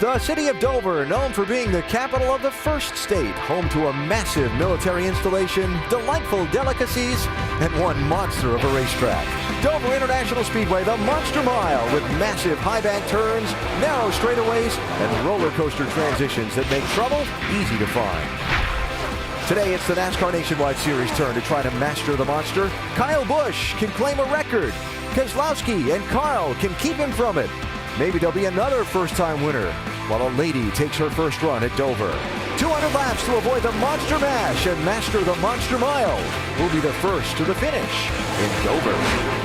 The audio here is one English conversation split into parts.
The city of Dover, known for being the capital of the first state, home to a massive military installation, delightful delicacies, and one monster of a racetrack. Dover International Speedway, the Monster Mile, with massive high bank turns, narrow straightaways, and roller coaster transitions that make trouble easy to find. Today, it's the NASCAR Nationwide Series turn to try to master the monster. Kyle Busch can claim a record. Keselowski and Carl can keep him from it. Maybe there'll be another first-time winner while a lady takes her first run at Dover. 200 laps to avoid the Monster Mash and master the Monster Mile. Will be the first to the finish in Dover.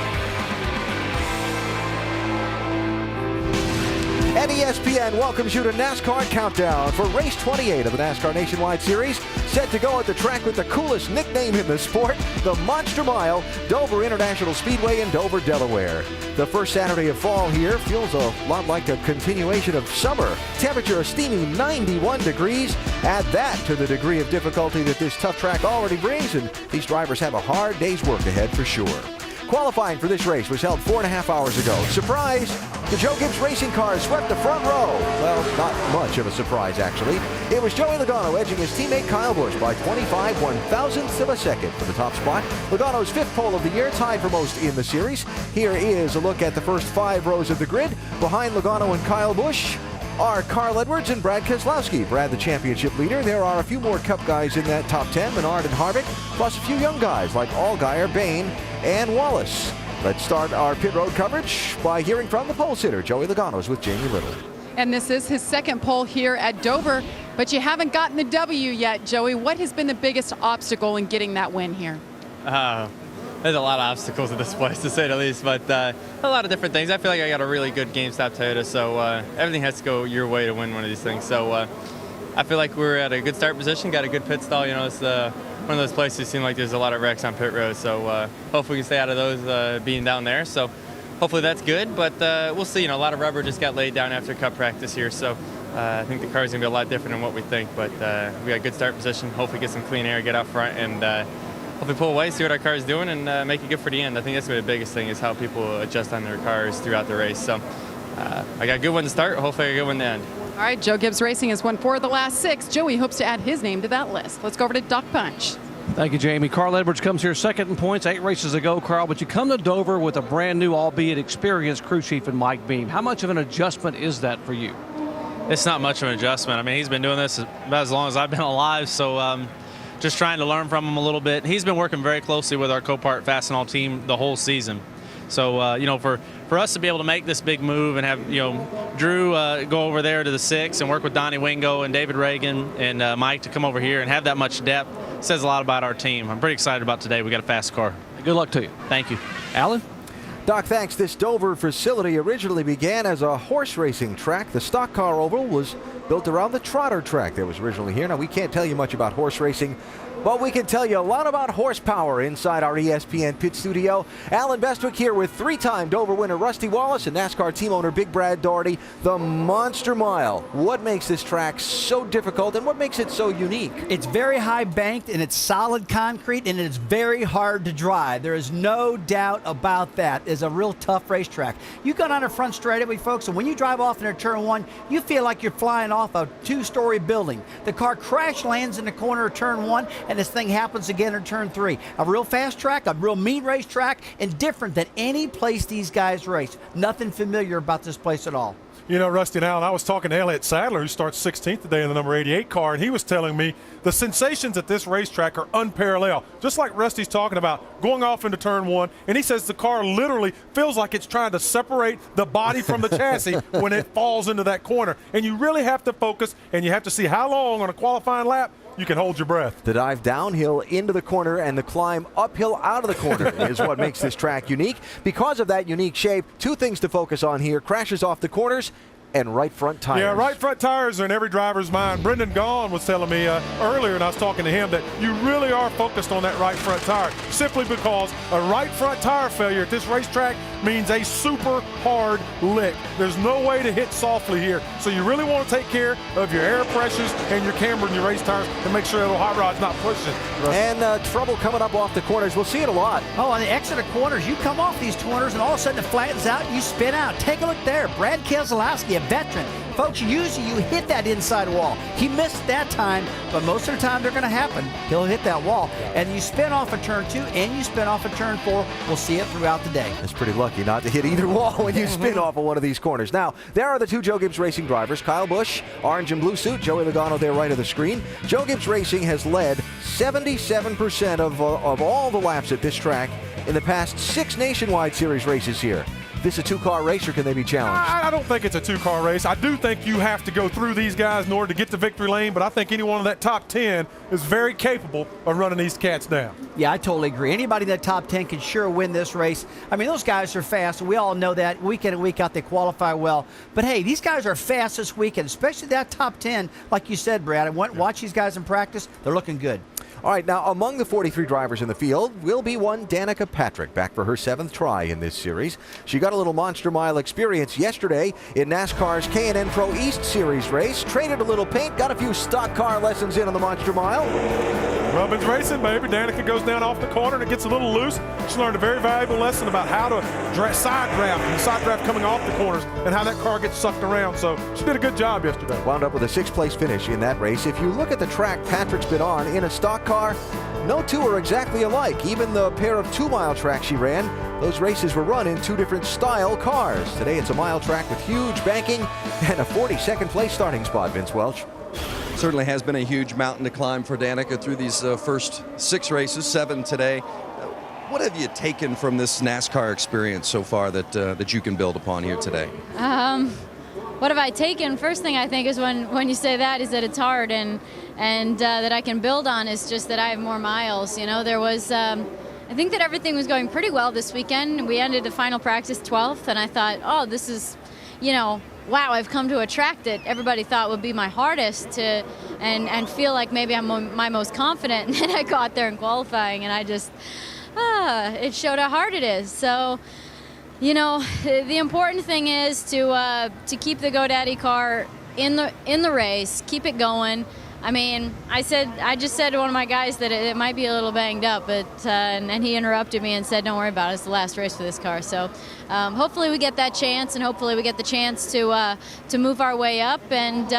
And ESPN welcomes you to NASCAR Countdown for race 28 of the NASCAR Nationwide Series. Set to go at the track with the coolest nickname in the sport, the Monster Mile, Dover International Speedway in Dover, Delaware. The first Saturday of fall here feels a lot like a continuation of summer. Temperature a steamy 91 degrees. Add that to the degree of difficulty that this tough track already brings, and these drivers have a hard day's work ahead for sure. Qualifying for this race was held 4.5 hours ago. Surprise! The Joe Gibbs Racing car swept the front row. Well, not much of a surprise, actually. It was Joey Logano edging his teammate Kyle Busch by 25 one-thousandths of a second for the top spot. Logano's fifth pole of the year, tied for most in the series. Here is a look at the first 5 rows of the grid. Behind Logano and Kyle Busch are Carl Edwards and Brad Keselowski. Brad, the championship leader. There are a few more Cup guys in that top 10, Menard and Harvick, plus a few young guys like Allgaier, Bain, and Wallace. Let's start our pit road coverage by hearing from the pole sitter, Joey Logano's with Jamie Little. And this is his second pole here at Dover, but you haven't gotten the W yet, Joey. What has been the biggest obstacle in getting that win here? There's a lot of obstacles at this place, to say the least, but a lot of different things. I feel like I got a really good GameStop Toyota, so everything has to go your way to win one of these things. So I feel like we're at a good start position, got a good pit stall. You know, it's one of those places seem like there's a lot of wrecks on pit road, so hopefully we can stay out of those being down there. So hopefully that's good, but we'll see. You know, a lot of rubber just got laid down after Cup practice here, so I think the car's going to be a lot different than what we think, but we got a good start position. Hopefully get some clean air, get out front, and hopefully pull away, see what our car is doing, and make it good for the end. I think that's going to be the biggest thing, is how people adjust on their cars throughout the race. So I got a good one to start. Hopefully I got a good one to end. All right, Joe Gibbs Racing has won 4 of the last 6. Joey hopes to add his name to that list. Let's go over to Doc Punch. Thank you, Jamie. Carl Edwards comes here second in points, 8 races ago, Carl, but you come to Dover with a brand new, albeit experienced crew chief in Mike Beam. How much of an adjustment is that for you? It's not much of an adjustment. I mean, he's been doing this about as long as I've been alive, so just trying to learn from him a little bit. He's been working very closely with our Copart Fastenal team the whole season. So, you know, for us to be able to make this big move and have, you know, Drew go over there to the 6 and work with Donnie Wingo and David Reagan and Mike to come over here and have that much depth says a lot about our team. I'm pretty excited about today. We got a fast car. Good luck to you. Thank you. Alan? Doc, thanks. This Dover facility originally began as a horse racing track. The stock car oval was built around the trotter track that was originally here. Now, we can't tell you much about horse racing, but we can tell you a lot about horsepower inside our ESPN pit studio. Alan Bestwick here with 3-time Dover winner Rusty Wallace and NASCAR team owner Big Brad Daugherty. The Monster Mile. What makes this track so difficult and what makes it so unique? It's very high banked and it's solid concrete and it's very hard to drive. There is no doubt about that. It's a real tough racetrack. You go down the front straightaway, folks, and when you drive off into turn 1, you feel like you're flying off a 2-story building. The car crash lands in the corner of turn 1, and this thing happens again in turn 3. A real fast track, a real mean racetrack, and different than any place these guys race. Nothing familiar about this place at all. You know, Rusty and Alan, I was talking to Elliott Sadler, who starts 16th today in the number 88 car, and he was telling me the sensations at this racetrack are unparalleled. Just like Rusty's talking about going off into turn 1, and he says the car literally feels like it's trying to separate the body from the chassis when it falls into that corner. And you really have to focus, and you have to see how long on a qualifying lap you can hold your breath. The dive downhill into the corner and the climb uphill out of the corner is what makes this track unique. Because of that unique shape, 2 things to focus on here: crashes off the corners and right front tires. Yeah, right front tires are in every driver's mind. Brendan Gaughan was telling me earlier, and I was talking to him, that you really are focused on that right front tire, simply because a right front tire failure at this racetrack means a super hard lick. There's no way to hit softly here, so you really want to take care of your air pressures and your camber and your race tires and make sure that little hot rod's not pushing. And trouble coming up off the corners. We'll see it a lot. Oh, on the exit of corners, you come off these corners and all of a sudden it flattens out, you spin out. Take a look there. Brad Keselowski, a veteran, Folks, usually you hit that inside wall. He missed that time, but most of the time they're going to happen. He'll hit that wall. And you spin off a turn 2 and you spin off a turn 4. We'll see it throughout the day. That's pretty lucky not to hit either wall when you spin off of one of these corners. Now, there are the two Joe Gibbs Racing drivers. Kyle Busch, orange and blue suit. Joey Logano there right of the screen. Joe Gibbs Racing has led 77% of all the laps at this track in the past 6 Nationwide Series races here. This a two-car race, or can they be challenged? I don't think it's a two-car race. I do think you have to go through these guys in order to get to victory lane, but I think anyone in that top 10 is very capable of running these cats down. Yeah, I totally agree. Anybody in that top 10 can sure win this race. I mean, those guys are fast. We all know that. Week in and week out, they qualify well. But, hey, these guys are fast this weekend, especially that top 10. Like you said, Brad, I went watch these guys in practice. They're looking good. All right, now among the 43 drivers in the field will be one Danica Patrick, back for her 7th try in this series. She got a little Monster Mile experience yesterday in NASCAR's K&N Pro East Series race. Traded a little paint, got a few stock car lessons in on the Monster Mile. Rubbin's racing, baby. Danica goes down off the corner and it gets a little loose. She learned a very valuable lesson about how to side draft, and the side draft coming off the corners, and how that car gets sucked around. So she did a good job yesterday. Wound up with a 6th place finish in that race. If you look at the track Patrick's been on in a stock car, no two are exactly alike. Even the pair of 2-mile tracks she ran, those races were run in 2 different style cars. Today it's a mile track with huge banking and a 42nd place starting spot, Vince Welch. Certainly has been a huge mountain to climb for Danica through these first 6 races, 7 today. What have you taken from this NASCAR experience so far that you can build upon here today? What have I taken? First thing I think is when you say that is that it's hard, and that I can build on is just that I have more miles. You know, there was I think that everything was going pretty well this weekend. We ended the final practice 12th, and I thought, oh, this is, you know, wow, I've come to a track that everybody thought would be my hardest to, and feel like maybe I'm my most confident. And then I got there in qualifying, and I just, it showed how hard it is. So, you know, the important thing is to keep the GoDaddy car in the race, keep it going. I mean, I just said to one of my guys that it might be a little banged up, but and he interrupted me and said, "Don't worry about it. It's the last race for this car." So hopefully we get that chance, and hopefully we get the chance to move our way up and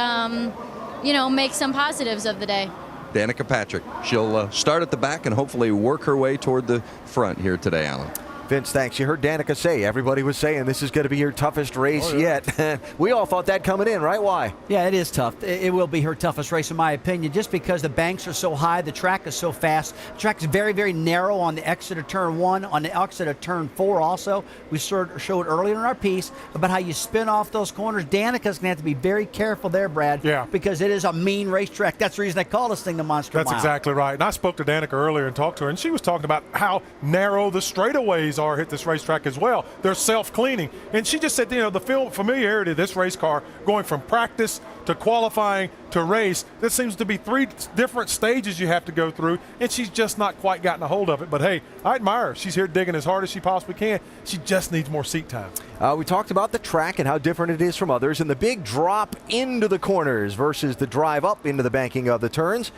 you know, make some positives of the day. Danica Patrick, she'll start at the back and hopefully work her way toward the front here today, Alan. Vince, thanks. You heard Danica say, everybody was saying this is going to be your toughest race yet. We all thought that coming in, right? Why? Yeah, it is tough. It will be her toughest race, in my opinion, just because the banks are so high, the track is so fast. The track is very, very narrow on the exit of turn 1, on the exit of turn 4 also. We showed earlier in our piece about how you spin off those corners. Danica's going to have to be very careful there, Brad, because it is a mean racetrack. That's the reason they call this thing the Monster Mile. That's exactly right. And I spoke to Danica earlier and talked to her, and she was talking about how narrow the straightaways are at this racetrack as well. They're self-cleaning. And she just said, you know, the familiarity of this race car going from practice to qualifying to race, there seems to be 3 different stages you have to go through, and she's just not quite gotten a hold of it. But hey, I admire her. She's here digging as hard as she possibly can. She just needs more seat time. We talked about the track and how different it is from others, and the big drop into the corners versus the drive up into the banking of the turns.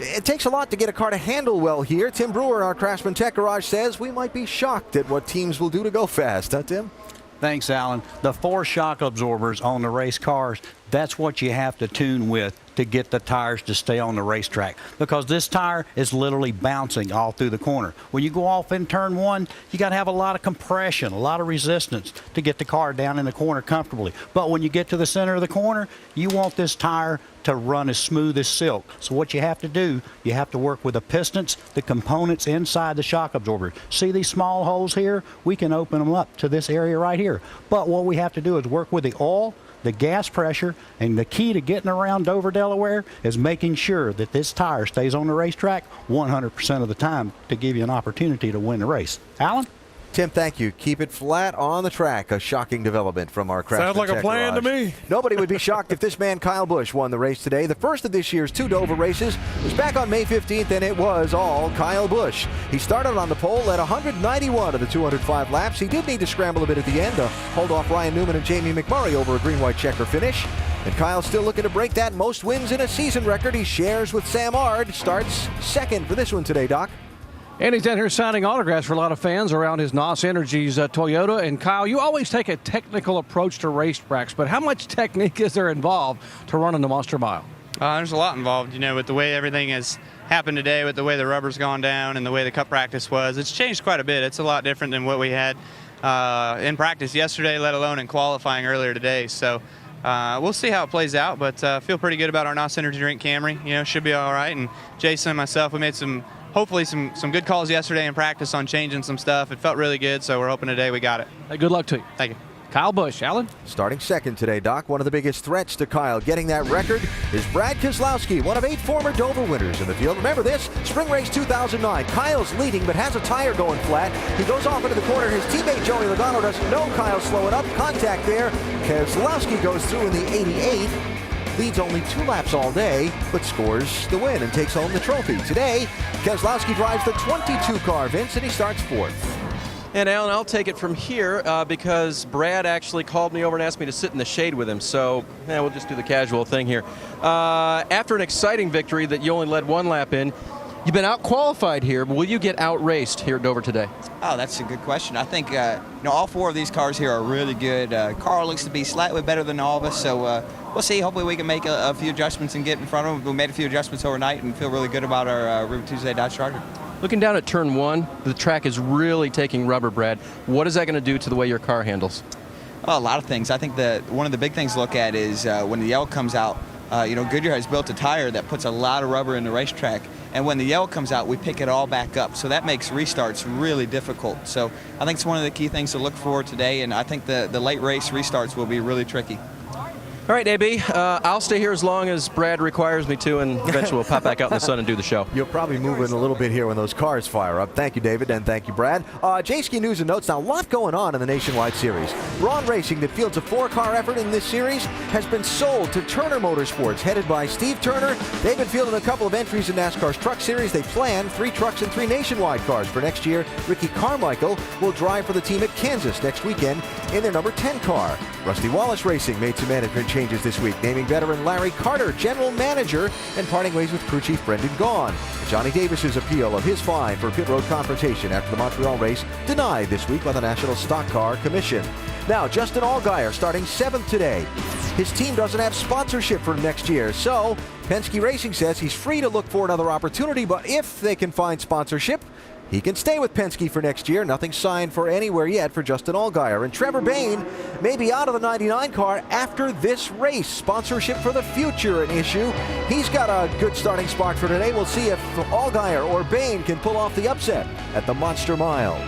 It takes a lot to get a car to handle well here. Tim Brewer, our Craftsman Tech Garage, says we might be shocked at what teams will do to go fast. Huh, Tim? Thanks, Alan. The 4 shock absorbers on the race cars, that's what you have to tune with to get the tires to stay on the racetrack, because this tire is literally bouncing all through the corner. When you go off in turn 1, you got to have a lot of compression, a lot of resistance to get the car down in the corner comfortably. But when you get to the center of the corner, you want this tire to run as smooth as silk. So what you have to do, you have to work with the pistons, the components inside the shock absorber. See these small holes here? We can open them up to this area right here. But what we have to do is work with the oil, the gas pressure, and the key to getting around Dover, Delaware is making sure that this tire stays on the racetrack 100% of the time to give you an opportunity to win the race. Alan? Tim, thank you. Keep it flat on the track. A shocking development from our Craftsman Sounds like Tech a plan Garage. to me. Nobody would be shocked if this man, Kyle Busch, won the race today. The first of this year's 2 Dover races was back on May 15th, and it was all Kyle Busch. He started on the pole at 191 of the 205 laps. He did need to scramble a bit at the end to hold off Ryan Newman and Jamie McMurray over a green-white checker finish. And Kyle's still looking to break that most wins in a season record he shares with Sam Ard. Starts second for this one today, Doc. And he's down here signing autographs for a lot of fans around his NOS Energies Toyota. And Kyle, you always take a technical approach to racetracks, but how much technique is there involved to running the Monster Mile? There's a lot involved, you know, with the way everything has happened today, with the way the rubber's gone down and the way the cup practice was. It's changed quite a bit. It's a lot different than what we had in practice yesterday, let alone in qualifying earlier today. So we'll see how it plays out, but feel pretty good about our NOS Energy Drink Camry. You know, should be all right. And Jason and myself, we made hopefully some good calls yesterday in practice on changing some stuff. It felt really good, so we're hoping today we got it. Hey, good luck to you. Thank you. Kyle Busch. Alan? Starting second today, Doc. One of the biggest threats to Kyle getting that record is Brad Keselowski, one of 8 former Dover winners in the field. Remember this, Spring Race 2009. Kyle's leading but has a tire going flat. He goes off into the corner. His teammate Joey Logano doesn't know Kyle's slowing up. Contact there. Keselowski goes through in the 88th. Leads only 2 laps all day, but scores the win and takes home the trophy. Today, Keselowski drives the 22 car, Vince, and he starts 4th. And Alan, I'll take it from here because Brad actually called me over and asked me to sit in the shade with him. So we'll just do the casual thing here. After an exciting victory that you only led 1 lap in, you've been out-qualified here. Will you get out-raced here at Dover today? Oh, that's a good question. I think all 4 of these cars here are really good. Carl looks to be slightly better than all of us, so we'll see. Hopefully we can make a few adjustments and get in front of them. We made a few adjustments overnight and feel really good about our River Tuesday Dodge Charger. Looking down at turn 1, the track is really taking rubber, Brad. What is that going to do to the way your car handles? Well, a lot of things. I think that one of the big things to look at is when the yellow comes out, Goodyear has built a tire that puts a lot of rubber in the racetrack. And when the yellow comes out, we pick it all back up. So that makes restarts really difficult. So I think it's one of the key things to look for today. And I think the late race restarts will be really tricky. All right, AB, I'll stay here as long as Brad requires me to, and eventually we'll pop back out in the sun and do the show. You'll probably move in a little bit here when those cars fire up. Thank you, David, and thank you, Brad. J-Ski News and Notes. Now, a lot going on in the Nationwide Series. Braun Racing, that fields a 4-car effort in this series, has been sold to Turner Motorsports, headed by Steve Turner. They've been fielding a couple of entries in NASCAR's Truck Series. They plan 3 trucks and 3 Nationwide cars for next year. Ricky Carmichael will drive for the team at Kansas next weekend in their number 10 car. Rusty Wallace Racing made some management changes this week, naming veteran Larry Carter general manager and parting ways with crew chief Brendan Gaughan. Johnny Davis's appeal of his fine for pit road confrontation after the Montreal race denied this week by the National Stock Car Commission. Now, Justin Allgaier starting 7th today. His team doesn't have sponsorship for next year, so Penske Racing says he's free to look for another opportunity, but if they can find sponsorship, he can stay with Penske for next year. Nothing signed for anywhere yet for Justin Allgaier. And Trevor Bayne may be out of the 99 car after this race. Sponsorship for the future an issue. He's got a good starting spot for today. We'll see if Allgaier or Bayne can pull off the upset at the Monster Mile.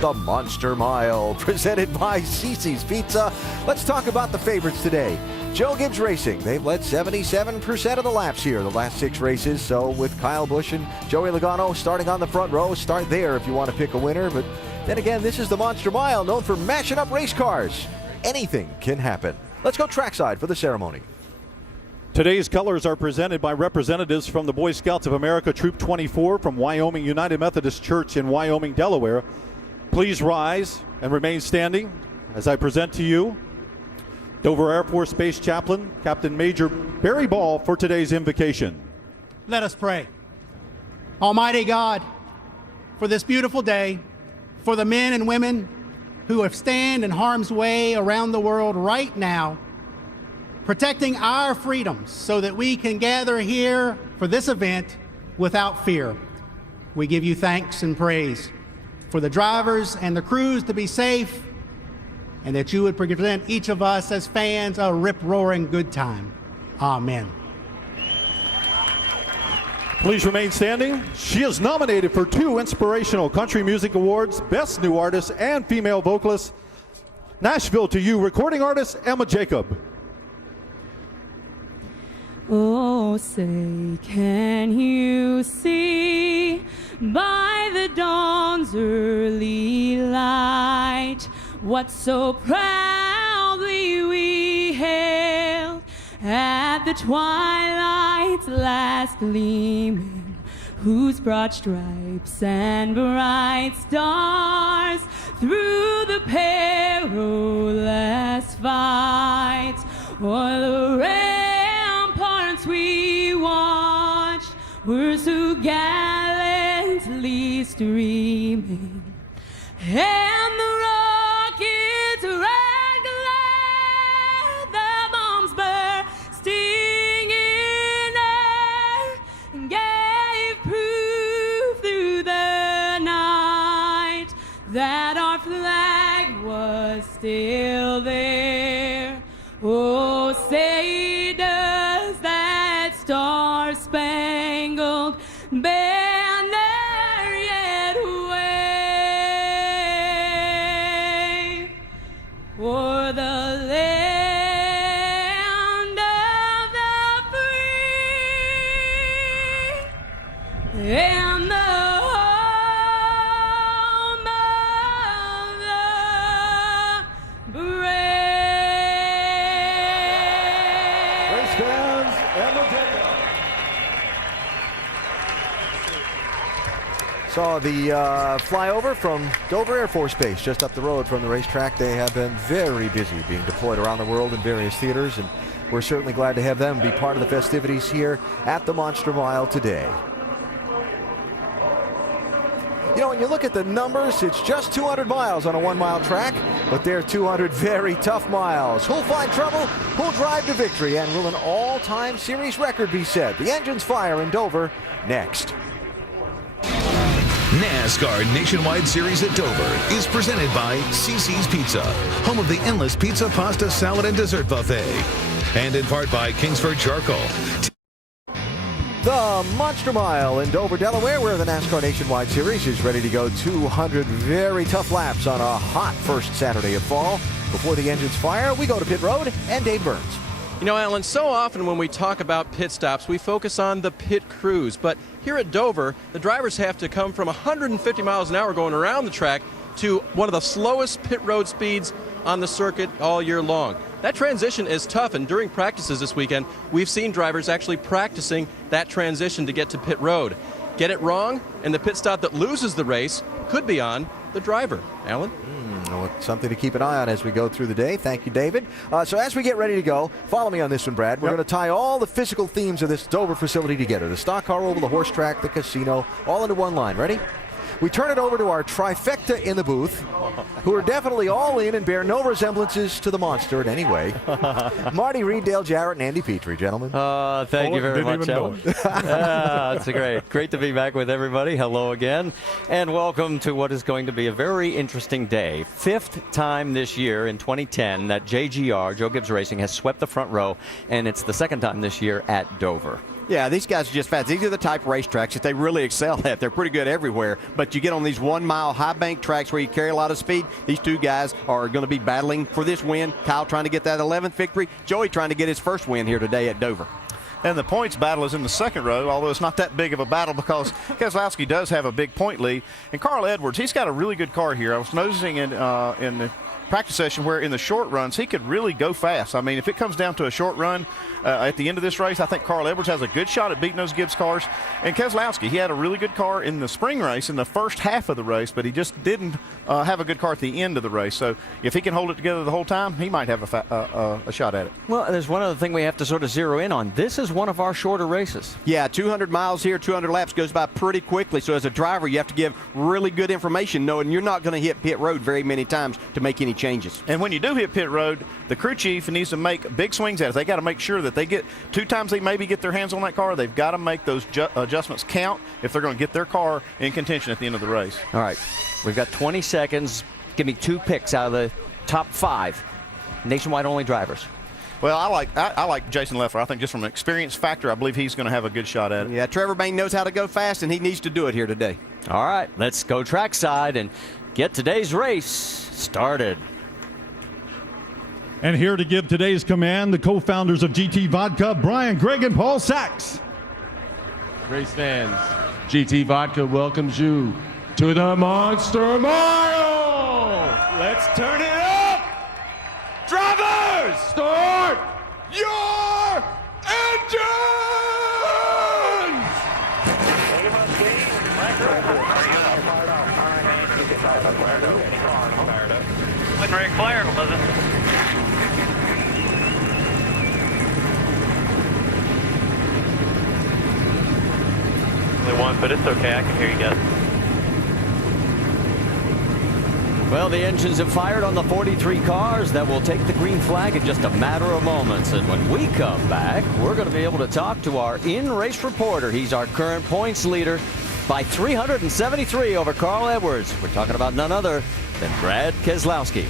The Monster Mile, presented by Cici's Pizza. Let's talk about the favorites today. Joe Gibbs Racing, they've led 77% of the laps here the last 6 races. So with Kyle Busch and Joey Logano starting on the front row, start there if you want to pick a winner. But then again, this is the Monster Mile, known for mashing up race cars. Anything can happen. Let's go trackside for the ceremony. Today's colors are presented by representatives from the Boy Scouts of America Troop 24 from Wyoming United Methodist Church in Wyoming, Delaware. Please rise and remain standing as I present to you Dover Air Force Base Chaplain, Captain Major Barry Ball, for today's invocation. Let us pray. Almighty God, for this beautiful day, for the men and women who have stand in harm's way around the world right now, protecting our freedoms so that we can gather here for this event without fear. We give you thanks and praise for the drivers and the crews to be safe, and that you would present each of us as fans a rip-roaring good time. Amen. Please remain standing. She is nominated for 2 Inspirational Country Music Awards, Best New Artist and Female Vocalist. Nashville to You, recording artist Emma Jacob. Oh, say, can you see by the dawn's early light what so proudly we hailed at the twilight's last gleaming, whose broad stripes and bright stars through the perilous fight, o'er the ramparts we watched were so gallantly streaming, and the rockets red glare, the bombs bursting in air, and gave proof through the night that our flag was still there. Oh, say does that star-spangled banner yet wave o'er the land of the free and the home of the brave. Race fans and the Saw the flyover from Dover Air Force Base, just up the road from the racetrack. They have been very busy being deployed around the world in various theaters, and we're certainly glad to have them be part of the festivities here at the Monster Mile today. You know, when you look at the numbers, it's just 200 miles on a 1 mile track, but they're 200 very tough miles. Who'll find trouble? Who'll drive to victory? And will an all-time series record be set? The engines fire in Dover next. NASCAR Nationwide Series at Dover is presented by CiCi's Pizza, home of the endless pizza, pasta, salad, and dessert buffet. And in part by Kingsford Charcoal. The Monster Mile in Dover, Delaware, where the NASCAR Nationwide Series is ready to go 200 very tough laps on a hot first Saturday of fall. Before the engines fire, we go to pit road and Dave Burns. You know, Alan, so often when we talk about pit stops, we focus on the pit crews. But here at Dover, the drivers have to come from 150 miles an hour going around the track to one of the slowest pit road speeds on the circuit all year long. That transition is tough, and during practices this weekend, we've seen drivers actually practicing that transition to get to pit road. Get it wrong, and the pit stop that loses the race could be on the driver. Alan? Well, something to keep an eye on as we go through the day. Thank you, David. So as we get ready to go, follow me on this one, Brad. We're going to tie all the physical themes of this Dover facility together. The stock car oval, the horse track, the casino, all into one line. Ready? We turn it over to our trifecta in the booth, who are definitely all in and bear no resemblances to the monster in any way. Marty Reed, Dale Jarrett, and Andy Petrie, gentlemen. Thank you very much, Alan. It's great to be back with everybody. Hello again, and welcome to what is going to be a very interesting day. 5th time this year in 2010 that JGR, Joe Gibbs Racing, has swept the front row, and it's the 2nd time this year at Dover. Yeah, these guys are just fast. These are the type of racetracks that they really excel at. They're pretty good everywhere, but you get on these 1 mile high bank tracks where you carry a lot of speed. These two guys are going to be battling for this win. Kyle trying to get that 11th victory. Joey trying to get his first win here today at Dover. And the points battle is in the second row, although it's not that big of a battle because Keselowski does have a big point lead. And Carl Edwards, he's got a really good car here. I was noticing in the practice session where in the short runs he could really go fast. I mean, if it comes down to a short run at the end of this race, I think Carl Edwards has a good shot at beating those Gibbs cars. And Keselowski, he had a really good car in the spring race in the first half of the race, but he just didn't have a good car at the end of the race. So if he can hold it together the whole time, he might have a shot at it. Well, there's one other thing we have to sort of zero in on. This is one of our shorter races. Yeah, 200 miles here, 200 laps goes by pretty quickly. So as a driver, you have to give really good information, knowing you're not going to hit pit road very many times to make any changes. And when you do hit pit road, the crew chief needs to make big swings at it. They got to make sure that they get 2 times they maybe get their hands on that car. They've got to make those adjustments count if they're going to get their car in contention at the end of the race. All right, we've got 20 seconds. Give me 2 picks out of the top 5 nationwide only drivers. Well, I like Jason Leffler. I think just from an experience factor, I believe he's going to have a good shot at it. Yeah, Trevor Bayne knows how to go fast, and he needs to do it here today. All right, let's go trackside and get today's race started. And here to give today's command, the co-founders of GT Vodka, Brian Gregg and Paul Sachs. Race fans, GT Vodka welcomes you to the Monster Mile. Let's turn it up. Drivers, start your engines. Fired up. Wasn't Ric Flair, was it? Only one, but it's okay. I can hear you guys. Well, the engines have fired on the 43 cars that will take the green flag in just a matter of moments. And when we come back, we're going to be able to talk to our in-race reporter. He's our current points leader by 373 over Carl Edwards. We're talking about none other than Brad Keselowski.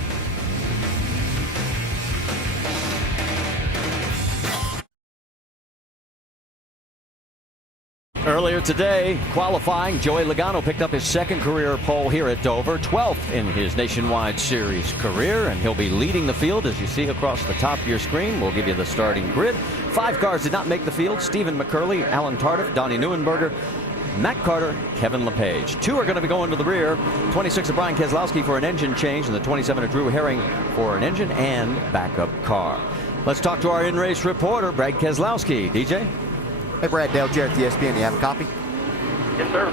Earlier today, qualifying, Joey Logano picked up his second career pole here at Dover, 12th in his Nationwide Series career, and he'll be leading the field as you see across the top of your screen. We'll give you the starting grid. 5 cars did not make the field. Stephen McCurley, Alan Tardif, Donnie Neuenberger, Matt Carter, Kevin LePage. 2 are going to be going to the rear. 26 of Brian Keselowski for an engine change, and the 27 of Drew Herring for an engine and backup car. Let's talk to our in-race reporter, Brad Keselowski. DJ? Hey, Brad, Dale Jarrett, the ESPN. You have a copy? Yes, sir.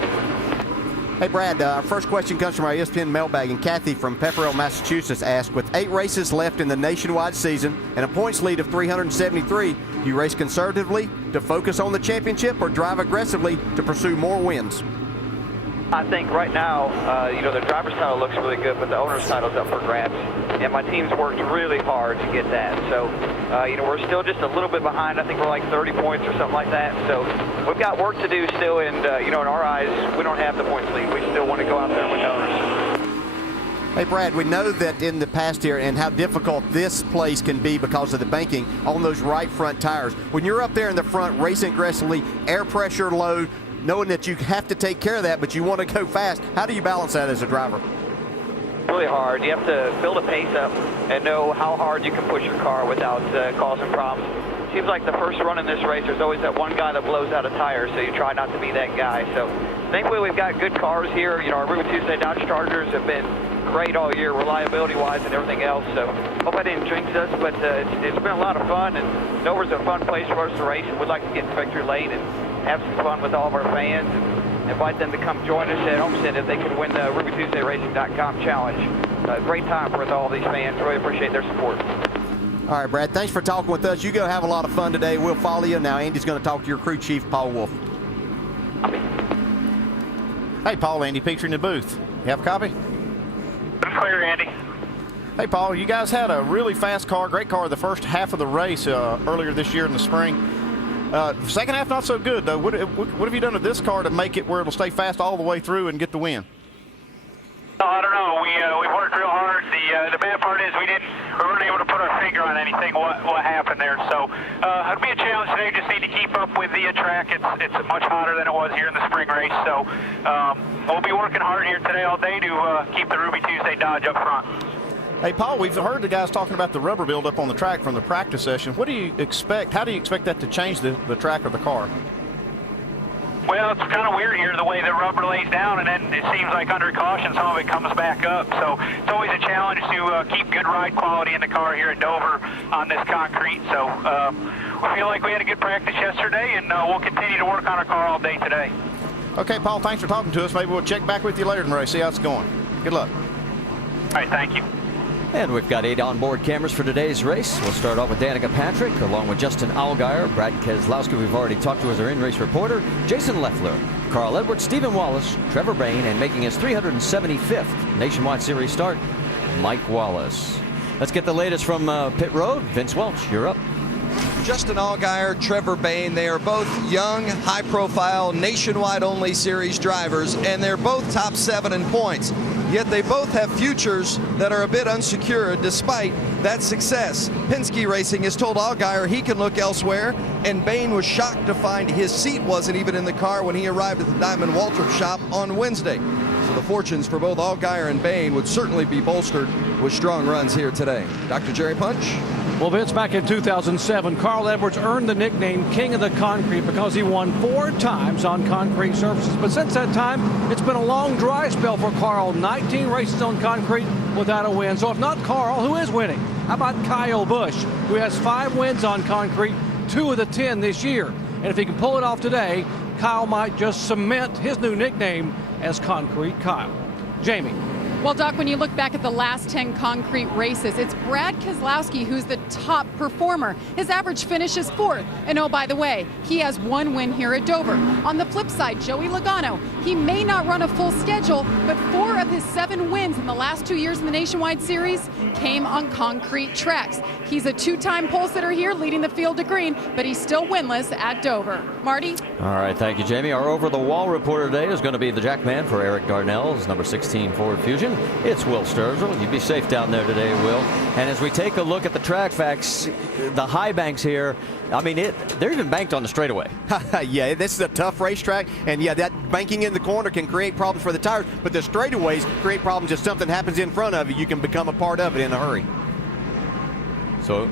Hey, Brad, our first question comes from our ESPN mailbag, and Kathy from Pepperell, Massachusetts asked, with 8 races left in the nationwide season and a points lead of 373, do you race conservatively to focus on the championship or drive aggressively to pursue more wins? I think right now, the driver's title looks really good, but the owner's title's up for grabs. And my team's worked really hard to get that. So, we're still just a little bit behind. I think we're like 30 points or something like that. So we've got work to do still. And, in our eyes, we don't have the points lead. We still want to go out there with owners. Hey, Brad, we know that in the past here and how difficult this place can be because of the banking on those right front tires. When you're up there in the front racing aggressively, air pressure low, knowing that you have to take care of that, but you want to go fast, how do you balance that as a driver? Really hard. You have to build a pace up and know how hard you can push your car without causing problems. Seems like the first run in this race, there's always that one guy that blows out a tire, so you try not to be that guy. So thankfully we've got good cars here. Our Ruby Tuesday Dodge Chargers have been great all year, reliability-wise and everything else. So hope I didn't jinx us, but it's been a lot of fun, and Dover's a fun place for us to race, and we'd like to get in victory lane and have some fun with all of our fans and invite them to come join us at Homestead if they can win the RubyTuesdayRacing.com challenge. Great time with all these fans. Really appreciate their support. All right, Brad, thanks for talking with us. You go have a lot of fun today. We'll follow you. Now Andy's going to talk to your crew chief, Paul Wolf. Hey, Paul, Andy Peter in the booth. You have a copy? I'm clear, Andy. Hey, Paul, you guys had a really fast car, great car the first half of the race earlier this year in the spring. The second half, not so good, though. What have you done to this car to make it where it'll stay fast all the way through and get the win? I don't know. We worked real hard. The bad part is we weren't able to put our finger on anything what happened there. So it'll be a challenge today. Just need to keep up with the track. It's much hotter than it was here in the spring race. So we'll be working hard here today all day to keep the Ruby Tuesday Dodge up front. Hey, Paul, we've heard the guys talking about the rubber buildup on the track from the practice session. What do you expect? How do you expect that to change the track of the car? Well, it's kind of weird here the way the rubber lays down, and then it seems like under caution some of it comes back up. So it's always a challenge to keep good ride quality in the car here at Dover on this concrete. So we feel like we had a good practice yesterday, and we'll continue to work on our car all day today. Okay, Paul, thanks for talking to us. Maybe we'll check back with you later in the race, see how it's going. Good luck. All right, thank you. And we've got 8 onboard cameras for today's race. We'll start off with Danica Patrick, along with Justin Allgaier, Brad Keselowski, we've already talked to as our in-race reporter, Jason Leffler, Carl Edwards, Stephen Wallace, Trevor Bayne, and making his 375th Nationwide Series start, Mike Wallace. Let's get the latest from Pit Road. Vince Welch, you're up. Justin Allgaier, Trevor Bayne, they are both young, high-profile, nationwide-only series drivers, and they're both top 7 in points. Yet they both have futures that are a bit unsecured despite that success. Penske Racing has told Allgaier he can look elsewhere, and Bayne was shocked to find his seat wasn't even in the car when he arrived at the Diamond Waltrip shop on Wednesday. So the fortunes for both Allgaier and Bayne would certainly be bolstered with strong runs here today. Dr. Jerry Punch? Well, Vince, back in 2007, Carl Edwards earned the nickname King of the Concrete because he won 4 times on concrete surfaces. But since that time, it's been a long dry spell for Carl. 19 races on concrete without a win. So if not Carl, who is winning? How about Kyle Busch, who has 5 wins on concrete, 2 of the 10 this year? And if he can pull it off today, Kyle might just cement his new nickname as Concrete Kyle. Jamie. Well, Doc, when you look back at the last 10 concrete races, it's Brad Keselowski who's the top performer. His average finish is 4th. And oh, by the way, he has 1 win here at Dover. On the flip side, Joey Logano, he may not run a full schedule, but 4 of his 7 wins in the last 2 years in the Nationwide Series came on concrete tracks. He's a 2-time pole sitter here, leading the field to green, but he's still winless at Dover. Marty? All right, thank you, Jamie. Our over-the-wall reporter today is going to be the Jackman for Eric Darnell's number 16 Ford Fusion. It's Will Sturgill. You be safe down there today, Will. And as we take a look at the track facts, the high banks here, I mean, they're even banked on the straightaway. Yeah, this is a tough racetrack, and yeah, that banking in the corner can create problems for the tires, but the straightaways create problems if something happens in front of you. You can become a part of it in a hurry. So,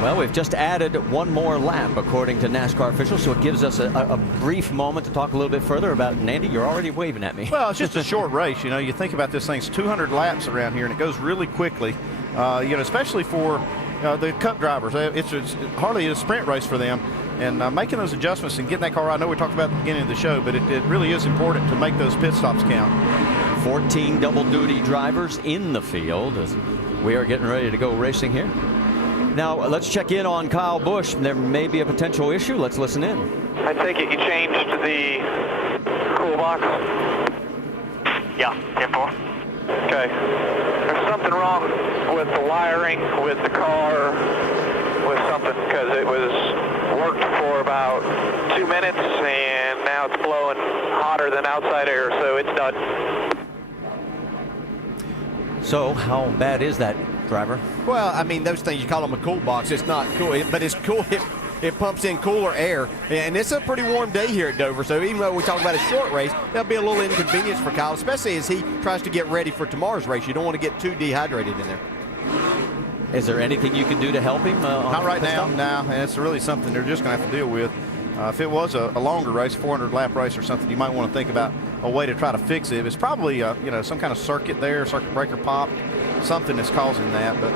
well, we've just added 1 more lap, according to NASCAR officials, so it gives us a brief moment to talk a little bit further about it. And Andy, you're already waving at me. Well, it's just a short race. You know, you think about this thing's 200 laps around here, and it goes really quickly, you know, especially for the Cup drivers. It's hardly a sprint race for them. And making those adjustments and getting that car right, I know we talked about at the beginning of the show, but it really is important to make those pit stops count. 14 double-duty drivers in the field as we are getting ready to go racing here. Now, let's check in on Kyle Busch. There may be a potential issue. Let's listen in. I take it you changed the cool box? Yeah, simple. Okay. There's something wrong with the wiring, with the car, with something, because it was worked for about 2 minutes, and now it's blowing hotter than outside air, so it's done. So, how bad is that, driver? Well, I mean, those things, you call them a cool box. It's not cool, but it's cool. It pumps in cooler air, and it's a pretty warm day here at Dover, so even though we talk about a short race, there'll be a little inconvenience for Kyle, especially as he tries to get ready for tomorrow's race. You don't want to get too dehydrated in there. Is there anything you can do to help him? Not right now, no, and it's really something they're just going to have to deal with. If it was a longer race, 400-lap race or something, you might want to think about a way to try to fix it. It's probably you know, some kind of circuit there, circuit breaker pop, something that's causing that, but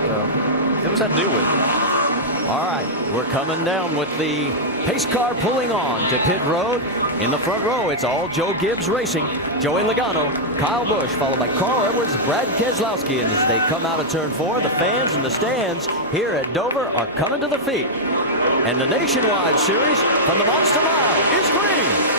it was have to deal with it. All right, we're coming down with the pace car pulling on to pit road. In the front row, it's all Joe Gibbs Racing, Joey Logano, Kyle Busch, followed by Carl Edwards, Brad Keselowski. And as they come out of turn 4, the fans in the stands here at Dover are coming to the feet. And the Nationwide Series from the Monster Mile is green.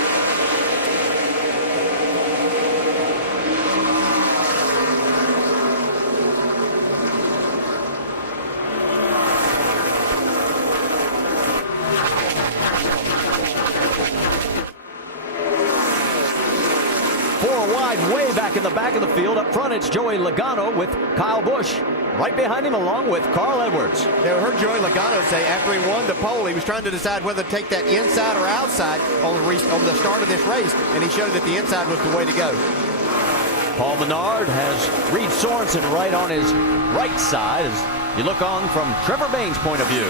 Way back in the back of the field. Up front, it's Joey Logano with Kyle Busch right behind him, along with Carl Edwards. Yeah, we heard Joey Logano say after he won the pole, he was trying to decide whether to take that inside or outside on the start of this race, and he showed that the inside was the way to go. Paul Menard has Reed Sorensen right on his right side as you look on from Trevor Bayne's point of view.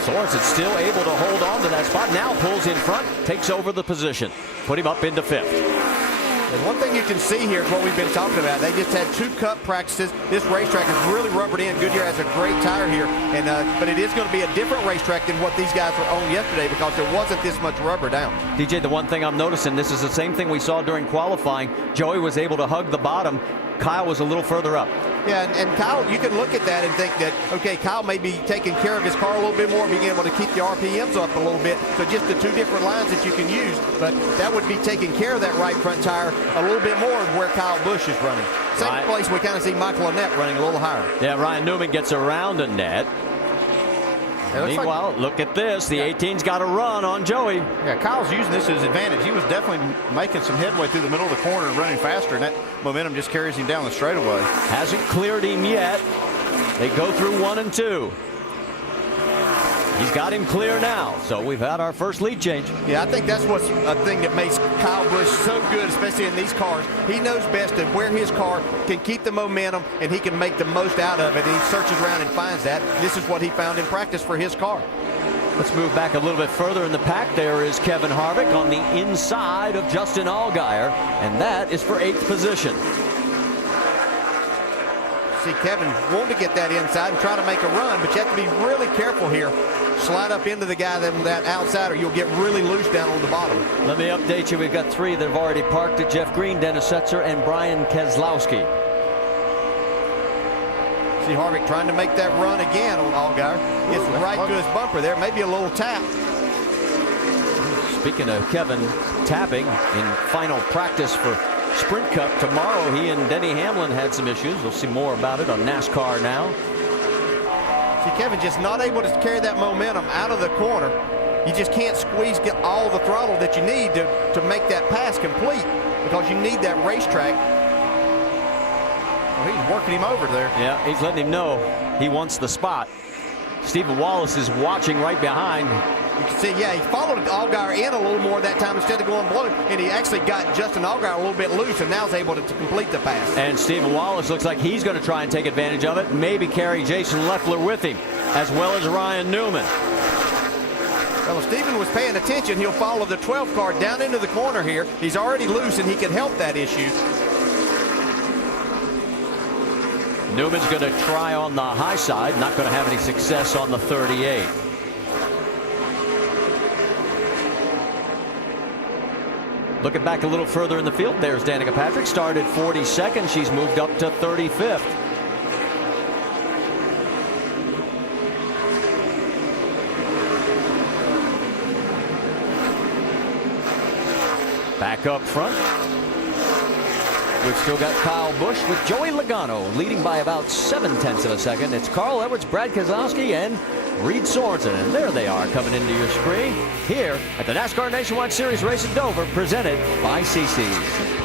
Sorensen still able to hold on to that spot. Now pulls in front, takes over the position. Put him up into 5th. And one thing you can see here is what we've been talking about. They just had 2 Cup practices. This racetrack is really rubbered in. Goodyear has a great tire here, and but it is going to be a different racetrack than what these guys were on yesterday because there wasn't this much rubber down. DJ, the one thing I'm noticing, this is the same thing we saw during qualifying. Joey was able to hug the bottom. Kyle was a little further up. Yeah, and Kyle, you can look at that and think that, okay, Kyle may be taking care of his car a little bit more, being able to keep the RPMs up a little bit. So just the 2 different lines that you can use, but that would be taking care of that right front tire a little bit more where Kyle Busch is running. Same place we kind of see Michael Annett running a little higher. Yeah, Ryan Newman gets around Annett. Meanwhile, look at this. The 18's got a run on Joey. Yeah, Kyle's using this as his advantage. He was definitely making some headway through the middle of the corner and running faster, and that momentum just carries him down the straightaway. Hasn't cleared him yet. They go through 1 and 2. He's got him clear now, so we've had our first lead change. Yeah, I think that's what's a thing that makes Kyle Busch so good, especially in these cars. He knows best of where his car can keep the momentum, and he can make the most out of it. And he searches around and finds that. This is what he found in practice for his car. Let's move back a little bit further in the pack. There is Kevin Harvick on the inside of Justin Allgaier, and that is for 8th position. See Kevin wanting to get that inside and try to make a run, but you have to be really careful here. Slide up into the guy that outside, or you'll get really loose down on the bottom. Let me update you. We've got 3 that have already parked at Jeff Green, Dennis Setzer, and Brian Keselowski. See Harvick trying to make that run again on Allgaier. Gets right to his bumper there. Maybe a little tap. Speaking of Kevin tapping in final practice for Sprint Cup tomorrow, he and Denny Hamlin had some issues. We'll see more about it on NASCAR Now. See Kevin just not able to carry that momentum out of the corner. You just can't get all the throttle that you need to make that pass complete, because you need that racetrack. Well, he's working him over there. Yeah, he's letting him know he wants the spot. Stephen Wallace is watching right behind. You can see, yeah, he followed Allgaier in a little more that time instead of going below, and he actually got Justin Allgaier a little bit loose, and now is able to complete the pass. And Stephen Wallace looks like he's going to try and take advantage of it, maybe carry Jason Leffler with him, as well as Ryan Newman. Well, if Stephen was paying attention, he'll follow the 12 car down into the corner here. He's already loose, and he can help that issue. Newman's going to try on the high side, not going to have any success on the 38. Looking back a little further in the field, there's Danica Patrick. Started 42nd. She's moved up to 35th. Back up front, we've still got Kyle Busch with Joey Logano leading by about 0.7 of a second. It's Carl Edwards, Brad Keselowski, and Reed Sorensen, and there they are coming into your screen here at the NASCAR Nationwide Series race at Dover, presented by CC's.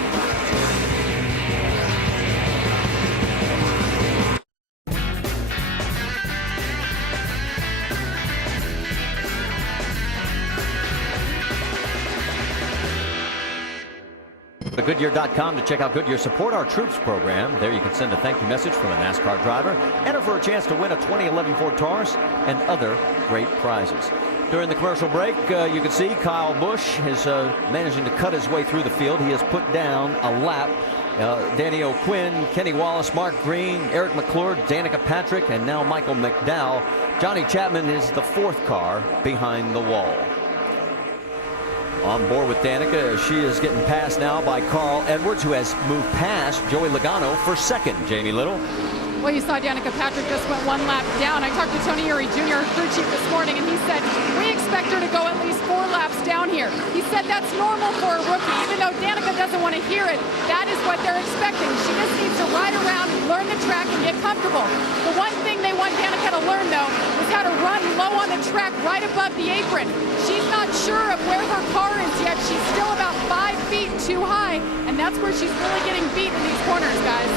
Goodyear.com to check out Goodyear Support Our Troops program. There you can send a thank you message from a NASCAR driver, enter for a chance to win a 2011 Ford Taurus and other great prizes. During the commercial break, you can see Kyle Busch is managing to cut his way through the field. He has put down a lap. Danny O'Quinn, Kenny Wallace, Mark Green, Eric McClure, Danica Patrick, and now Michael McDowell. Johnny Chapman is the 4th car behind the wall. On board with Danica, she is getting passed now by Carl Edwards, who has moved past Joey Logano for 2nd. Jamie Little. Well, you saw Danica Patrick just went 1 lap down. I talked to Tony Eury Jr., crew chief, this morning, and he said, we expect her to go at least 4 laps down here. He said that's normal for a rookie. Even though Danica doesn't want to hear it, that is what they're expecting. She just needs to ride around, learn the track, and get comfortable. The one thing they want Danica to learn, though, is how to run low on the track right above the apron. She's not sure of where her car is yet. She's still about 5 feet too high, and that's where she's really getting beat in these corners, guys.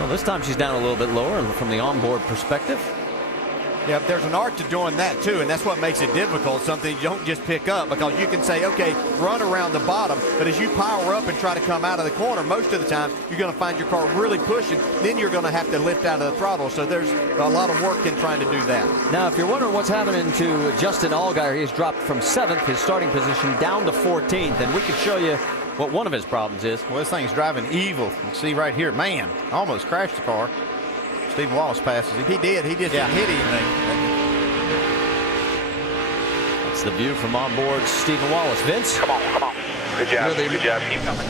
Well, this time she's down a little bit lower from the onboard perspective. Yeah, there's an art to doing that too, and that's what makes it difficult. Something you don't just pick up, because you can say, okay, run around the bottom, but as you power up and try to come out of the corner, most of the time you're going to find your car really pushing. Then you're going to have to lift out of the throttle. So there's a lot of work in trying to do that. Now, if you're wondering what's happening to Justin Allgaier, he's dropped from 7th, his starting position, down to 14th, and we can show you what one of his problems is. Well, this thing's driving evil. You can see right here, man, almost crashed the car. Stephen Wallace passes him. He did. He just didn't hit anything. That's the view from on board Stephen Wallace. Vince? Come on. Good job. Good job. Keep coming.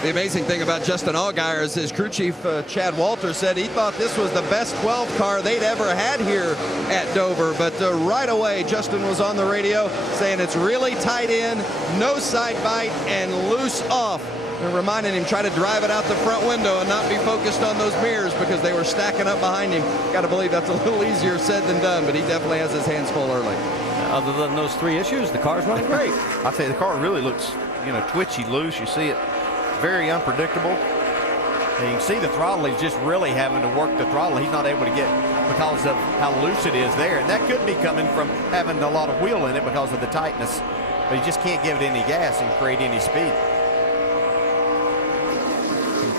The amazing thing about Justin Allgaier is his crew chief, Chad Walter, said he thought this was the best 12 car they'd ever had here at Dover. But right away, Justin was on the radio saying it's really tight in, no side bite, and loose off. They're reminding him, try to drive it out the front window and not be focused on those mirrors, because they were stacking up behind him. Got to believe that's a little easier said than done, but he definitely has his hands full early. Other than those 3 issues, the car's running great. I tell you, the car really looks, twitchy, loose. You see it very unpredictable. And you can see the throttle. He's just really having to work the throttle. He's not able to get, because of how loose it is there. And that could be coming from having a lot of wheel in it because of the tightness. But he just can't give it any gas and create any speed.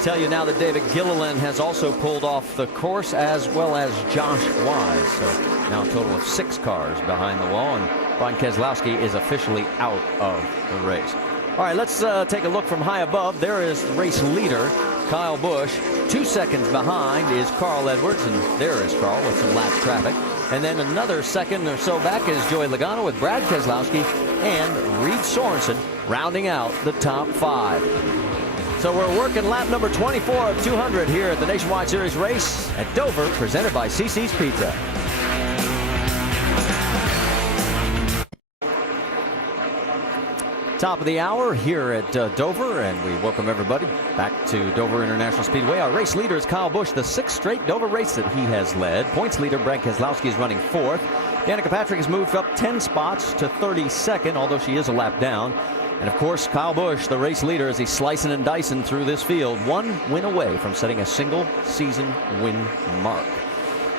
Tell you now that David Gilliland has also pulled off the course, as well as Josh Wise. So now a total of 6 cars behind the wall, and Brian Keselowski is officially out of the race. All right, let's take a look from high above. There is race leader Kyle Busch. 2 seconds behind is Carl Edwards, and there is Carl with some lap traffic. And then another second or so back is Joey Logano with Brad Keselowski and Reed Sorensen rounding out the top 5. So we're working lap number 24 of 200 here at the Nationwide Series race at Dover, presented by CC's Pizza. Top of the hour here at Dover, and we welcome everybody back to Dover International Speedway. Our race leader is Kyle Busch, the 6th straight Dover race that he has led. Points leader Brad Keselowski is running 4th. Danica Patrick has moved up 10 spots to 32nd, although she is a lap down. And of course, Kyle Busch, the race leader, as he's slicing and dicing through this field, 1 win away from setting a single season win mark.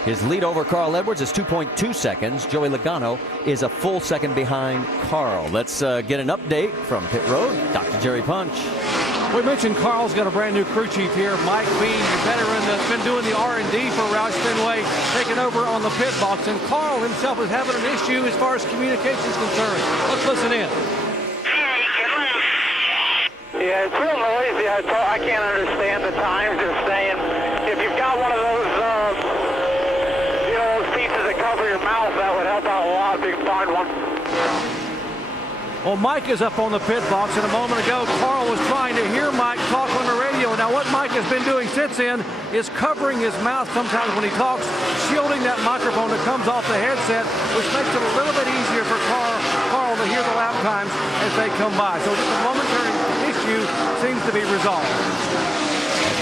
His lead over Carl Edwards is 2.2 seconds. Joey Logano is a full second behind Carl. Let's get an update from pit road. Dr. Jerry Punch. We mentioned Carl's got a brand new crew chief here, Mike Bean, the veteran that's been doing the R&D for Roush Fenway, taking over on the pit box. And Carl himself is having an issue as far as communication is concerned. Let's listen in. Yeah, it's real noisy. I can't understand the times they're saying. If you've got one of those, those pieces that cover your mouth, that would help out a lot if you can find one. Well, Mike is up on the pit box, and a moment ago, Carl was trying to hear Mike talk on the radio. Now, what Mike has been doing since then is covering his mouth sometimes when he talks, shielding that microphone that comes off the headset, which makes it a little bit easier for Carl to hear the lap times as they come by. So just a momentary issue seems to be resolved.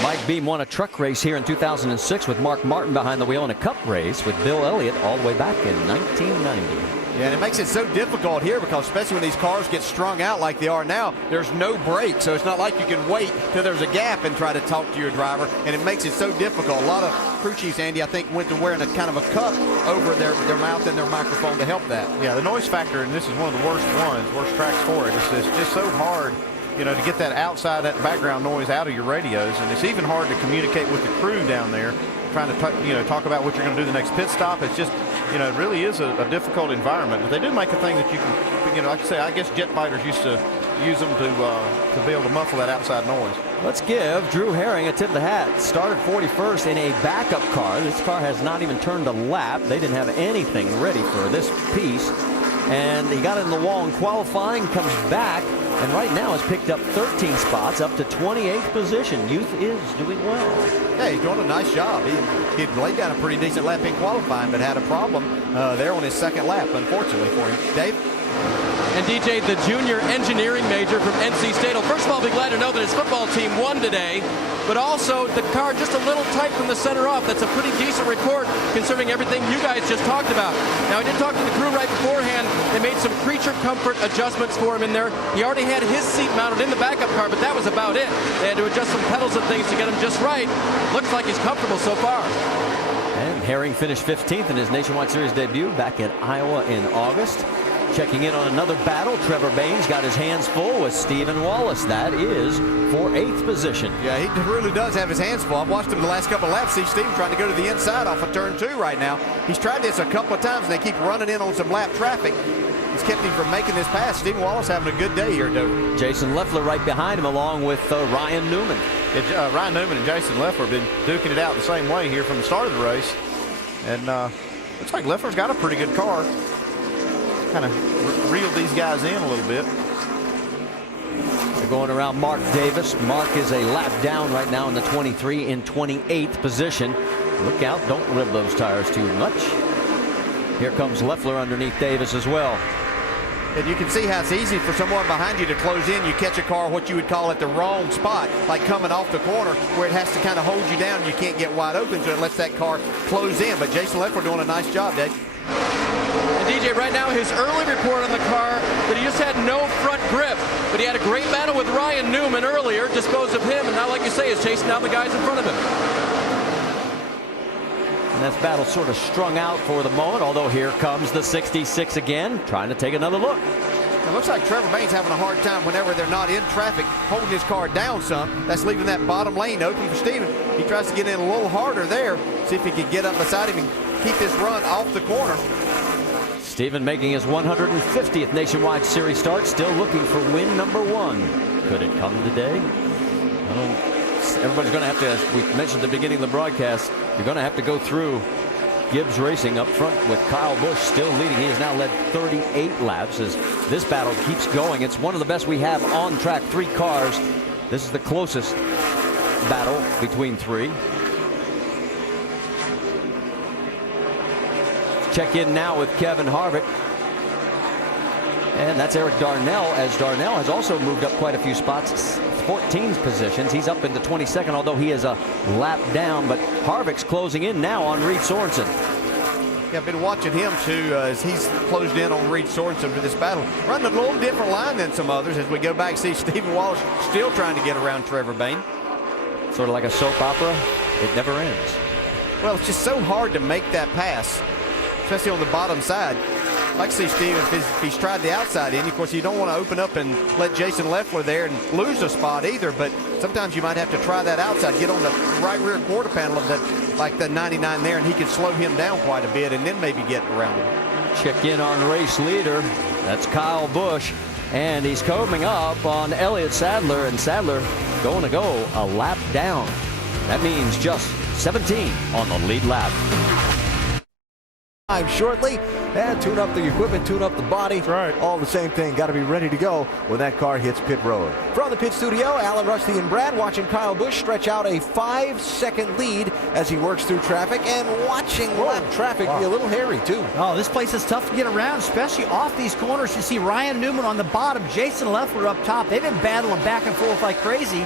Mike Beam won a truck race here in 2006 with Mark Martin behind the wheel in a cup race with Bill Elliott all the way back in 1990. Yeah, and it makes it so difficult here because especially when these cars get strung out like they are now, there's no brake. So it's not like you can wait till there's a gap and try to talk to your driver. And it makes it so difficult. A lot of crew chiefs, Andy, I think, went to wearing a kind of a cup over their mouth and their microphone to help that. Yeah, the noise factor, and this is one of the worst tracks for it. It's just so hard, to get that outside, that background noise out of your radios. And it's even hard to communicate with the crew down there, trying to talk about what you're going to do the next pit stop. It's just, it really is a difficult environment. But they do make a thing that you can, like I say, I guess jet fighters used to use them to be able to muffle that outside noise. Let's give Drew Herring a tip of the hat. Started 41st in a backup car. This car has not even turned a lap. They didn't have anything ready for this piece. And he got in the wall in qualifying, comes back, and right now has picked up 13 spots up to 28th position. Youth is doing well. Yeah, he's doing a nice job. He laid down a pretty decent lap in qualifying, but had a problem there on his second lap, unfortunately for him. Dave? And DJ, the junior engineering major from NC State. Well, first of all, I'll be glad to know that his football team won today, but also the car just a little tight from the center off. That's a pretty decent report considering everything you guys just talked about. Now, I did talk to the crew right beforehand. They made some creature comfort adjustments for him in there. He already had his seat mounted in the backup car, but that was about it. They had to adjust some pedals and things to get him just right. Looks like he's comfortable so far. And Herring finished 15th in his Nationwide Series debut back at Iowa in August. Checking in on another battle, Trevor Baynes got his hands full with Stephen Wallace. That is for 8th position. Yeah, he really does have his hands full. I've watched him the last couple of laps. See Stephen trying to go to the inside off of turn 2 right now. He's tried this a couple of times, and they keep running in on some lap traffic. It's kept him from making this pass. Stephen Wallace having a good day here, Dover. Jason Leffler right behind him, along with Ryan Newman. Ryan Newman and Jason Leffler have been duking it out the same way here from the start of the race. And looks like Leffler's got a pretty good car. Kind of reeled these guys in a little bit. They're going around Mark Davis. Mark is a lap down right now in the 23 in 28th position. Look out, don't rib those tires too much. Here comes Leffler underneath Davis as well. And you can see how it's easy for someone behind you to close in. You catch a car, what you would call at the wrong spot, like coming off the corner, where it has to kind of hold you down. You can't get wide open, so it lets that car close in. But Jason Leffler doing a nice job, Dave. And DJ, right now, his early report on the car that he just had no front grip, but he had a great battle with Ryan Newman earlier, disposed of him, and now, like you say, is chasing down the guys in front of him. And that battle sort of strung out for the moment, although here comes the 66 again, trying to take another look. It looks like Trevor Baynes having a hard time whenever they're not in traffic, holding his car down some. That's leaving that bottom lane open for Stephen. He tries to get in a little harder there, see if he can get up beside him and keep this run off the corner. Stephen making his 150th Nationwide Series start, still looking for win number 1. Could it come today? I don't everybody's going to have to, as we mentioned at the beginning of the broadcast, you're going to have to go through Gibbs Racing up front with Kyle Busch still leading. He has now led 38 laps as this battle keeps going. It's one of the best we have on track. 3 cars. This is the closest battle between 3. Check in now with Kevin Harvick. And that's Eric Darnell, as Darnell has also moved up quite a few spots, 14 positions. He's up into 22nd, although he is a lap down. But Harvick's closing in now on Reed Sorensen. Yeah, I've been watching him too as he's closed in on Reed Sorensen for this battle. Running a little different line than some others as we go back and see Stephen Wallace still trying to get around Trevor Bayne. Sort of like a soap opera. It never ends. Well, it's just so hard to make that pass, especially on the bottom side. I'd like to see Steve if he's tried the outside end. Of course, you don't want to open up and let Jason Leffler there and lose a spot either, but sometimes you might have to try that outside, get on the right rear quarter panel of that, like the 99 there, and he can slow him down quite a bit and then maybe get around him. Check in on race leader. That's Kyle Busch, and he's coming up on Elliott Sadler, and Sadler going to go a lap down. That means just 17 on the lead lap. Shortly, and tune up the equipment, tune up the body. That's right. All the same thing. Got to be ready to go when that car hits pit road. From the pit studio, Alan, Rusty, and Brad watching Kyle Busch stretch out a 5-second lead as he works through traffic, and watching lap traffic be a little hairy too. Oh, this place is tough to get around, especially off these corners. You see Ryan Newman on the bottom, Jason Leffler up top. They've been battling back and forth like crazy.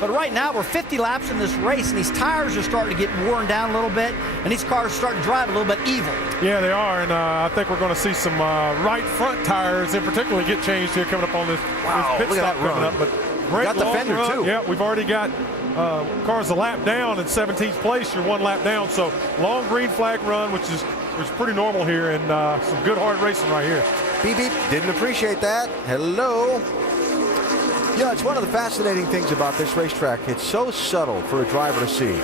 But right now, we're 50 laps in this race, and these tires are starting to get worn down a little bit, and these cars are starting to drive a little bit evil. Yeah, they are, and I think we're going to see some right front tires in particular get changed here coming up on this pit stop coming up. But great got the long fender run. too. Yeah, we've already got cars a lap down in 17th place. You're 1 lap down, so long green flag run, which is pretty normal here, and some good hard racing right here. Beep beep. Didn't appreciate that. Hello. Yeah, it's one of the fascinating things about this racetrack. It's so subtle for a driver to see.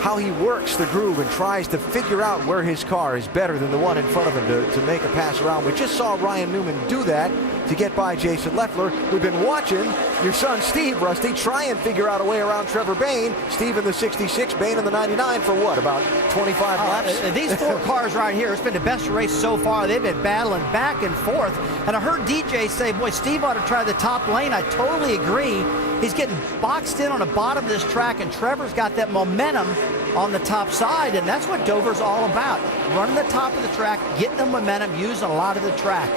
How he works the groove and tries to figure out where his car is better than the one in front of him to make a pass around. We just saw Ryan Newman do that to get by Jason Leffler. We've been watching your son Steve, Rusty, try and figure out a way around Trevor Bayne. Steve in the 66, Bayne in the 99 for what, about 25 laps? These 4 cars right here, it's been the best race so far. They've been battling back and forth. And I heard DJ say, boy, Steve ought to try the top lane. I totally agree. He's getting boxed in on the bottom of this track, and Trevor's got that momentum on the top side, and that's what Dover's all about. Running the top of the track, getting the momentum, using a lot of the track.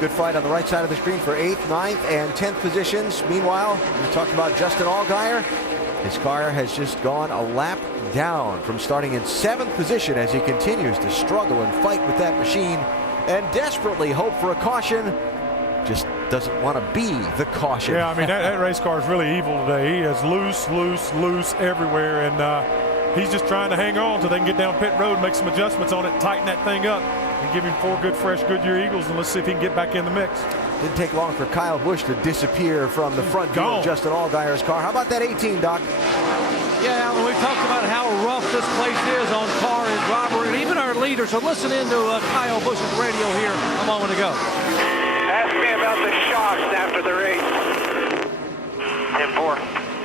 Good fight on the right side of the screen for 8th, 9th, and 10th positions. Meanwhile, we talked about Justin Allgaier. His car has just gone a lap down from starting in 7th position as he continues to struggle and fight with that machine and desperately hope for a caution. Just doesn't want to be the caution. Yeah, I mean, that race car is really evil today. He is loose everywhere, and he's just trying to hang on so they can get down pit road, make some adjustments on it, tighten that thing up, and give him 4 good, fresh Goodyear Eagles, and let's see if he can get back in the mix. Didn't take long for Kyle Busch to disappear from the front view of Justin Allgaier's car. How about that 18, Doc? Yeah, Alan, we've talked about how rough this place is on car and driver, and even our leader. So listen in to Kyle Busch's radio here a moment ago. Ask me about the shocks after the race. Tim,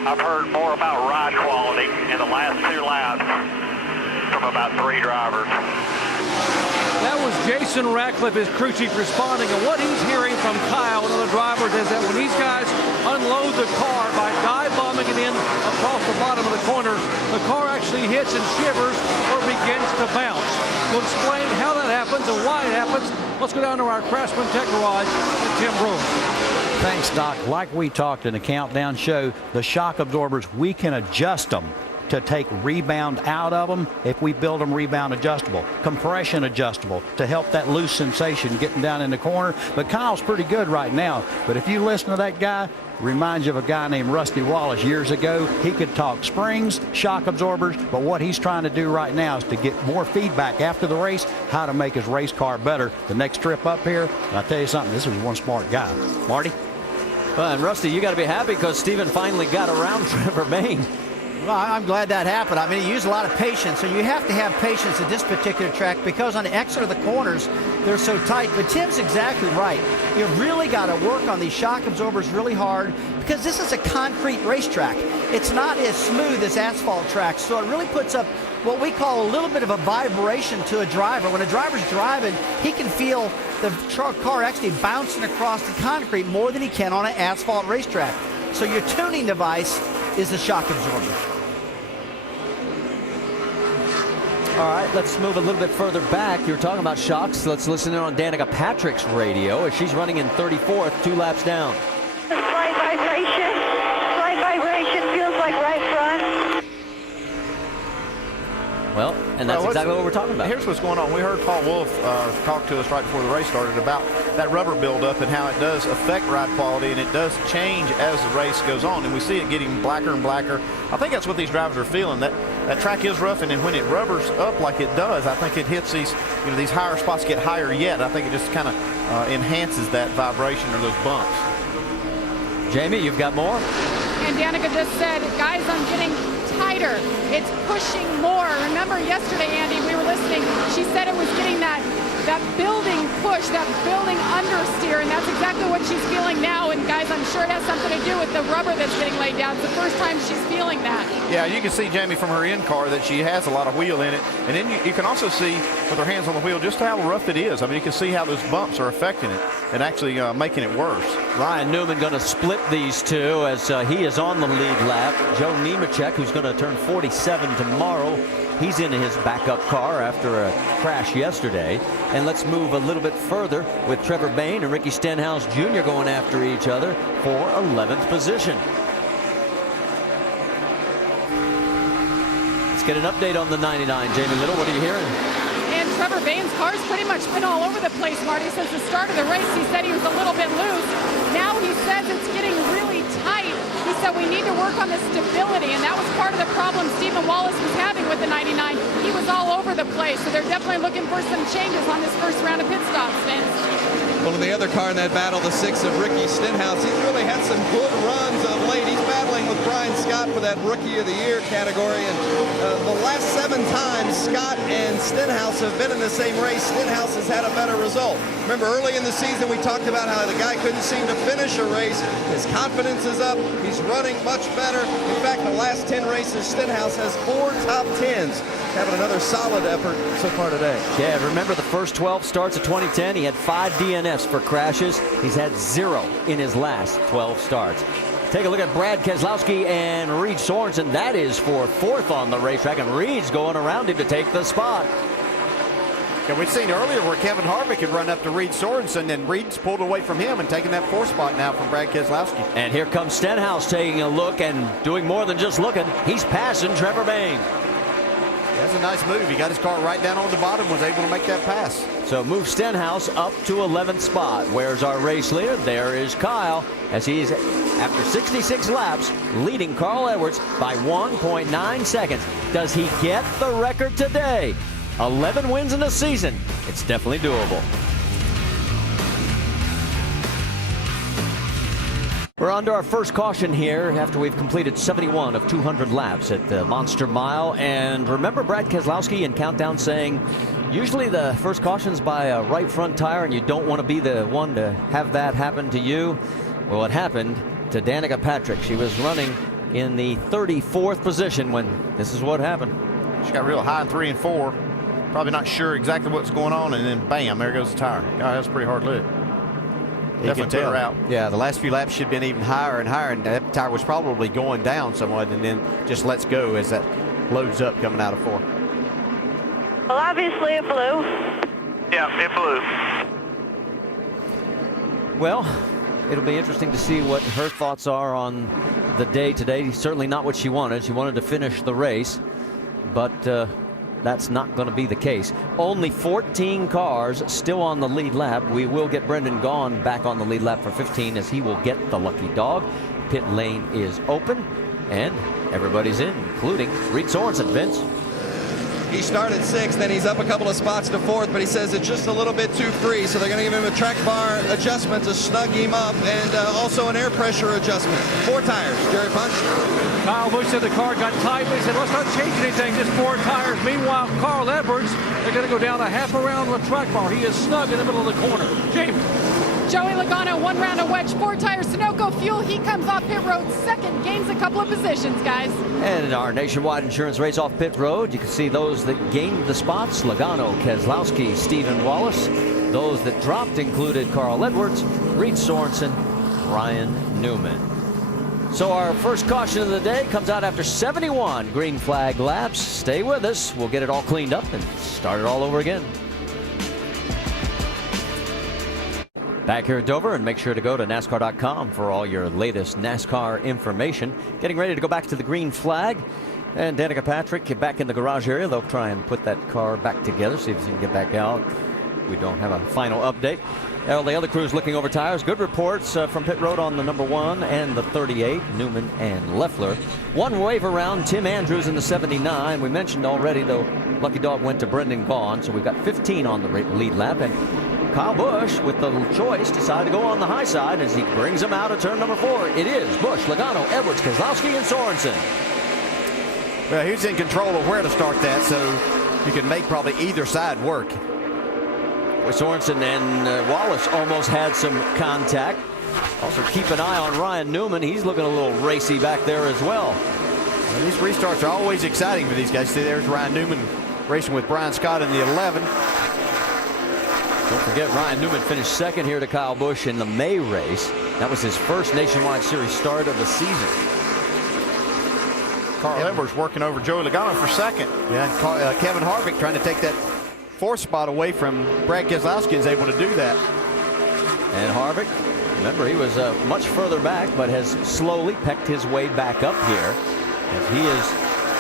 I've heard more about ride quality in the last 2 laps from about 3 drivers. That was Jason Ratcliffe, his crew chief, responding, and what he's hearing from Kyle and other drivers is that when these guys unload the car by dive bombing it in across the bottom of the corner, the car actually hits and shivers or begins to bounce. We'll explain how that happens and why it happens. Let's go down to our Craftsman Tech Garage and Tim Brewer. Thanks, Doc. Like we talked in the countdown show, the shock absorbers, we can adjust them to take rebound out of them if we build them rebound adjustable, compression adjustable to help that loose sensation getting down in the corner. But Kyle's pretty good right now. But if you listen to that guy, reminds you of a guy named Rusty Wallace years ago. He could talk springs, shock absorbers, but what he's trying to do right now is to get more feedback after the race, how to make his race car better. The next trip up here, and I'll tell you something, this is one smart guy. Marty? And Rusty, you got to be happy because Steven finally got around Trevor Bayne. Well, I'm glad that happened. I mean, he used a lot of patience, so you have to have patience at this particular track because on the exit of the corners, they're so tight. But Tim's exactly right. You really got to work on these shock absorbers really hard because this is a concrete racetrack. It's not as smooth as asphalt tracks, so it really puts up what we call a little bit of a vibration to a driver. When a driver's driving, he can feel the car actually bouncing across the concrete more than he can on an asphalt racetrack. So your tuning device is the shock absorber. All right, let's move a little bit further back. You're talking about shocks. Let's listen in on Danica Patrick's radio as she's running in 34th, 2 laps down. Slight vibration, feels like right front. Well, and that's exactly what we're talking about. Here's what's going on. We heard Paul Wolf talk to us right before the race started about that rubber buildup and how it does affect ride quality, and it does change as the race goes on, and we see it getting blacker and blacker. I think that's what these drivers are feeling. That track is rough, and then when it rubbers up like it does, I think it hits these higher spots get higher yet. I think it just kind of enhances that vibration or those bumps. Jamie, you've got more? And Danica just said, guys, I'm getting tighter. It's pushing more. Remember yesterday, Andy, we were listening. She said it was getting that building push, that building understeer, and that's exactly what she's feeling now. And guys, I'm sure it has something to do with the rubber that's getting laid down. It's the first time she's feeling that. Yeah, you can see, Jamie, from her in-car that she has a lot of wheel in it. And then you can also see with her hands on the wheel just how rough it is. I mean, you can see how those bumps are affecting it and actually making it worse. Ryan Newman going to split these two as he is on the lead lap. Joe Nemechek, who's going to turn 47 tomorrow, he's in his backup car after a crash yesterday. And let's move a little bit further with Trevor Bayne and Ricky Stenhouse Jr. going after each other for 11th position. Let's get an update on the 99. Jamie Little, what are you hearing? And Trevor Bayne's car's pretty much been all over the place, Marty. Since the start of the race, he said he was a little bit loose. Now he says it's getting really tight. He said we need to work on the stability, and that was part of the problem Stephen Wallace was having with the 99. He was all over the place, so they're definitely looking for some changes on this first round of pit stops, Vince. Well, in the other car in that battle, the 6 of Ricky Stenhouse, he's really had some good runs of late. He's battling with Brian Scott for that Rookie of the Year category, and the last 7 times Scott and Stenhouse have been in the same race, Stenhouse has had a better result. Remember, early in the season, we talked about how the guy couldn't seem to finish a race. His confidence is up. He's running much better. In fact, the last 10 races, Stenhouse has 4 top 10s. Having another solid effort so far today. Yeah, remember the first 12 starts of 2010, he had 5 DNFs for crashes. He's had 0 in his last 12 starts. Take a look at Brad Keselowski and Reed Sorensen. That is for 4th on the racetrack, and Reed's going around him to take the spot. Yeah, we'd seen earlier where Kevin Harvick had run up to Reed Sorensen, and Reed's pulled away from him and taking that 4th spot now from Brad Keselowski. And here comes Stenhouse taking a look and doing more than just looking. He's passing Trevor Bayne. That's a nice move. He got his car right down on the bottom, was able to make that pass. So move Stenhouse up to 11th spot. Where's our race leader? There is Kyle, as he's, after 66 laps, leading Carl Edwards by 1.9 seconds. Does he get the record today? 11 wins in a season. It's definitely doable. We're on to our first caution here after we've completed 71 of 200 laps at the Monster Mile. And remember Brad Keselowski in Countdown saying, usually the first caution's by a right front tire and you don't want to be the one to have that happen to you. Well, it happened to Danica Patrick. She was running in the 34th position when this is what happened. She got real high in 3 and 4. Probably not sure exactly what's going on, and then bam, there goes the tire. God, that was a pretty hard lick. Definitely put her out. Yeah, the last few laps should have been even higher and higher, and that tire was probably going down somewhat, and then just lets go as that loads up coming out of 4. Well, obviously it blew. Yeah, it blew. Well, it'll be interesting to see what her thoughts are on the day today. Certainly not what she wanted. She wanted to finish the race, but that's not going to be the case. Only 14 cars still on the lead lap. We will get Brendan Gaughan back on the lead lap for 15 as he will get the lucky dog. Pit lane is open and everybody's in, including Reed Sorensen. Vince? He started 6th, then he's up a couple of spots to 4th, but he says it's just a little bit too free, so they're going to give him a track bar adjustment to snug him up, and also an air pressure adjustment. 4 tires, Jerry Punch. Kyle Busch said the car got tight. They said, let's not change anything, just 4 tires. Meanwhile, Carl Edwards, they're going to go down a half a round with track bar. He is snug in the middle of the corner. Jamie. Joey Logano, 1 round of wedge, 4 tires, Sunoco fuel. He comes off pit road second, gains a couple of positions, guys. And in our nationwide insurance race off pit road, you can see those that gained the spots: Logano, Keselowski, Stephen Wallace. Those that dropped included Carl Edwards, Reed Sorensen, Ryan Newman. So our first caution of the day comes out after 71 green flag laps. Stay with us. We'll get it all cleaned up and start it all over again. Back here at Dover, and make sure to go to NASCAR.com for all your latest NASCAR information. Getting ready to go back to the green flag. And Danica Patrick back in the garage area. They'll try and put that car back together, see if he can get back out. We don't have a final update. All the other crews looking over tires. Good reports from pit road on the number 1 and the 38, Newman and Leffler. 1 wave around, Tim Andrews in the 79. We mentioned already, though, Lucky Dog went to Brendan Gaughan, so we've got 15 on the lead lap. And Kyle Busch, with the choice, decided to go on the high side as he brings him out of turn number 4. It is Busch, Logano, Edwards, Keselowski, and Sorensen. Well, he's in control of where to start that, so you can make probably either side work. Well, Sorensen and Wallace almost had some contact. Also keep an eye on Ryan Newman. He's looking a little racy back there as well. And these restarts are always exciting for these guys. See, there's Ryan Newman racing with Brian Scott in the 11. Don't forget, Ryan Newman finished second here to Kyle Busch in the May race. That was his first Nationwide Series start of the season. Carl Edwards working over Joey Logano for second. Yeah, and Kevin Harvick trying to take that 4th spot away from Brad Keselowski is able to do that. And Harvick, remember, he was much further back, but has slowly pecked his way back up here. As he is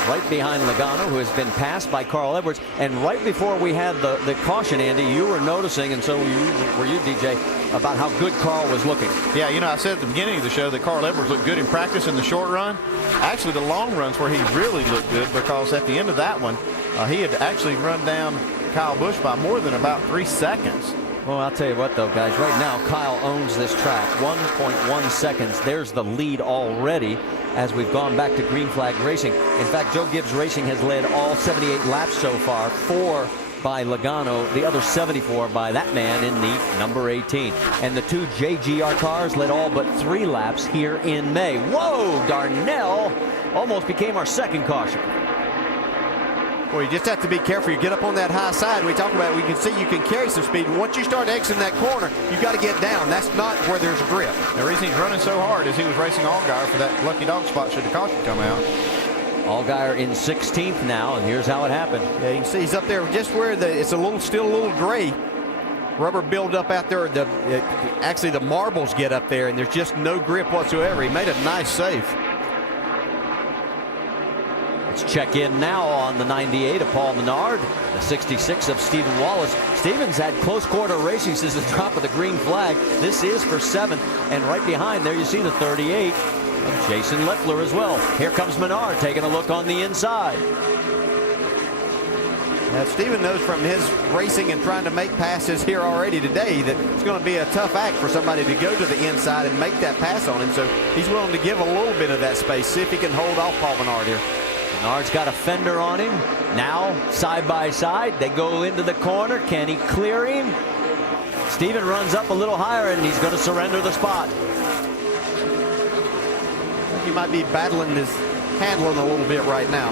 right behind Logano, who has been passed by Carl Edwards. And right before we had the caution, Andy, you were noticing, and so were you, DJ, about how good Carl was looking. Yeah, you know, I said at the beginning of the show that Carl Edwards looked good in practice in the short run. Actually, the long runs where he really looked good, because at the end of that one, he had actually run down Kyle Busch by more than about 3 seconds. Well, I'll tell you what, though, guys. Right now, Kyle owns this track. 1.1 seconds. There's the lead already as we've gone back to green flag racing. In fact, Joe Gibbs Racing has led all 78 laps so far. 4 by Logano, the other 74 by that man in the number 18. And the 2 JGR cars led all but 3 laps here in May. Whoa, Darnell almost became our second caution. Well, you just have to be careful. You get up on that high side. We talk about it. We can see you can carry some speed. And once you start exiting that corner, you got to get down. That's not where there's a grip. The reason he's running so hard is he was racing Allgaier for that lucky dog spot should the caution come out. Allgaier in 16th now, and here's how it happened. Yeah, you can see he's up there just where it's still a little gray. Rubber build up out there. Actually, the marbles get up there, and there's just no grip whatsoever. He made a nice save. Let's check in now on the 98 of Paul Menard, the 66 of Stephen Wallace. Stephen's had close quarter racing since the drop of the green flag. This is for 7th, and right behind there you see the 38 of Jason Leffler as well. Here comes Menard taking a look on the inside. Now, Stephen knows from his racing and trying to make passes here already today that it's going to be a tough act for somebody to go to the inside and make that pass on him. So he's willing to give a little bit of that space, see if he can hold off Paul Menard here. Menard's got a fender on him. Now, side by side, they go into the corner. Can he clear him? Stephen runs up a little higher, and he's going to surrender the spot. He might be battling his handling a little bit right now.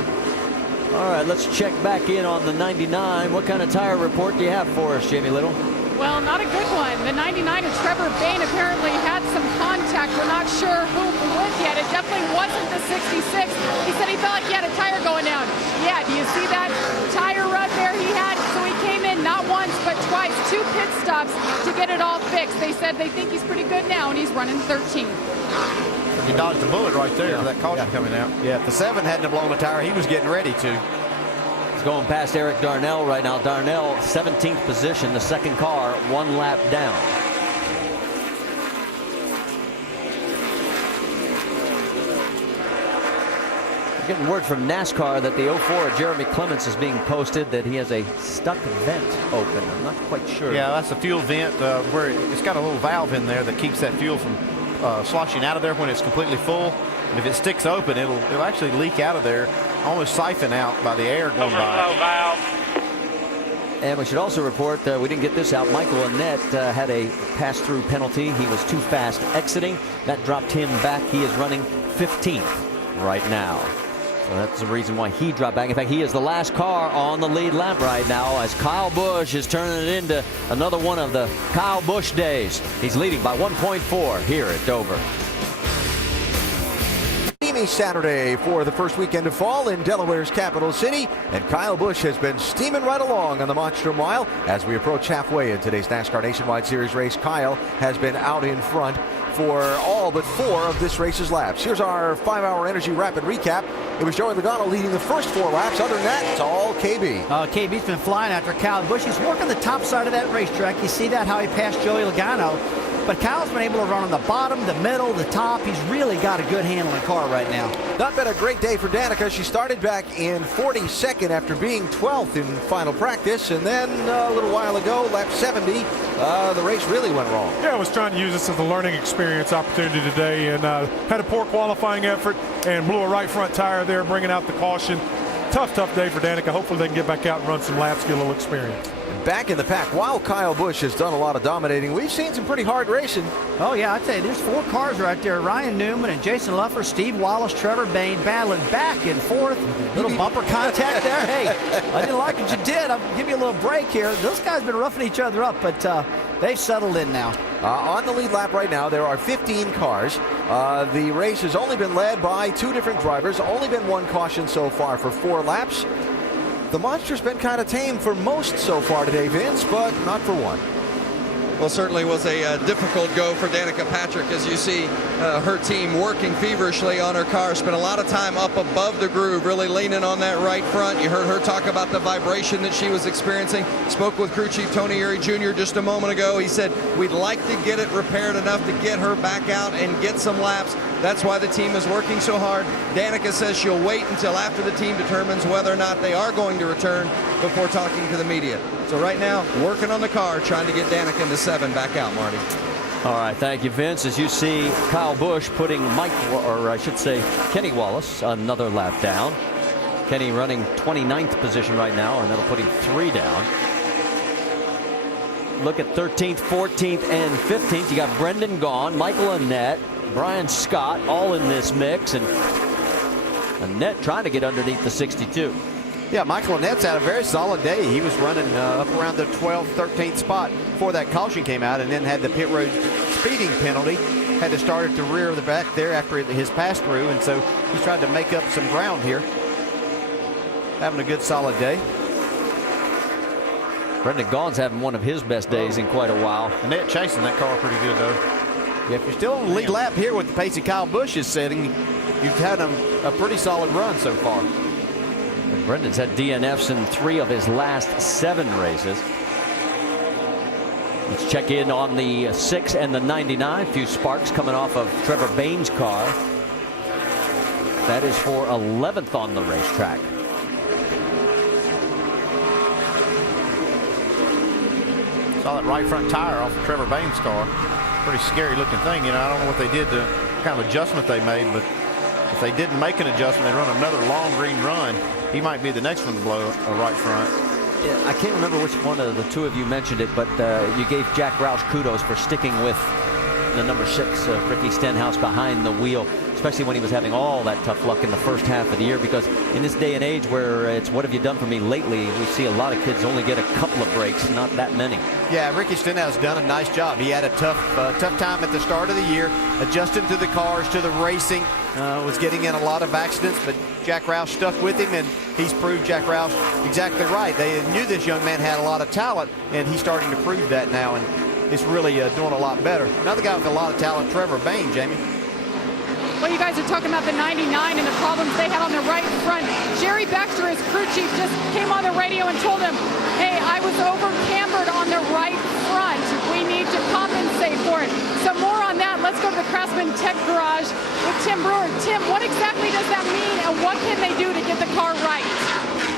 All right, let's check back in on the 99. What kind of tire report do you have for us, Jamie Little? Well, not a good one. The 99 of Trevor Bayne apparently had some contact. We're not sure who went yet. It definitely wasn't the 66. He said he felt like he had a tire going down. Yeah, do you see that tire rub there he had? So he came in not once, but twice, 2 pit stops to get it all fixed. They said they think he's pretty good now, and he's running 13th. He dodged a bullet right there, that caution coming out. Yeah, if the 7 hadn't blown a tire, he was getting ready to. He's going past Eric Darnell right now. Darnell, 17th position, the second car, 1 lap down. Getting word from NASCAR that the 04 Jeremy Clements is being posted that he has a stuck vent open. I'm not quite sure. Yeah, that's a fuel vent where it's got a little valve in there that keeps that fuel from sloshing out of there when it's completely full. And if it sticks open, it'll actually leak out of there, almost siphon out by the air going by. And we should also report, we didn't get this out, Michael Annett had a pass-through penalty. He was too fast exiting. That dropped him back. He is running 15th right now. So that's the reason why he dropped back. In fact, he is the last car on the lead lap right now as Kyle Busch is turning it into another one of the Kyle Busch days. He's leading by 1.4 here at Dover. Steamy Saturday for the first weekend of fall in Delaware's capital city, and Kyle Busch has been steaming right along on the Monster Mile. As we approach halfway in today's NASCAR Nationwide Series race, Kyle has been out in front for all but 4 of this race's laps. Here's our 5-hour Energy Rapid recap. It was Joey Logano leading the first 4 laps. Other than that, it's all KB. KB's been flying after Kyle Busch. He's working the top side of that racetrack. You see that, how he passed Joey Logano. But Kyle's been able to run on the bottom, the middle, the top. He's really got a good handle on the car right now. Not been a great day for Danica. She started back in 42nd after being 12th in final practice. And then a little while ago, lap 70, the race really went wrong. Yeah, I was trying to use this as a learning experience opportunity today, and had a poor qualifying effort and blew a right front tire there, bringing out the caution. Tough day for Danica. Hopefully they can get back out and run some laps, get a little experience. Back in the pack, while Kyle Busch has done a lot of dominating, we've seen some pretty hard racing. Oh, yeah, I tell you, there's 4 cars right there. Ryan Newman and Jason Luffer, Steve Wallace, Trevor Bayne battling back and forth. Little bumper contact there. Hey, I didn't like what you did. I'll give you a little break here. Those guys have been roughing each other up, but they've settled in now. On the lead lap right now, there are 15 cars. The race has only been led by 2 different drivers. Only been 1 caution so far for 4 laps. The Monster's been kind of tame for most so far today, Vince, but not for 1. Well, certainly was a difficult go for Danica Patrick, as you see her team working feverishly on her car. Spent a lot of time up above the groove, really leaning on that right front. You heard her talk about the vibration that she was experiencing. Spoke with crew chief Tony Erie Jr. just a moment ago. He said, we'd like to get it repaired enough to get her back out and get some laps. That's why the team is working so hard. Danica says she'll wait until after the team determines whether or not they are going to return before talking to the media. So right now, working on the car, trying to get Danica into 7 back out, Marty. All right, thank you, Vince. As you see, Kyle Busch putting Kenny Wallace another lap down. Kenny running 29th position right now, and that'll put him 3 down. Look at 13th, 14th, and 15th. You got Brendan Gaughan, Michael Annett, Brian Scott, all in this mix, and Annett trying to get underneath the 62. Yeah, Michael Annett's had a very solid day. He was running up around the 12th, 13th spot before that caution came out, and then had the pit road speeding penalty. Had to start at the rear of the back there after his pass through, and so he's tried to make up some ground here. Having a good, solid day. Brendan Gaughan's having one of his best days in quite a while. Annett chasing that car pretty good, though. Yeah, if you're still on the lead lap here with the pace that Kyle Busch is setting, you've had a pretty solid run so far. And Brendan's had DNFs in 3 of his last 7 races. Let's check in on the 6 and the 99. A few sparks coming off of Trevor Bayne's car. That is for 11th on the racetrack. Saw that right front tire off of Trevor Bayne's car. Pretty scary looking thing. You know, I don't know what they did to kind of adjustment they made, but if they didn't make an adjustment and run another long green run, he might be the next one to blow a right front. Yeah, I can't remember which one of the 2 of you mentioned it, but you gave Jack Roush kudos for sticking with the number 6, Ricky Stenhouse, behind the wheel, especially when he was having all that tough luck in the first half of the year, because in this day and age where it's what have you done for me lately, we see a lot of kids only get a couple of breaks, not that many. Yeah, Ricky Stenhouse done a nice job. He had a tough time at the start of the year, adjusting to the cars, to the racing, was getting in a lot of accidents, but Jack Roush stuck with him, and he's proved Jack Roush exactly right. They knew this young man had a lot of talent, and he's starting to prove that now, and it's really doing a lot better. Another guy with a lot of talent, Trevor Bayne, Jamie. Well, you guys are talking about the 99 and the problems they had on the right front. Jerry Baxter, his crew chief, just came on the radio and told him, hey, I was over-cambered on the right front. We need to compensate for it. Some more on that. Let's go to the Craftsman Tech Garage with Tim Brewer. Tim, what exactly does that mean, and what can they do to get the car right?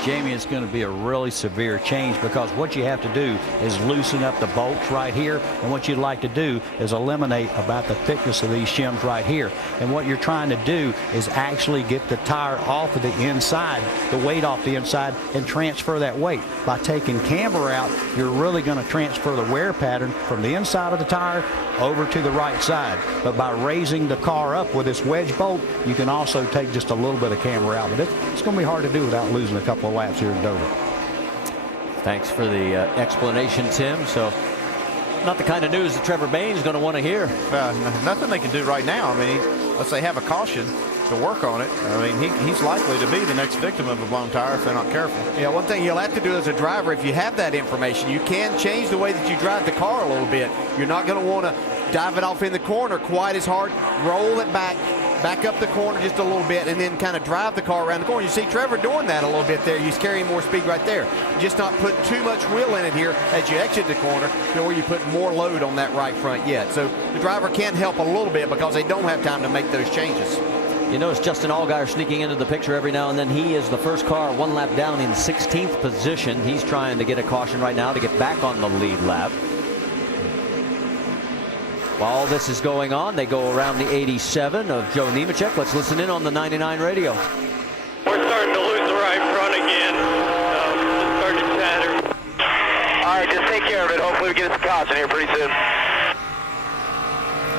Jamie, it's going to be a really severe change because what you have to do is loosen up the bolts right here, and what you'd like to do is eliminate about the thickness of these shims right here. And what you're trying to do is actually get the tire off of the inside, the weight off the inside, and transfer that weight. By taking camber out, you're really going to transfer the wear pattern from the inside of the tire over to the right side. But by raising the car up with this wedge bolt, you can also take just a little bit of camber out. But it's going to be hard to do without losing a couple of laps here in Dover. Thanks for the explanation, Tim. So not the kind of news that Trevor Bayne's going to want to hear. Nothing they can do right now. I mean, let's say have a caution to work on it. I mean, he's likely to be the next victim of a blown tire if they're not careful. Yeah, one thing you'll have to do as a driver, if you have that information, you can change the way that you drive the car a little bit. You're not going to want to dive it off in the corner quite as hard. Roll it back up the corner just a little bit, and then kind of drive the car around the corner. You see Trevor doing that a little bit there. He's carrying more speed right there. Just not put too much wheel in it here as you exit the corner, where you put more load on that right front yet. So the driver can help a little bit because they don't have time to make those changes. You notice Justin Allgaier sneaking into the picture every now and then. He is the first car one lap down in 16th position. He's trying to get a caution right now to get back on the lead lap. While this is going on, they go around the 87 of Joe Nemechek. Let's listen in on the 99 radio. We're starting to lose the right front again. It's starting to chatter. All right, just take care of it. Hopefully we get us a caution here pretty soon.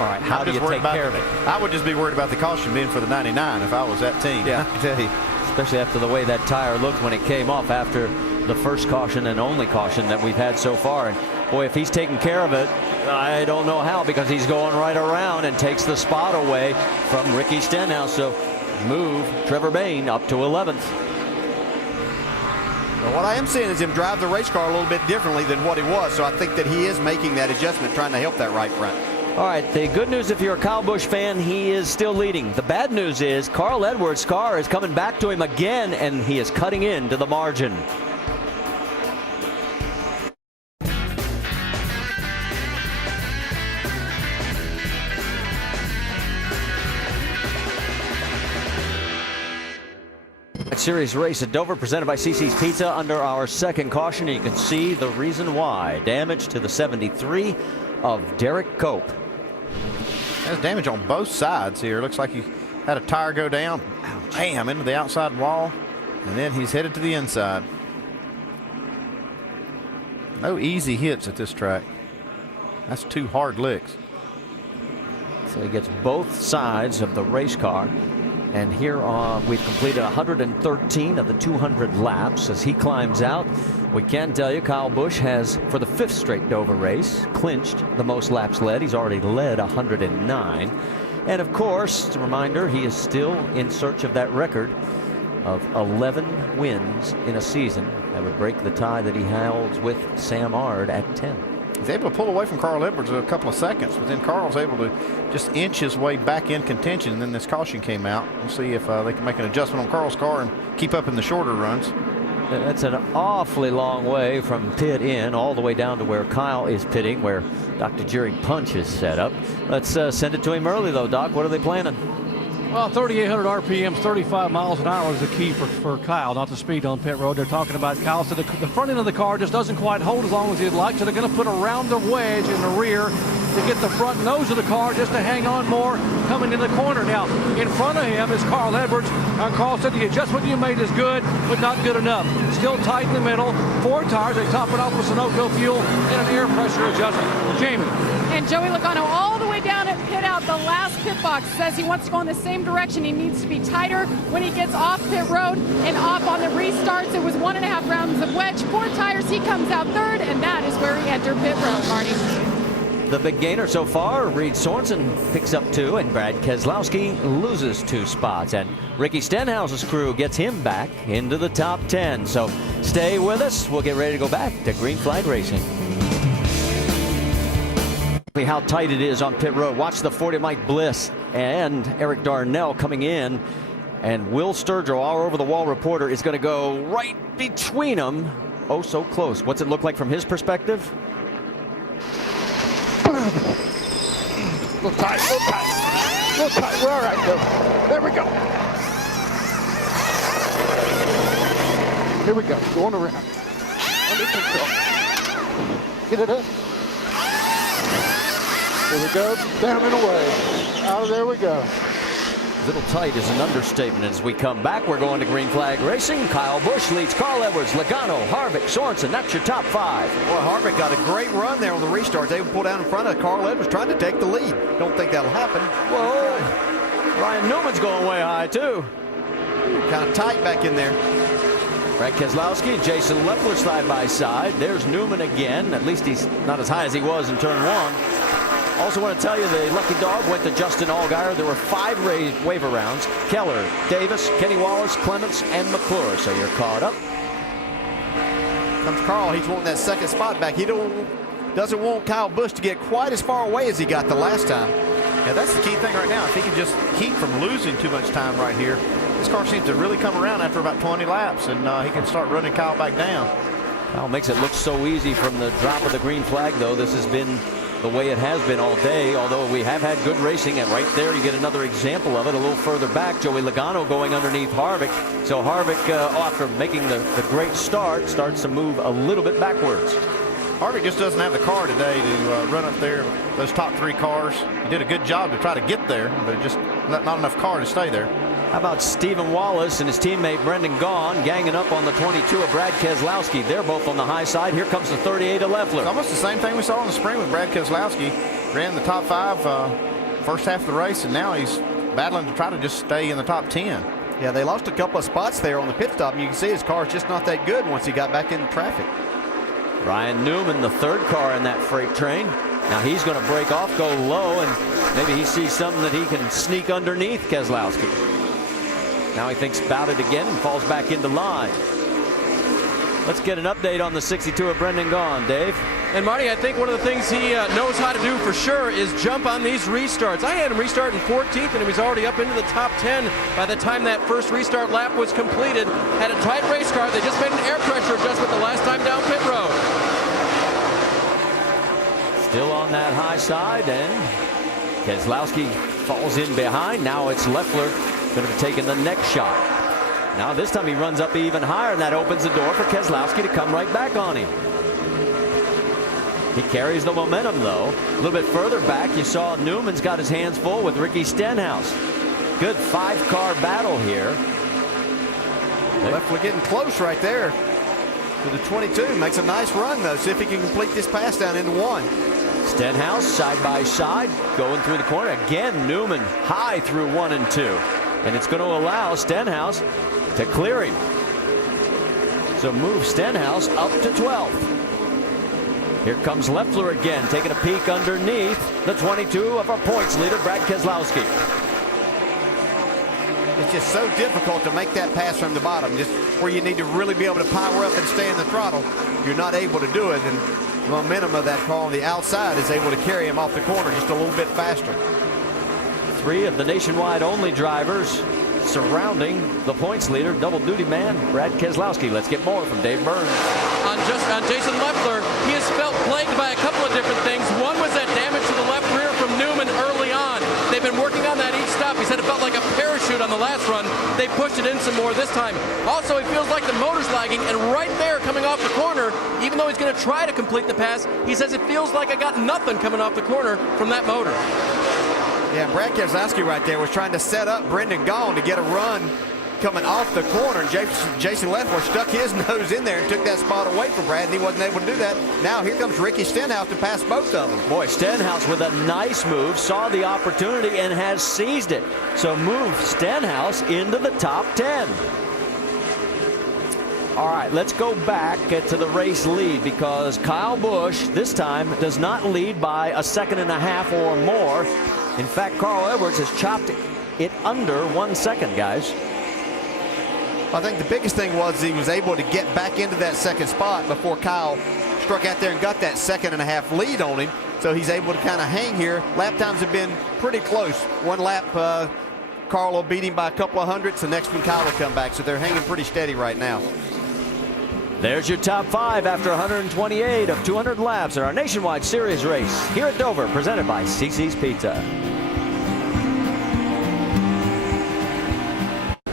All right, how do you take care of it? I would just be worried about the caution being for the 99 if I was that team. Yeah, I tell you. Especially after the way that tire looked when it came off after the first caution and only caution that we've had so far. And boy, if he's taking care of it, I don't know how, because he's going right around and takes the spot away from Ricky Stenhouse. So move Trevor Bayne up to 11th. Well, what I am seeing is him drive the race car a little bit differently than what he was. So I think that he is making that adjustment, trying to help that right front. All right, the good news, if you're a Kyle Busch fan, he is still leading. The bad news is Carl Edwards' car is coming back to him again, and he is cutting into the margin. Series race at Dover, presented by CC's Pizza. Under our second caution, you can see the reason why. Damage to the 73 of Derek Cope. There's damage on both sides here. Looks like he had a tire go down, bam, into the outside wall, and then he's headed to the inside. No easy hits at this track. That's 2 hard licks. So he gets both sides of the race car. And here we've completed 113 of the 200 laps. As he climbs out, we can tell you Kyle Busch has, for the 5th straight Dover race, clinched the most laps led. He's already led 109. And of course, a reminder, he is still in search of that record of 11 wins in a season. That would break the tie that he holds with Sam Ard at 10. He's able to pull away from Carl Edwards a couple of seconds, but then Carl's able to just inch his way back in contention, and then this caution came out. We'll see if they can make an adjustment on Carl's car and keep up in the shorter runs. That's an awfully long way from pit in all the way down to where Kyle is pitting, where Dr. Jerry Punch is set up. Let's send it to him early, though, Doc. What are they planning? Well, 3,800 RPMs, 35 miles an hour is the key for Kyle, not the speed on pit road. They're talking about Kyle. So the front end of the car just doesn't quite hold as long as he'd like. So they're going to put a rounder wedge in the rear to get the front nose of the car just to hang on more coming in the corner. Now, in front of him is Carl Edwards. Carl said the adjustment you made is good, but not good enough. Still tight in the middle. 4 tires. They top it off with Sunoco fuel and an air pressure adjustment. Jamie. And Joey Logano all the way down at pit out. The last pit box says he wants to go in the same direction. He needs to be tighter when he gets off pit road and off on the restarts. It was 1.5 rounds of wedge, 4 tires. He comes out 3rd, and that is where he entered pit road, Marty. The big gainer so far, Reed Sorensen picks up 2, and Brad Keselowski loses 2 spots. And Ricky Stenhouse's crew gets him back into the top 10. So stay with us. We'll get ready to go back to Green Flag Racing. How tight it is on pit road. Watch the 40 Mike Bliss and Eric Darnell coming in, and Will Sturgill, our over-the-wall reporter, is going to go right between them. Oh, so close. What's it look like from his perspective? Look tight, look tight. little tight. We're all right, though. There we go. Here we go. Going around. Under control. Get it up. Here we go. Down and away. Out of there we go. Little tight is an understatement. As we come back, we're going to green flag racing. Kyle Busch leads Carl Edwards, Logano, Harvick, Sorensen. That's your top 5. Well, Harvick got a great run there on the restart. They pulled down in front of Carl Edwards trying to take the lead. Don't think that'll happen. Whoa. Ryan Newman's going way high, too. Kind of tight back in there. Brad Keselowski and Jason Leffler side by side. There's Newman again. At least he's not as high as he was in turn 1. Also want to tell you the lucky dog went to Justin Allgaier. There were 5 waiver rounds. Keller, Davis, Kenny Wallace, Clements, and McClure. So you're caught up. Comes Carl. He's wanting that second spot back. He doesn't want Kyle Busch to get quite as far away as he got the last time. Yeah, that's the key thing right now. If he can just keep from losing too much time right here, this car seems to really come around after about 20 laps, and he can start running Kyle back down. Kyle makes it look so easy from the drop of the green flag, though. This has been the way it has been all day, although we have had good racing. And right there, you get another example of it a little further back. Joey Logano going underneath Harvick. So Harvick, after making the great start, starts to move a little bit backwards. Harvick just doesn't have the car today to run up there, those top 3 cars. He did a good job to try to get there, but just not enough car to stay there. How about Stephen Wallace and his teammate Brendan Gaughan ganging up on the 22 of Brad Keselowski? They're both on the high side. Here comes the 38 of Leffler. It's almost the same thing we saw in the spring with Brad Keselowski. Ran the top 5 first half of the race, and now he's battling to try to just stay in the top 10. Yeah, they lost a couple of spots there on the pit stop, and you can see his car's just not that good once he got back in traffic. Ryan Newman, the 3rd car in that freight train. Now he's going to break off, go low, and maybe he sees something that he can sneak underneath Keselowski. Now he thinks about it again and falls back into line. Let's get an update on the 62 of Brendan Gaughan, Dave. And Marty, I think one of the things he knows how to do for sure is jump on these restarts. I had him restart in 14th, and he was already up into the top 10 by the time that first restart lap was completed. Had a tight race car. They just made an air pressure adjustment the last time down pit road. Still on that high side, and Keselowski falls in behind. Now it's Leffler going to be taking the next shot. Now this time he runs up even higher, and that opens the door for Keselowski to come right back on him. He carries the momentum, though. A little bit further back, you saw Newman's got his hands full with Ricky Stenhouse. Good 5-car battle here. Leffler getting close right there to the 22. Makes a nice run, though. See if he can complete this pass down into 1. Stenhouse side by side going through the corner. Again, Newman high through 1 and 2. And it's going to allow Stenhouse to clear him. So move Stenhouse up to 12th. Here comes Leffler again, taking a peek underneath the 22 of our points leader, Brad Keselowski. It's just so difficult to make that pass from the bottom, just where you need to really be able to power up and stay in the throttle. You're not able to do it, and the momentum of that car on the outside is able to carry him off the corner just a little bit faster. 3 of the nationwide only drivers surrounding the points leader, double duty man, Brad Keselowski. Let's get more from Dave Burns. On Jason Leffler, he has felt plagued by a couple of different things. One was that damage to the left rear from Newman early on. They've been working on that each stop. He said it felt like a parachute on the last run. They pushed it in some more this time. Also, he feels like the motor's lagging, and right there coming off the corner, even though he's going to try to complete the pass, he says it feels like I got nothing coming off the corner from that motor. Yeah, Brad Keselowski right there was trying to set up Brendan Gaughan to get a run coming off the corner, and Jason Leffler stuck his nose in there and took that spot away from Brad, and he wasn't able to do that. Now here comes Ricky Stenhouse to pass both of them. Boy, Stenhouse with a nice move, saw the opportunity and has seized it. So move Stenhouse into the top 10. All right, let's go back to the race lead, because Kyle Busch this time does not lead by a 1.5 seconds or more. In fact, Carl Edwards has chopped it under 1 second, guys. I think the biggest thing was he was able to get back into that second spot before Kyle struck out there and got that 1.5 seconds lead on him. So he's able to kind of hang here. Lap times have been pretty close. One lap, Carl will beat him by a couple of hundredths. The next one, Kyle will come back. So they're hanging pretty steady right now. There's your top 5 after 128 of 200 laps in our nationwide series race here at Dover, presented by CC's Pizza.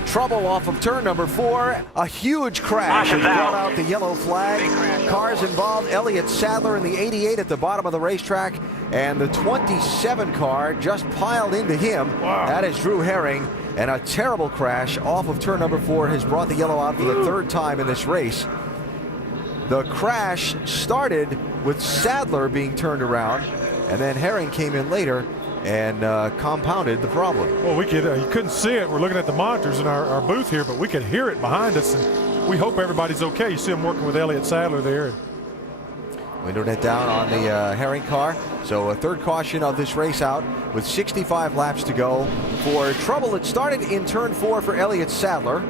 trouble off of turn number 4. A huge crash has brought out the yellow flag. Cars involved, Elliott Sadler in the 88 at the bottom of the racetrack, and the 27 car just piled into him. Wow. That is Drew Herring, and a terrible crash off of turn number 4 has brought the yellow out for the 3rd time in this race. The crash started with Sadler being turned around, and then Herring came in later and compounded the problem. Well, we could you couldn't see it. We're looking at the monitors in our booth here, but we could hear it behind us, and we hope everybody's okay. You see him working with Elliott Sadler there. Window net down on the Herring car. So a 3rd caution of this race out with 65 laps to go for trouble. It started in turn 4 for Elliott Sadler.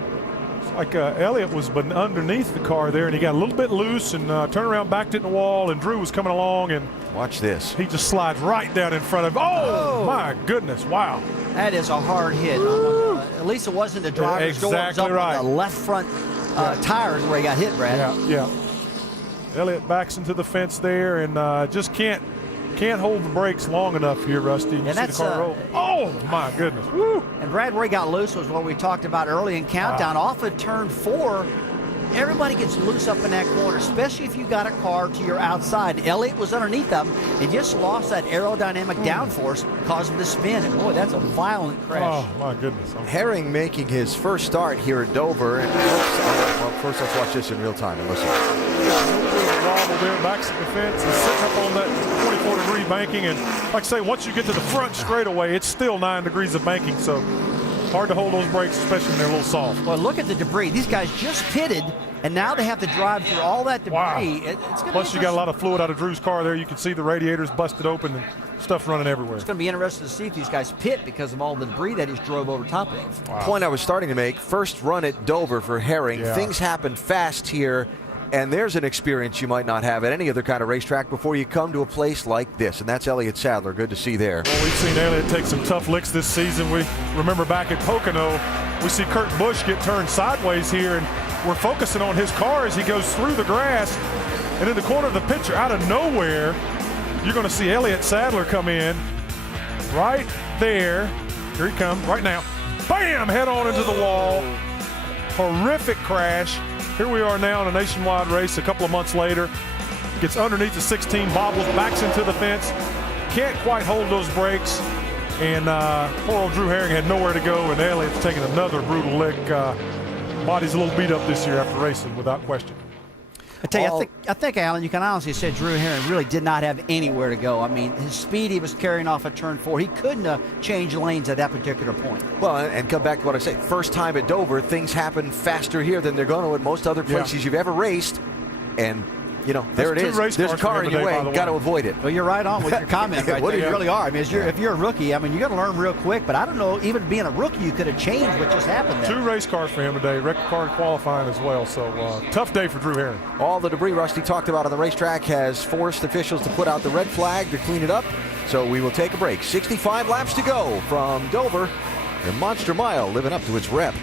Like Elliott was underneath the car there, and he got a little bit loose and turned around, backed it in the wall, and Drew was coming along, and watch this. He just slides right down in front of him. Oh, my goodness, wow. That is a hard hit. At least it wasn't the driver's door. It was up on the left front tires where he got hit, Brad. Yeah. Elliott backs into the fence there and just can't hold the brakes long enough here, Rusty. You see the car roll. Oh, my goodness. Woo. And Brad, where he got loose was what we talked about early in countdown. Wow. Off of turn 4, everybody gets loose up in that corner, especially if you got a car to your outside. Elliott was underneath them and just lost that aerodynamic downforce, causing the spin. And boy, that's a violent crash. Oh, my goodness. Herring making his first start here at Dover. And first let's watch this in real time and listen. Wobble there, backs at the fence, and sitting up on that 24-degree banking. And like I say, once you get to the front straightaway, it's still 9 degrees of banking. So hard to hold those brakes, especially when they're a little soft. Well, look at the debris. These guys just pitted, and now they have to drive through all that debris. Wow. Plus, you got a lot of fluid out of Drew's car there. You can see the radiators busted open and stuff running everywhere. It's going to be interesting to see if these guys pit because of all the debris that he's drove over top of. Wow. Point I was starting to make, first run at Dover for Herring. Yeah. Things happen fast here, and there's an experience you might not have at any other kind of racetrack before you come to a place like this, and that's Elliott Sadler. Good to see there. Well, we've seen Elliott take some tough licks this season. We remember back at Pocono, we see Kurt Busch get turned sideways here, and we're focusing on his car as he goes through the grass. And in the corner of the picture, out of nowhere, you're going to see Elliott Sadler come in right there. Here he comes right now. Bam! Head on into the wall. Horrific crash. Here we are now in a nationwide race a couple of months later. Gets underneath the 16, bobbles, backs into the fence. Can't quite hold those brakes. And poor old Drew Herring had nowhere to go, and Elliott's taking another brutal lick. Body's a little beat up this year after racing, without question. I tell you, I think, Alan, you can honestly say Drew Herring really did not have anywhere to go. I mean, his speed he was carrying off at turn 4, he couldn't have changed lanes at that particular point. Well, and come back to what I say. First time at Dover, things happen faster here than they're going to at most other places you've ever raced. And, you know, there it is. There's a car in your way. Got to avoid it. Well, you're right on with your comment right there. You really are. I mean, if you're a rookie, I mean, you got to learn real quick. But I don't know, even being a rookie, you could have changed what just happened there. 2 race cars for him today, record car in qualifying as well. So tough day for Drew Herring. All the debris Rusty talked about on the racetrack has forced officials to put out the red flag to clean it up. So we will take a break. 65 laps to go from Dover. The Monster Mile living up to its rep.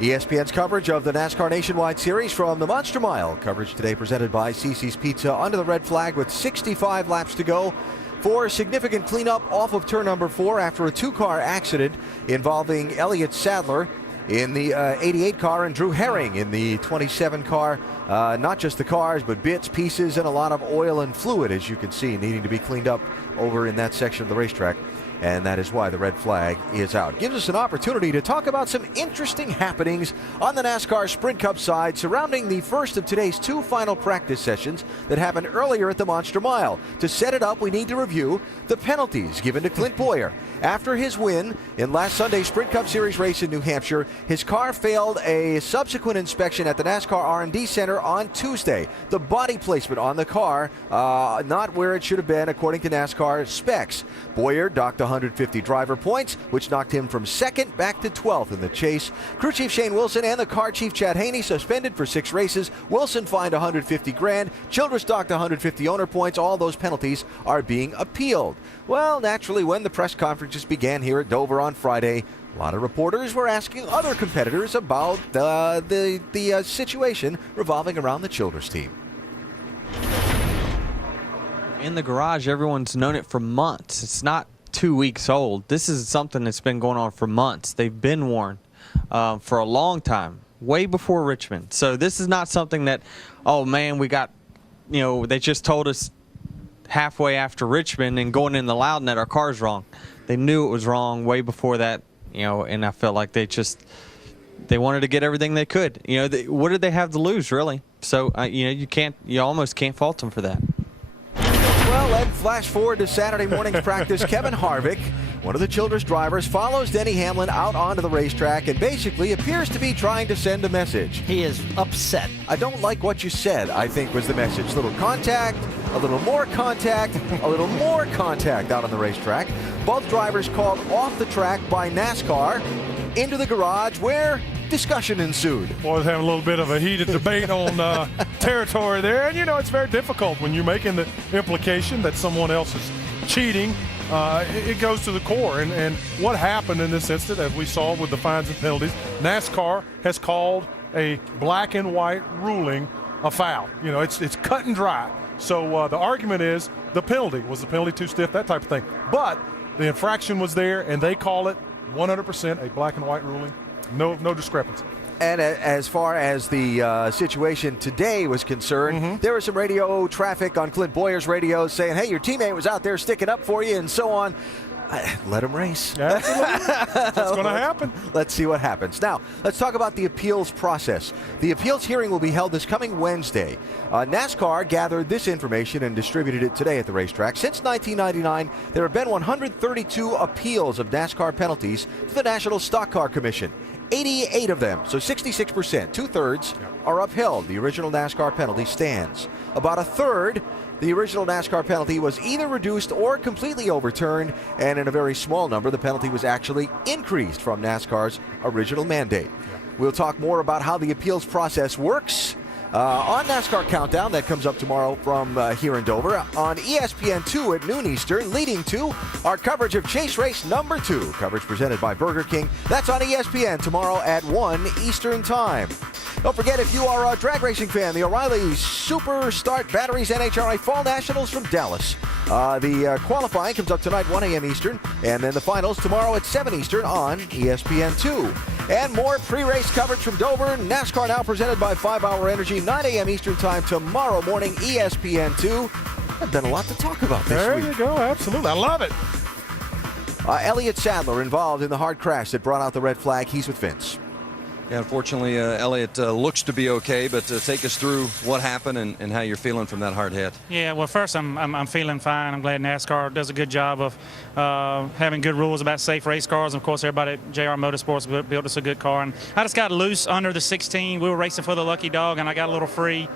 ESPN's coverage of the NASCAR Nationwide Series from the Monster Mile. Coverage today presented by CC's Pizza under the red flag with 65 laps to go for significant cleanup off of turn number 4 after a 2-car accident involving Elliott Sadler in the 88 car and Drew Herring in the 27 car. Not just the cars, but bits, pieces, and a lot of oil and fluid, as you can see, needing to be cleaned up over in that section of the racetrack. And that is why the red flag is out. Gives us an opportunity to talk about some interesting happenings on the NASCAR Sprint Cup side surrounding the first of today's 2 final practice sessions that happened earlier at the Monster Mile. To set it up, we need to review the penalties given to Clint Bowyer. After his win in last Sunday's Sprint Cup Series race in New Hampshire, his car failed a subsequent inspection at the NASCAR R&D Center on Tuesday. The body placement on the car, not where it should have been according to NASCAR specs. Bowyer docked 150 driver points, which knocked him from 2nd back to 12th in the chase. Crew Chief Shane Wilson and the car chief Chad Haney suspended for 6 races. Wilson fined $150,000. Childress docked 150 owner points. All those penalties are being appealed. Well, naturally, when the press conferences began here at Dover on Friday, a lot of reporters were asking other competitors about the situation revolving around the Childress team. In the garage, everyone's known it for months. It's not 2 weeks old. This is something that's been going on for months. They've been warned for a long time, way before Richmond. So this is not something that, oh man, we got, they just told us halfway after Richmond and going in the Loudon that our car's wrong. They knew it was wrong way before that, and I felt like they wanted to get everything they could. What did they have to lose, really? So, you almost can't fault them for that. Well, and flash forward to Saturday morning's practice. Kevin Harvick, one of the Childress drivers, follows Denny Hamlin out onto the racetrack and basically appears to be trying to send a message. He is upset. I don't like what you said, I think was the message. Little contact, a little more contact, a little more contact out on the racetrack. Both drivers called off the track by NASCAR into the garage where discussion ensued. Boys having a little bit of a heated debate on territory there. And, it's very difficult when you're making the implication that someone else is cheating. It goes to the core. And what happened in this instance, as we saw with the fines and penalties, NASCAR has called a black and white ruling a foul. It's cut and dry. So the argument is the penalty. Was the penalty too stiff? That type of thing. But the infraction was there, and they call it 100% a black and white ruling. No discrepancy. And as far as the situation today was concerned, there was some radio traffic on Clint Boyer's radio saying, hey, your teammate was out there sticking up for you and so on. Let him race. Absolutely. That's going to happen. Let's see what happens. Now, let's talk about the appeals process. The appeals hearing will be held this coming Wednesday. NASCAR gathered this information and distributed it today at the racetrack. Since 1999, there have been 132 appeals of NASCAR penalties to the National Stock Car Commission. 88 of them, so 66%, two-thirds, are upheld. The original NASCAR penalty stands. About a third, the original NASCAR penalty was either reduced or completely overturned, and in a very small number, the penalty was actually increased from NASCAR's original mandate. We'll talk more about how the appeals process works on NASCAR Countdown. That comes up tomorrow from here in Dover on ESPN2 at noon Eastern, leading to our coverage of Chase Race number 2. Coverage presented by Burger King. That's on ESPN tomorrow at 1 Eastern Time. Don't forget, if you are a drag racing fan, the O'Reilly Super Start Batteries NHRA Fall Nationals from Dallas. The qualifying comes up tonight, 1 a.m. Eastern, and then the finals tomorrow at 7 Eastern on ESPN2. And more pre-race coverage from Dover. NASCAR Now presented by 5 Hour Energy, 9 a.m. Eastern Time tomorrow morning, ESPN2. I've done a lot to talk about this week. There you go. Absolutely. I love it. Elliott Sadler involved in the hard crash that brought out the red flag. He's with Vince. Yeah, unfortunately, Elliott looks to be okay, but take us through what happened and how you're feeling from that hard hit. Yeah, well, first, I'm feeling fine. I'm glad NASCAR does a good job of having good rules about safe race cars. And of course, everybody at JR Motorsports built us a good car. And I just got loose under the 16. We were racing for the Lucky Dog, and I got a little free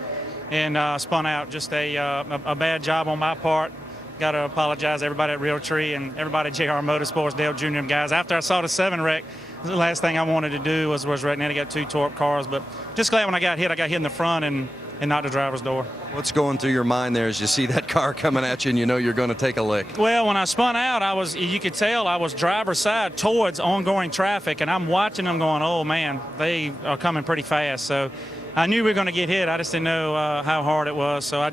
and spun out. Just a bad job on my part. Got to apologize to everybody at Realtree and everybody at JR Motorsports, Dale Jr. guys. After I saw the 7 wreck, the last thing I wanted to do was right now to get 2 tore-up cars. But just glad when I got hit in the front and not the driver's door. What's going through your mind there as you see that car coming at you and you know you're going to take a lick? Well, when I spun out, you could tell I was driver's side towards ongoing traffic, and I'm watching them going, oh, man, they are coming pretty fast. So I knew we were going to get hit. I just didn't know how hard it was. So I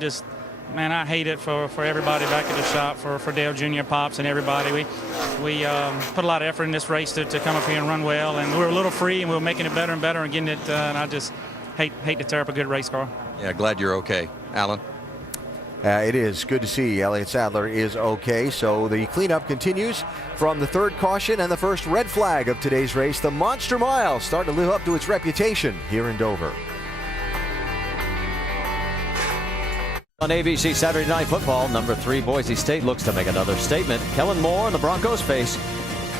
hate it for everybody back at the shop, for Dale Jr., Pops, and everybody. We put a lot of effort in this race to come up here and run well, and we were a little free, and we were making it better and better and getting it, and I just hate to tear up a good race car. Yeah, glad you're okay. Alan? It is good to see Elliott Sadler is okay. So the cleanup continues from the third caution and the first red flag of today's race. The Monster Mile starting to live up to its reputation here in Dover. On ABC Saturday Night Football, number 3 Boise State looks to make another statement. Kellen Moore and the Broncos face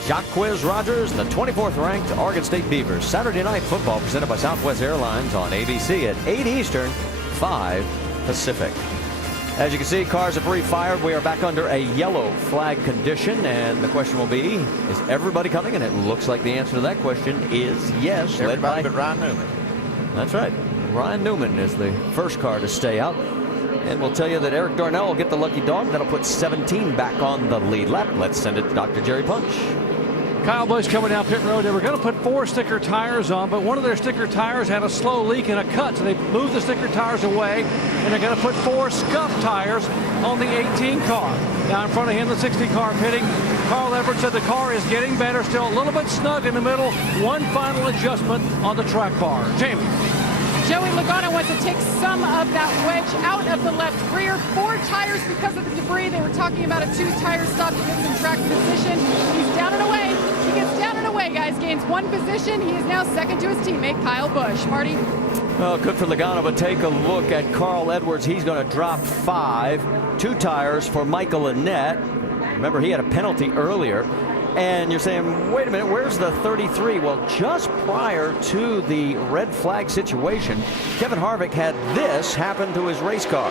Jacquizz Rodgers and the 24th ranked Oregon State Beavers. Saturday Night Football presented by Southwest Airlines on ABC at 8 Eastern, 5 Pacific. As you can see, cars have refired. We are back under a yellow flag condition, and the question will be, is everybody coming? And it looks like the answer to that question is yes. Everybody but Ryan Newman. That's right. Ryan Newman is the first car to stay out. And we'll tell you that Eric Darnell will get the lucky dog. That'll put 17 back on the lead lap. Let's send it to Dr. Jerry Punch. Kyle Busch coming down pit road. They were going to put 4 sticker tires on, but one of their sticker tires had a slow leak and a cut, so they moved the sticker tires away, and they're going to put 4 scuff tires on the 18 car. Now in front of him, the 60 car pitting. Carl Edwards said the car is getting better, still a little bit snug in the middle. One final adjustment on the track bar. Jamie. Joey Logano wants to take some of that wedge out of the left rear. 4 tires because of the debris. They were talking about a 2-tire stop to get some track position. He's down and away. He gets down and away, guys. Gains 1 position. He is now second to his teammate, Kyle Busch. Marty? Well, good for Logano, but take a look at Carl Edwards. He's going to drop 5. 2 tires for Michael Annett. Remember, he had a penalty earlier. And you're saying, wait a minute, where's the 33? Well, just prior to the red flag situation, Kevin Harvick had this happen to his race car.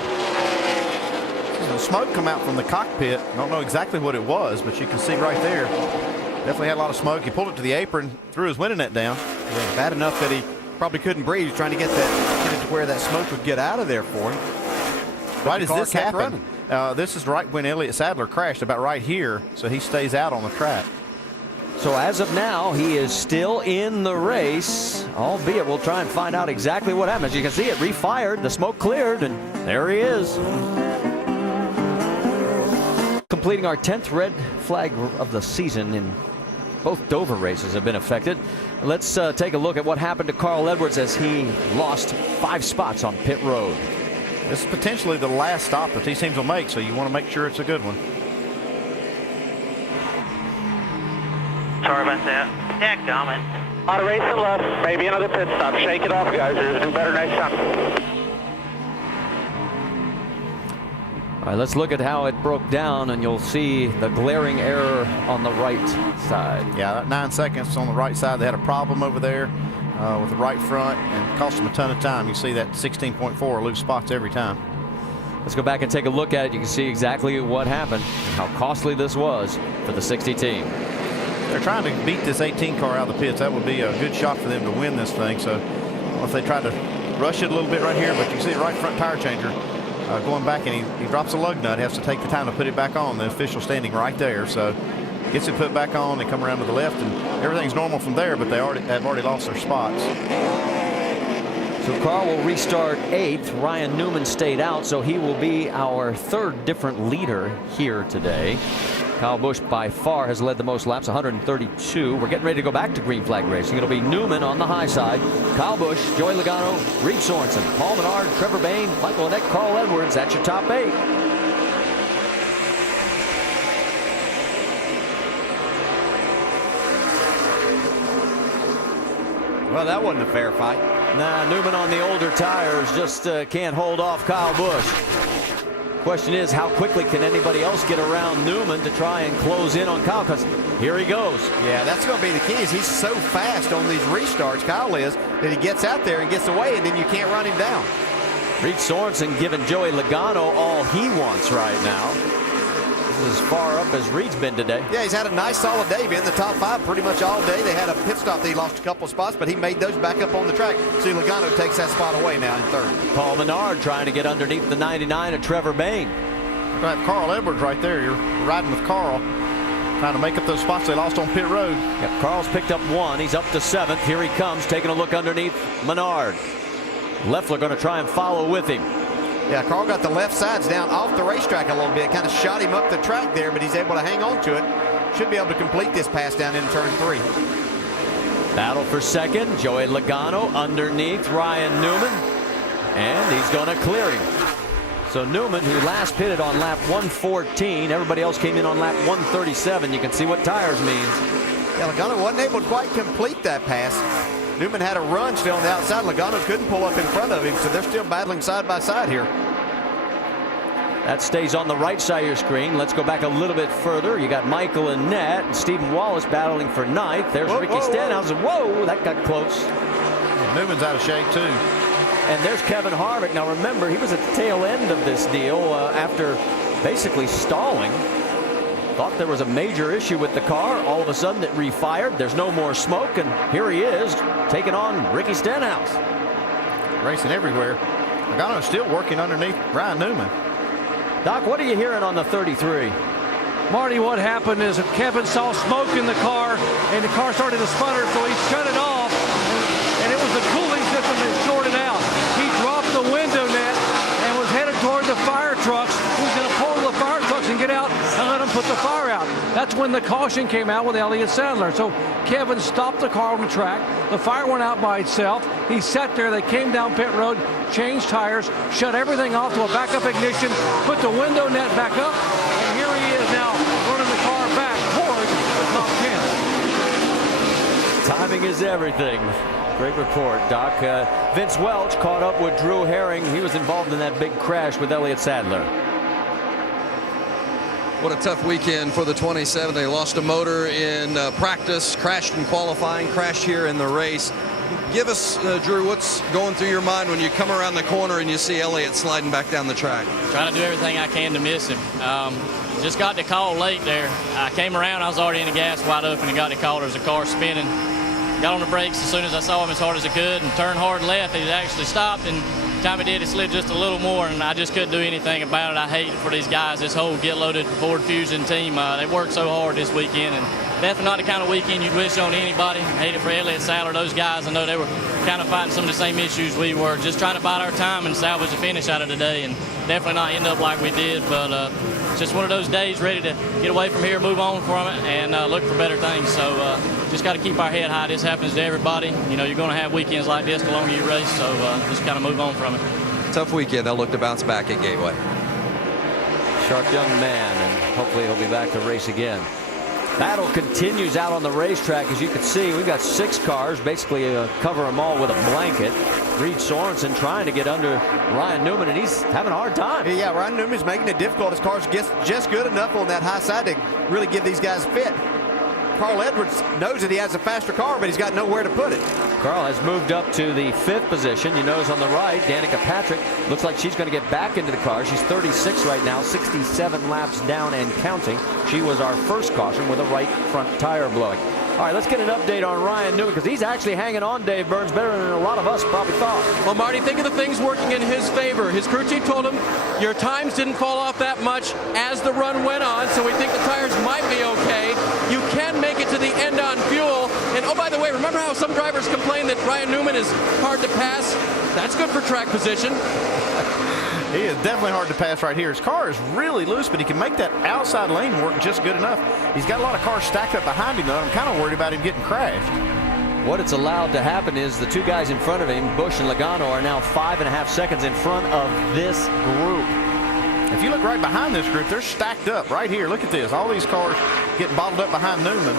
The smoke come out from the cockpit. I don't know exactly what it was, but you can see right there. Definitely had a lot of smoke. He pulled it to the apron, threw his winning net down. Yeah, bad enough that he probably couldn't breathe. He was trying to get it to where that smoke would get out of there for him. Why does this happen? This is right when Elliott Sadler crashed, about right here, so he stays out on the track. So as of now, he is still in the race, albeit we'll try and find out exactly what happened. As you can see, it refired, the smoke cleared, and there he is. Completing our 10th red flag of the season, in both Dover races have been affected. Let's take a look at what happened to Carl Edwards as he lost 5 spots on pit road. This is potentially the last stop that these teams will make, so you want to make sure it's a good one. Sorry about that. Dadgummit. On a race to the left, maybe another pit stop. Shake it off, guys. We're going to do better next time. All right, let's look at how it broke down, and you'll see the glaring error on the right side. Yeah, that 9 seconds on the right side. They had a problem over there with the right front, and cost them a ton of time. You see that 16.4 lose spots every time. Let's go back and take a look at it. You can see exactly what happened, how costly this was for the 60 team. They're trying to beat this 18 car out of the pits. That would be a good shot for them to win this thing. So if they try to rush it a little bit right here, but you can see the right front tire changer going back, and he drops a lug nut, has to take the time to put it back on. The official standing right there, so gets it put back on. They come around to the left, and everything's normal from there, but they have already lost their spots. So Carl will restart 8th. Ryan Newman stayed out, so he will be our 3rd different leader here today. Kyle Busch by far has led the most laps, 132. We're getting ready to go back to green flag racing. It'll be Newman on the high side, Kyle Busch, Joey Logano, Reed Sorensen, Paul Menard, Trevor Bayne, Michael Annett, Carl Edwards. That's your top 8. Well, that wasn't a fair fight. Nah, Newman on the older tires just can't hold off Kyle Busch. Question is, how quickly can anybody else get around Newman to try and close in on Kyle? Because here he goes. Yeah, that's going to be the key. Is he's so fast on these restarts, Kyle is, that he gets out there and gets away, and then you can't run him down. Reed Sorensen giving Joey Logano all he wants right now. This is as far up as Reed's been today. Yeah, he's had a nice solid day. Been in the top 5 pretty much all day. They had a pit stop that he lost a couple of spots, but he made those back up on the track. See, Logano takes that spot away now in 3rd. Paul Menard trying to get underneath the 99 of Trevor Bayne. You have Carl Edwards right there. You're riding with Carl, trying to make up those spots they lost on pit road. Yep, Carl's picked up 1. He's up to 7th. Here he comes, taking a look underneath Menard. Leffler going to try and follow with him. Yeah, Carl got the left sides down off the racetrack a little bit. Kind of shot him up the track there, but he's able to hang on to it. Should be able to complete this pass down in turn 3. Battle for 2nd. Joey Logano underneath Ryan Newman. And he's going to clear him. So Newman, who last pitted on lap 114, everybody else came in on lap 137. You can see what tires means. Yeah, Logano wasn't able to quite complete that pass. Newman had a run still on the outside. Logano couldn't pull up in front of him, so they're still battling side by side here. That stays on the right side of your screen. Let's go back a little bit further. You got Michael Annett and Stephen Wallace battling for 9th. There's Ricky Stenhouse. Whoa, that got close. And Newman's out of shape, too. And there's Kevin Harvick. Now, remember, he was at the tail end of this deal after basically stalling. Thought there was a major issue with the car. All of a sudden, it refired. There's no more smoke, and here he is, taking on Ricky Stenhouse. Racing everywhere. Logano's still working underneath Ryan Newman. Doc, what are you hearing on the 33? Marty, what happened is that Kevin saw smoke in the car, and the car started to sputter, so he shut it off, and it was the cooling system that shorted out. He dropped the window net and was headed toward the fire trucks. He was going to pull the fire trucks and get out put the fire out. That's when the caution came out with Elliott Sadler. So Kevin stopped the car on the track. The fire went out by itself. He sat there. They came down pit road, changed tires, shut everything off to a backup ignition, put the window net back up, and here he is now running the car back towards the top 10. Timing is everything. Great report, Doc. Vince Welch caught up with Drew Herring. He was involved in that big crash with Elliott Sadler. What a tough weekend for the 27. They lost a motor in practice, crashed in qualifying, crashed here in the race. Give us, Drew, what's going through your mind when you come around the corner and you see Elliott sliding back down the track? Trying to do everything I can to miss him. Just got the call late there. I came around, I was already in the gas wide open and got the call. There's a car spinning. Got on the brakes as soon as I saw him as hard as I could and turned hard left. He actually stopped, and the time he did, it slid just a little more, and I just couldn't do anything about it. I hate it for these guys, this whole Get Loaded Ford Fusion team. They worked so hard this weekend, and definitely not the kind of weekend you'd wish on anybody. I hate it for Elliott Sadler, those guys. I know they were kind of fighting some of the same issues we were, just trying to bide our time and salvage the finish out of today, and definitely not end up like we did, but it's just one of those days ready to get away from here, move on from it, and look for better things. So just got to keep our head high. This happens to everybody. You know, you're going to have weekends like this the longer you race, so just kind of move on from it. Tough weekend. They'll look to bounce back at Gateway. Sharp young man, and hopefully he'll be back to race again. Battle continues out on the racetrack. As you can see, we've got 6 cars, basically cover them all with a blanket. Reed Sorensen trying to get under Ryan Newman, and he's having a hard time. Yeah, Ryan Newman's making it difficult. His car's just good enough on that high side to really give these guys fit. Carl Edwards knows that he has a faster car, but he's got nowhere to put it. Carl has moved up to the 5th position. You notice on the right, Danica Patrick looks like she's going to get back into the car. She's 36 right now, 67 laps down and counting. She was our first caution with a right front tire blowing. All right, let's get an update on Ryan Newman, because he's actually hanging on, Dave Burns, better than a lot of us probably thought. Well, Marty, think of the things working in his favor. His crew chief told him your times didn't fall off that much as the run went on, so we think the tires might be okay. You can make it to the end on fuel. And oh, by the way, remember how some drivers complain that Ryan Newman is hard to pass? That's good for track position. He is definitely hard to pass right here. His car is really loose, but he can make that outside lane work just good enough. He's got a lot of cars stacked up behind him, though. I'm kind of worried about him getting crashed. What it's allowed to happen is the 2 guys in front of him, Busch and Logano, are now 5.5 seconds in front of this group. If you look right behind this group, they're stacked up right here. Look at this. All these cars getting bottled up behind Newman.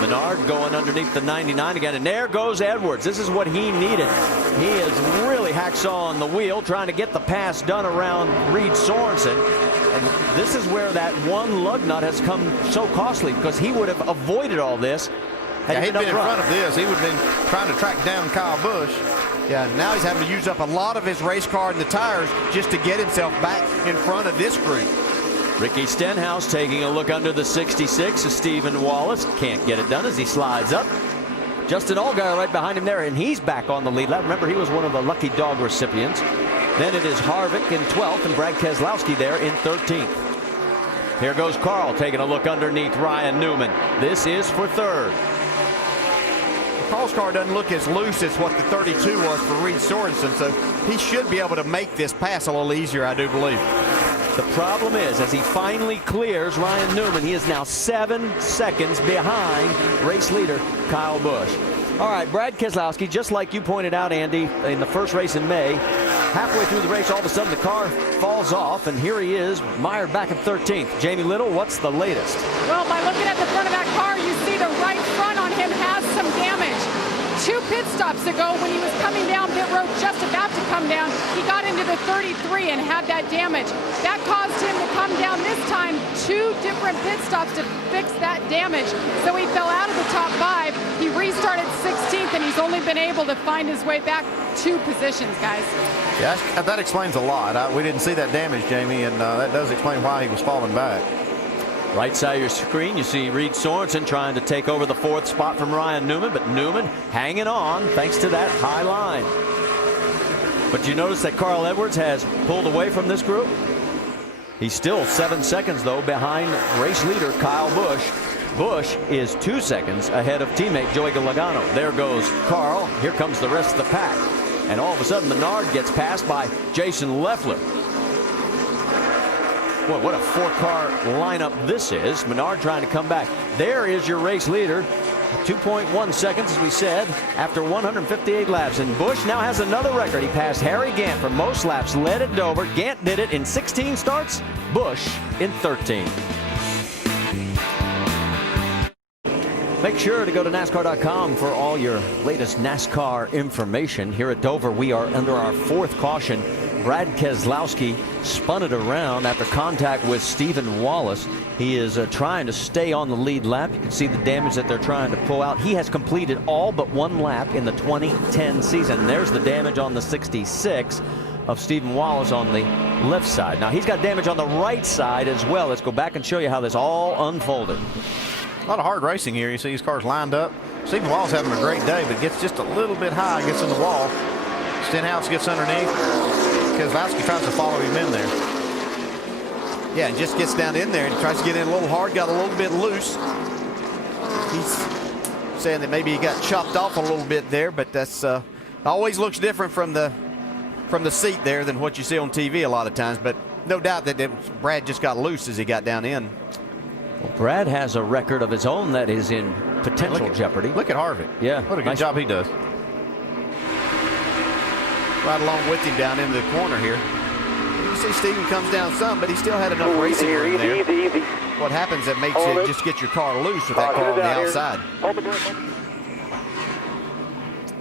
Menard going underneath the 99 again, and there goes Edwards. This is what he needed. He is really hacksawing the wheel, trying to get the pass done around Reed Sorensen. And this is where that one lug nut has come so costly, because he would have avoided all this. Yeah, he'd been in front of this. He would have been trying to track down Kyle Busch. Yeah, now he's having to use up a lot of his race car and the tires just to get himself back in front of this group. Ricky Stenhouse taking a look under the 66 of Stephen Wallace. Can't get it done as he slides up. Justin Allgaier right behind him there, and he's back on the lead lap. Remember, he was one of the lucky dog recipients. Then it is Harvick in 12th and Brad Keselowski there in 13th. Here goes Carl taking a look underneath Ryan Newman. This is for 3rd. Carl's car doesn't look as loose as what the 32 was for Reed Sorensen, so he should be able to make this pass a little easier, I do believe. The problem is, as he finally clears Ryan Newman, he is now 7 seconds behind race leader Kyle Busch. All right, Brad Keselowski, just like you pointed out, Andy, in the first race in May, halfway through the race, all of a sudden the car falls off, and here he is, mired back in 13th. Jamie Little, what's the latest? Well, by looking at the front of that car, you see the right front on him has some damage. 2 pit stops ago, when he was coming down pit road, just about to come down, he got into the 33 and had that damage. That caused him to come down this time 2 different pit stops to fix that damage. So he fell out of the top 5. He restarted 16th, and he's only been able to find his way back 2 positions, guys. Yeah, that explains a lot. We didn't see that damage, Jamie, and that does explain why he was falling back. Right side of your screen, you see Reed Sorensen trying to take over the 4th spot from Ryan Newman, but Newman hanging on thanks to that high line. But you notice that Carl Edwards has pulled away from this group. He's still 7 seconds, though, behind race leader Kyle Busch. Busch is 2 seconds ahead of teammate Joey Logano. There goes Carl. Here comes the rest of the pack. And all of a sudden, Menard gets passed by Jason Leffler. Boy, what a four-car lineup this is. Menard trying to come back. There is your race leader. 2.1 seconds, as we said, after 158 laps. And Busch now has another record. He passed Harry Gant for most laps, led at Dover. Gant did it in 16 starts, Busch in 13. Make sure to go to NASCAR.com for all your latest NASCAR information. Here at Dover, we are under our fourth caution. Brad Keselowski spun it around after contact with Stephen Wallace. He is trying to stay on the lead lap. You can see the damage that they're trying to pull out. He has completed all but one lap in the 2010 season. There's the damage on the 66 of Stephen Wallace on the left side. Now he's got damage on the right side as well. Let's go back and show you how this all unfolded. A lot of hard racing here. You see these cars lined up. Stephen Wallace having a great day, but gets just a little bit high, gets in the wall. Stenhouse gets underneath. Keselowski tries to follow him in there. Yeah, and just gets down in there and tries to get in a little hard, got a little bit loose. He's saying that maybe he got chopped off a little bit there, but that's always looks different from the seat there than what you see on TV a lot of times. But no doubt that Brad just got loose as he got down in. Well, Brad has a record of his own that is in potential jeopardy. Look at Harvick. Yeah. What a good job he does. Right along with him down into the corner here. You see Stephen comes down some, but he still had enough racing room there. Easy. What happens that makes you just get your car loose with that car on the outside.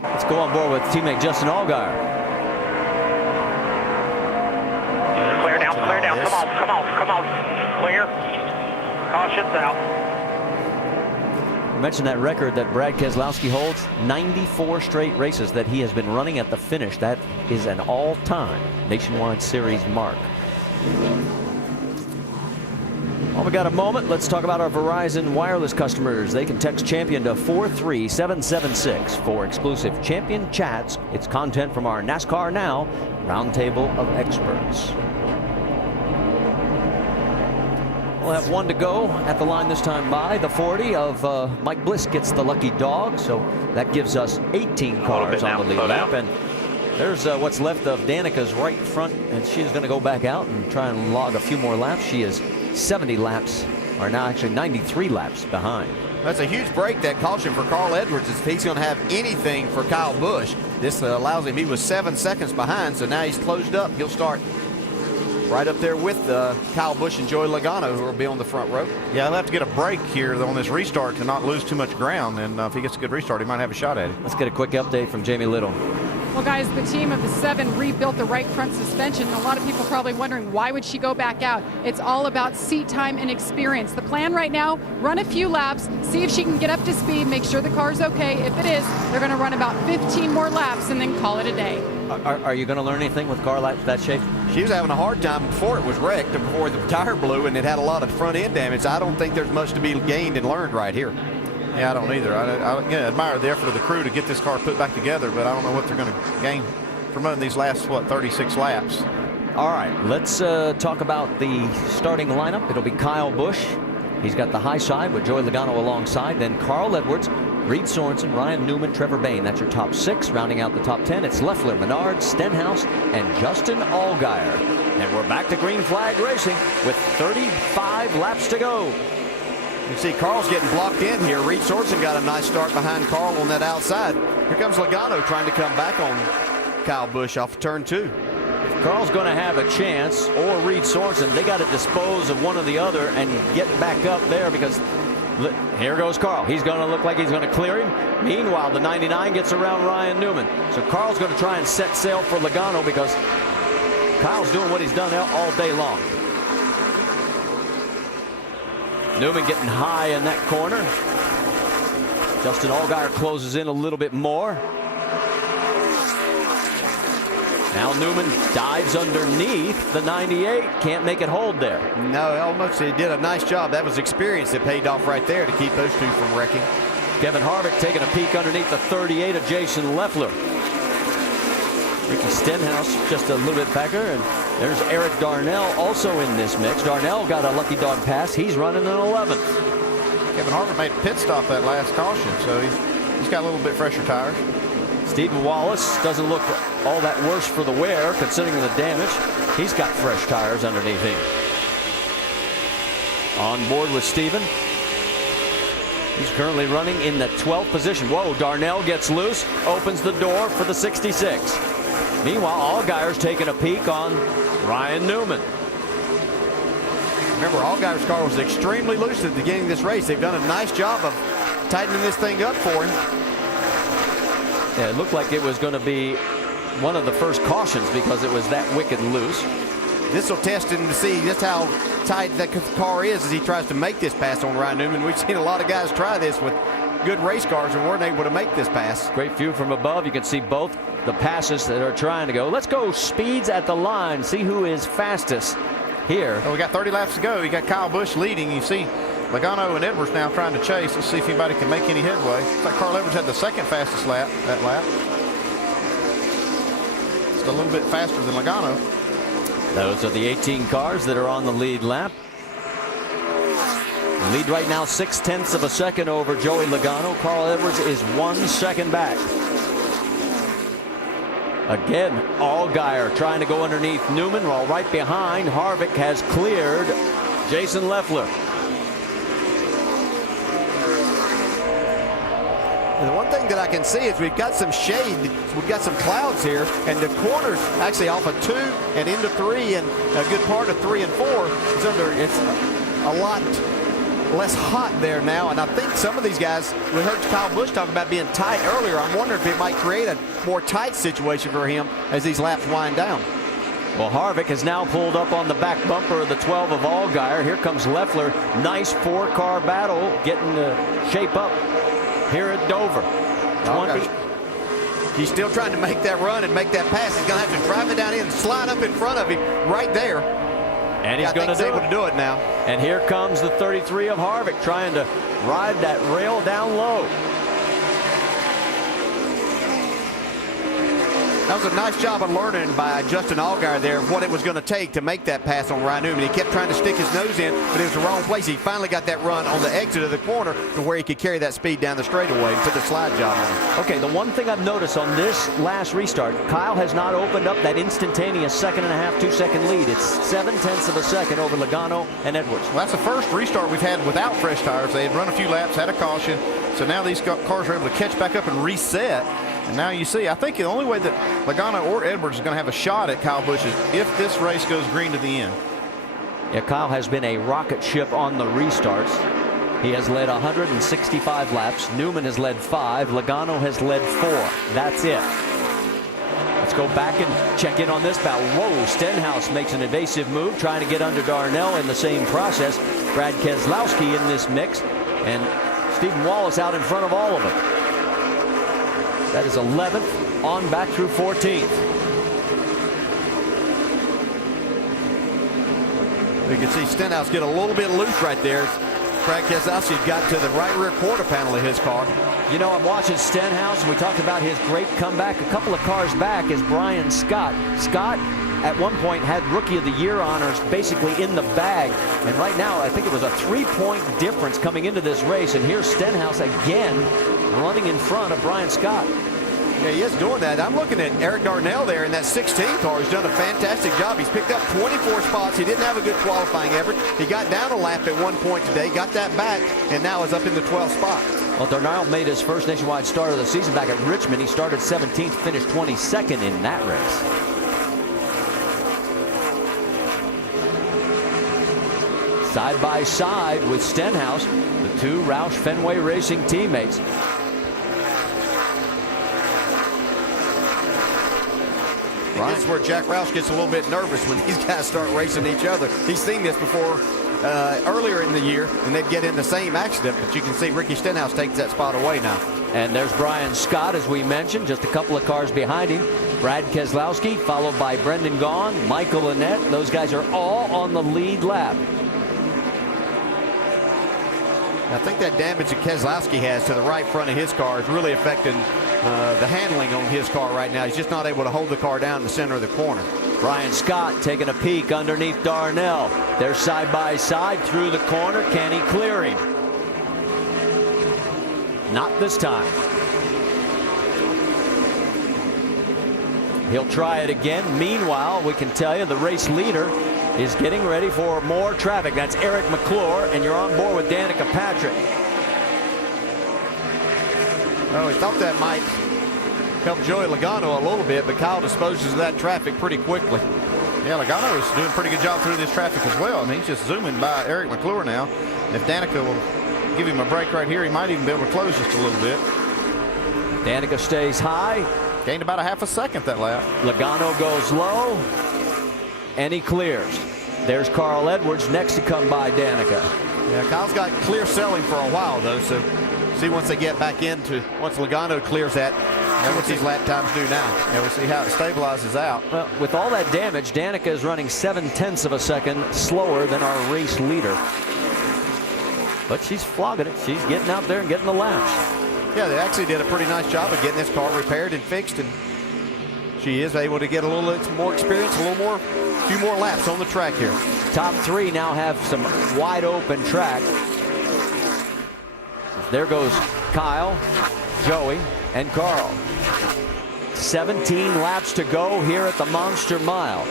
Let's go on board with teammate Justin Allgaier. Clear down. Come on. Clear. Caution's out. I mentioned that record that Brad Keselowski holds, 94 straight races that he has been running at the finish. That is an all-time Nationwide Series mark. Well, we got a moment. Let's talk about our Verizon wireless customers. They can text Champion to 43776 for exclusive Champion chats. It's content from our NASCAR Now Roundtable of Experts. We'll have one to go at the line this time by the 40 of Mike Bliss gets the lucky dog, so that gives us 18 cars on the lead lap. And there's what's left of Danica's right front, and she's going to go back out and try and log a few more laps. She is 70 laps, or now actually 93 laps behind. That's a huge break, that caution for Carl Edwards. If he's going to have anything for Kyle Busch, this allows him. He was 7 seconds behind, so now he's closed up. He'll start right up there with Kyle Busch and Joey Logano, who will be on the front row. Yeah, he'll have to get a break here on this restart to not lose too much ground, and if he gets a good restart, he might have a shot at it. Let's get a quick update from Jamie Little. Well, guys, the team of the 7 rebuilt the right front suspension. A lot of people probably wondering, why would she go back out? It's all about seat time and experience. The plan right now, run a few laps, see if she can get up to speed, make sure the car's okay. If it is, they're going to run about 15 more laps and then call it a day. Are you going to learn anything with car like that shape? She was having a hard time before it was wrecked and before the tire blew, and it had a lot of front end damage. I don't think there's much to be gained and learned right here. Yeah, I don't either. I admire the effort of the crew to get this car put back together, but I don't know what they're going to gain from running these last, 36 laps. All right, let's talk about the starting lineup. It'll be Kyle Busch. He's got the high side with Joey Logano alongside. Then Carl Edwards, Reed Sorensen, Ryan Newman, Trevor Bayne. That's your top 6. Rounding out the top 10, it's Leffler, Menard, Stenhouse, and Justin Allgaier. And we're back to green flag racing with 35 laps to go. You see Carl's getting blocked in here. Reed Sorensen got a nice start behind Carl on that outside. Here comes Logano trying to come back on Kyle Busch off of turn 2. If Carl's going to have a chance, or Reed Sorensen, they got to dispose of one or the other and get back up there, because here goes Carl. He's going to look like he's going to clear him. Meanwhile, the 99 gets around Ryan Newman. So Carl's going to try and set sail for Logano, because Kyle's doing what he's done all day long. Newman getting high in that corner. Justin Allgaier closes in a little bit more. Now Newman dives underneath the 98. Can't make it hold there. No, almost. He did a nice job. That was experience that paid off right there to keep those two from wrecking. Kevin Harvick taking a peek underneath the 38 of Jason Leffler. Ricky Stenhouse just a little bit backer, and there's Eric Darnell also in this mix. Darnell got a lucky dog pass. He's running an 11th. Kevin Harvick made a pit stop that last caution, so he's got a little bit fresher tires. Stephen Wallace doesn't look all that worse for the wear, considering the damage. He's got fresh tires underneath him. On board with Steven. He's currently running in the 12th position. Whoa, Darnell gets loose, opens the door for the 66. Meanwhile, Allgaier's taking a peek on Ryan Newman. Remember, Allgaier's car was extremely loose at the beginning of this race. They've done a nice job of tightening this thing up for him. Yeah, it looked like it was going to be one of the first cautions because it was that wicked loose. This will test him to see just how tight that car is as he tries to make this pass on Ryan Newman. We've seen a lot of guys try this with good race cars and weren't able to make this pass. Great view from above. You can see both the passes that are trying to go. Let's go speeds at the line. See who is fastest here. Well, we got 30 laps to go. You got Kyle Busch leading. You see Logano and Edwards now trying to chase. Let's see if anybody can make any headway. Looks like Carl Edwards had the second fastest lap that lap. Just a little bit faster than Logano. Those are the 18 cars that are on the lead lap. The lead right now 0.6 of a second over Joey Logano. Carl Edwards is 1 second back. Again, Allgaier trying to go underneath Newman, while right behind Harvick has cleared Jason Leffler. And the one thing that I can see is we've got some shade, we've got some clouds here, and the corners actually off of 2 and into 3 and a good part of 3 and 4 is under. It's a lot less hot there now, and I think some of these guys, we heard Kyle Busch talk about being tight earlier. I'm wondering if it might create a more tight situation for him as these laps wind down. Well, Harvick has now pulled up on the back bumper of the 12 of Allgaier. Here comes Leffler. Nice 4-car battle getting to shape up here at Dover. 20. He's still trying to make that run and make that pass. He's going to have to drive it down in and slide up in front of him right there. And he's going to able to do it now. And here comes the 33 of Harvick trying to ride that rail down low. That was a nice job of learning by Justin Allgaier there what it was going to take to make that pass on Ryan Newman. He kept trying to stick his nose in, but it was the wrong place. He finally got that run on the exit of the corner to where he could carry that speed down the straightaway and put the slide job on him. Okay, the one thing I've noticed on this last restart, Kyle has not opened up that instantaneous 1.5, 2-second lead. It's 0.7 of a second over Logano and Edwards. Well, that's the first restart we've had without fresh tires. They had run a few laps, had a caution, so now these cars are able to catch back up and reset. And now you see, I think the only way that Logano or Edwards is going to have a shot at Kyle Busch is if this race goes green to the end. Yeah, Kyle has been a rocket ship on the restarts. He has led 165 laps. Newman has led 5. Logano has led 4. That's it. Let's go back and check in on this battle. Whoa, Stenhouse makes an evasive move, trying to get under Darnell in the same process. Brad Keselowski in this mix, and Stephen Wallace out in front of all of them. That is 11th on back through 14th. We can see Stenhouse get a little bit loose right there. Brad Keselowski got to the right rear quarter panel of his car. You know, I'm watching Stenhouse, and we talked about his great comeback. A couple of cars back is Brian Scott. Scott, at one point, had Rookie of the Year honors basically in the bag. And right now, I think it was a 3-point difference coming into this race. And here's Stenhouse again running in front of Brian Scott. Yeah, he is doing that. I'm looking at Eric Darnell there in that 16 car. He's done a fantastic job. He's picked up 24 spots. He didn't have a good qualifying effort. He got down a lap at one point today, got that back, and now is up in the 12th spot. Well, Darnell made his first nationwide start of the season back at Richmond. He started 17th, finished 22nd in that race. Side by side with Stenhouse, the two Roush Fenway Racing teammates. This is where Jack Roush gets a little bit nervous when these guys start racing each other. He's seen this before earlier in the year, and they'd get in the same accident, but you can see Ricky Stenhouse takes that spot away now. And there's Brian Scott, as we mentioned, just a couple of cars behind him. Brad Keselowski, followed by Brendan Gaughan, Michael Annett. Those guys are all on the lead lap. I think that damage that Keselowski has to the right front of his car is really affecting the handling on his car right now. He's just not able to hold the car down in the center of the corner. Brian Scott taking a peek underneath Darnell. They're side by side through the corner. Can he clear him? Not this time. He'll try it again. Meanwhile, we can tell you the race leader is getting ready for more traffic. That's Eric McClure, and you're on board with Danica Patrick. Oh, we thought that might help Joey Logano a little bit, but Kyle disposes of that traffic pretty quickly. Yeah, Logano is doing a pretty good job through this traffic as well. I mean, he's just zooming by Eric McClure now. And if Danica will give him a break right here, he might even be able to close just a little bit. Danica stays high. Gained about a half a second that lap. Logano goes low, and he clears. There's Carl Edwards next to come by Danica. Yeah, Kyle's got clear selling for a while, though, so see once they get back into, once Logano clears that, and what these lap times do now. Yeah, we'll see how it stabilizes out. Well, with all that damage, Danica is running 0.7 of a second slower than our race leader. But she's flogging it. She's getting out there and getting the laps. Yeah, they actually did a pretty nice job of getting this car repaired and fixed, and she is able to get a little more experience, a few more laps on the track here. Top three now have some wide open track. There goes Kyle, Joey, and Carl. 17 laps to go here at the Monster Mile.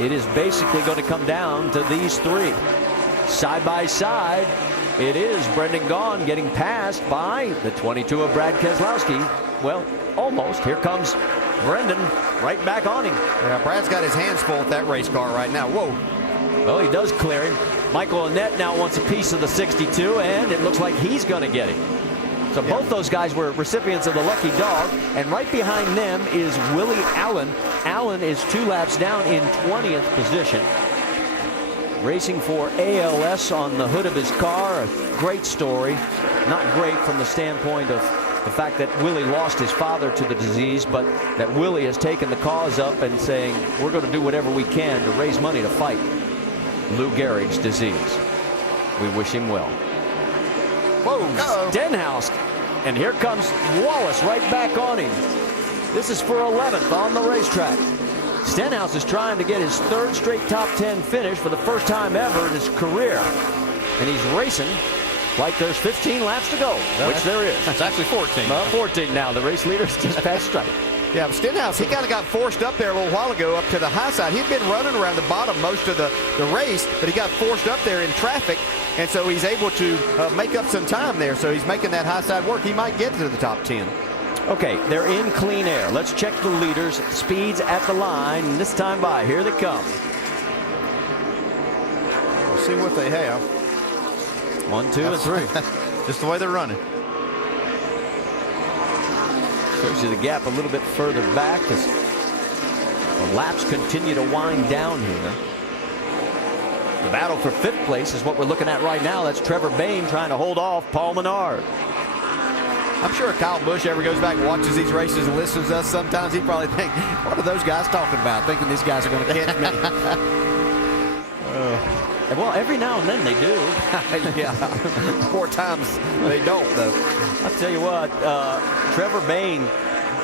It is basically going to come down to these three. Side by side, it is Brendan Gaughan getting passed by the 22 of Brad Keselowski. Well, almost. Here comes Brendan right back on him. Yeah, Brad's got his hands full with that race car right now. Whoa. Well, he does clear him. Michael Annett now wants a piece of the 62, and it looks like he's going to get it. So both those guys were recipients of the lucky dog, and right behind them is Willie Allen. Allen is 2 laps down in 20th position. Racing for ALS on the hood of his car. A great story. Not great from the standpoint of the fact that Willie lost his father to the disease, but that Willie has taken the cause up and saying, we're going to do whatever we can to raise money to fight Lou Gehrig's disease. We wish him well. Whoa, Stenhouse. And here comes Wallace right back on him. This is for 11th on the racetrack. Stenhouse is trying to get his 3rd straight top 10 finish for the first time ever in his career. And he's racing like there's 15 laps to go, which there is. It's actually 14. 14 now. The race leader's just past Stripe. Yeah, but Stenhouse, he kind of got forced up there a little while ago up to the high side. He'd been running around the bottom most of the race, but he got forced up there in traffic, and so he's able to make up some time there. So he's making that high side work. He might get to the top 10. Okay, they're in clean air. Let's check the leaders. Speeds at the line. This time by. Here they come. We'll see what they have. 1, 2, and 3. Just the way they're running. Shows you the gap a little bit further back as the laps continue to wind down here. The battle for 5th place is what we're looking at right now. That's Trevor Bayne trying to hold off Paul Menard. I'm sure if Kyle Busch ever goes back and watches these races and listens to us sometimes, he'd probably think, what are those guys talking about? Thinking these guys are going to catch me. Well, every now and then they do. Yeah. 4 times they don't, though. I'll tell you what, Trevor Bayne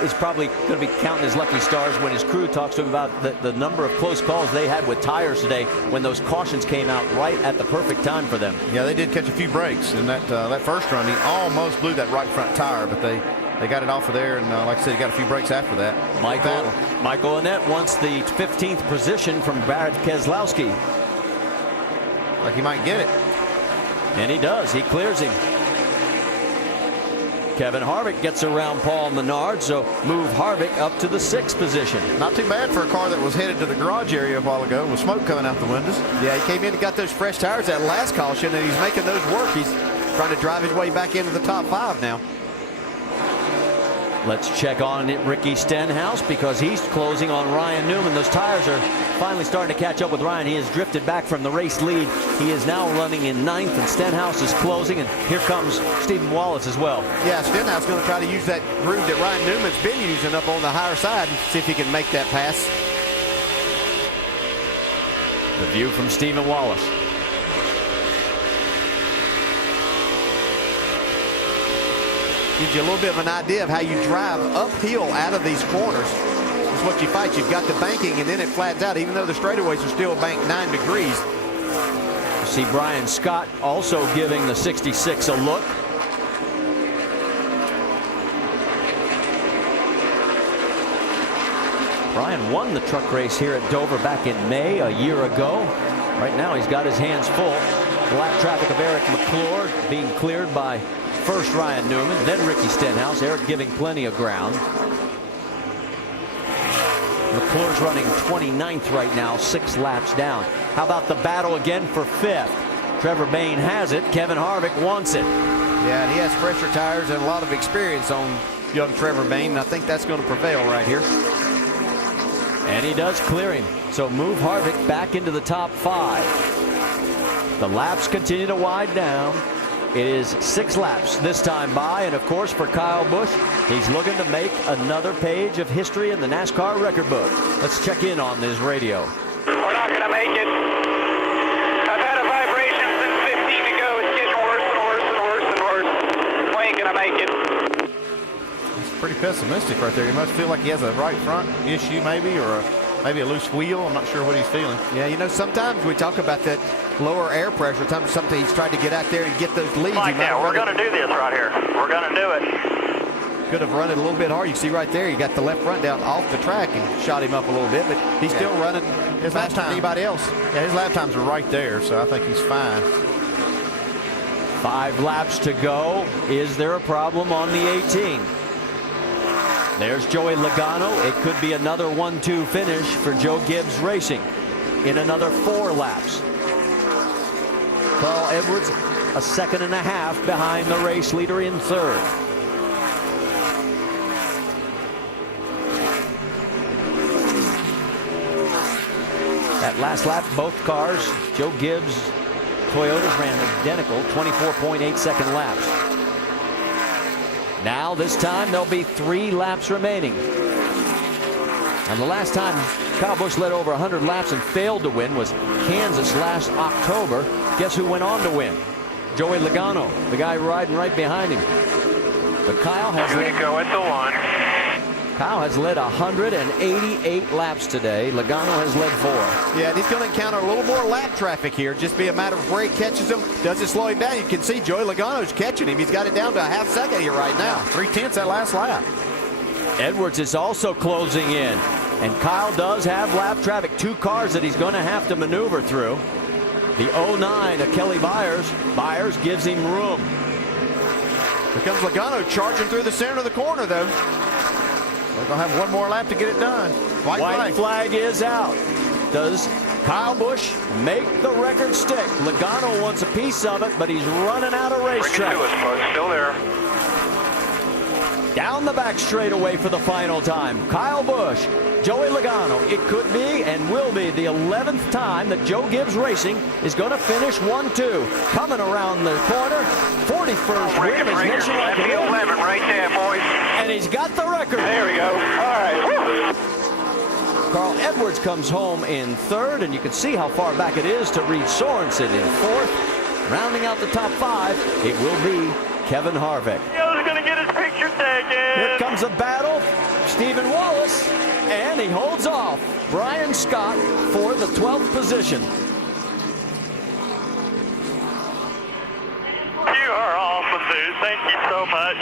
is probably going to be counting his lucky stars when his crew talks to him about the number of close calls they had with tires today when those cautions came out right at the perfect time for them. Yeah, they did catch a few breaks in that first run. He almost blew that right front tire, but they got it off of there, and like I said, he got a few breaks after that. Michael Annett wants the 15th position from Brad Keselowski. Like he might get it. And he does. He clears him. Kevin Harvick gets around Paul Menard, so move Harvick up to the 6th position. Not too bad for a car that was headed to the garage area a while ago with smoke coming out the windows. Yeah, he came in and got those fresh tires that last caution, and he's making those work. He's trying to drive his way back into the top 5 now. Let's check on Ricky Stenhouse because he's closing on Ryan Newman. Those tires are finally starting to catch up with Ryan. He has drifted back from the race lead. He is now running in 9th, and Stenhouse is closing, and here comes Stephen Wallace as well. Yeah, Stenhouse is going to try to use that groove that Ryan Newman's been using up on the higher side and see if he can make that pass. The view from Stephen Wallace. Gives you a little bit of an idea of how you drive uphill out of these corners. It's what you fight. You've got the banking, and then it flattens out, even though the straightaways are still banked 9 degrees. You see Brian Scott also giving the 66 a look. Brian won the truck race here at Dover back in May a year ago. Right now he's got his hands full. The lap traffic of Eric McClure being cleared by first Ryan Newman, then Ricky Stenhouse. Eric giving plenty of ground. McClure's running 29th right now, 6 laps down. How about the battle again for 5th? Trevor Bayne has it. Kevin Harvick wants it. Yeah, and he has fresher tires and a lot of experience on young Trevor Bayne, and I think that's going to prevail right here. And he does clear him. So move Harvick back into the top 5. The laps continue to widen down. It is 6 laps this time by, and of course for Kyle Busch, he's looking to make another page of history in the NASCAR record book. Let's check in on this radio. We're not going to make it. I've had a vibration since 15 to go. It's getting worse and worse and worse and worse. We ain't going to make it. It's pretty pessimistic right there. He must feel like he has a right front issue maybe, or maybe a loose wheel. I'm not sure what he's feeling. Yeah, you know, sometimes we talk about that lower air pressure. Something he's tried to get out there and get those leads. Like that. We're going to do this right here. We're going to do it. Could have run it a little bit hard. You see right there, he got the left front down off the track and shot him up a little bit, but he's still running his lap faster than time. anybody else. Yeah, his lap times are right there, so I think he's fine. 5 laps to go. Is there a problem on the 18? There's Joey Logano. It could be another 1-2 finish for Joe Gibbs Racing in another 4 laps. Carl Edwards a 1.5 seconds behind the race leader in 3rd. That last lap, both cars, Joe Gibbs, Toyotas ran identical 24.8-second laps. Now this time there'll be 3 laps remaining. And the last time Kyle Busch led over 100 laps and failed to win was Kansas last October. Guess who went on to win? Joey Logano, the guy riding right behind him. But Kyle has led, go at the 1. Kyle has led 188 laps today. Logano has led 4. Yeah, and he's going to encounter a little more lap traffic here. Just be a matter of where he catches him. Does it slow him down? You can see Joey Logano's catching him. He's got it down to a 0.5 second here right now. 3/10 that last lap. Edwards is also closing in. And Kyle does have lap traffic. 2 cars that he's going to have to maneuver through. The 09 of Kelly Byers. Byers gives him room. Here comes Logano charging through the center of the corner, though. We're going to have one more lap to get it done. White flag is out. Does Kyle Busch make the record stick? Logano wants a piece of it, but he's running out of racetrack. Bring it to us, folks. Still there. Down the back straightaway for the final time. Kyle Busch, Joey Logano. It could be and will be the 11th time that Joe Gibbs Racing is going to finish 1-2. Coming around the corner, 41st win is Nationwide. 11 right there, boys. And he's got the record. There we go. All right. Woo. Carl Edwards comes home in 3rd, and you can see how far back it is to Reed Sorensen in 4th. Rounding out the top 5, it will be Kevin Harvick. Joe's going to get his picture taken. Here comes a battle. Stephen Wallace, and he holds off Brian Scott for the 12th position. You are awesome, dude. Thank you so much.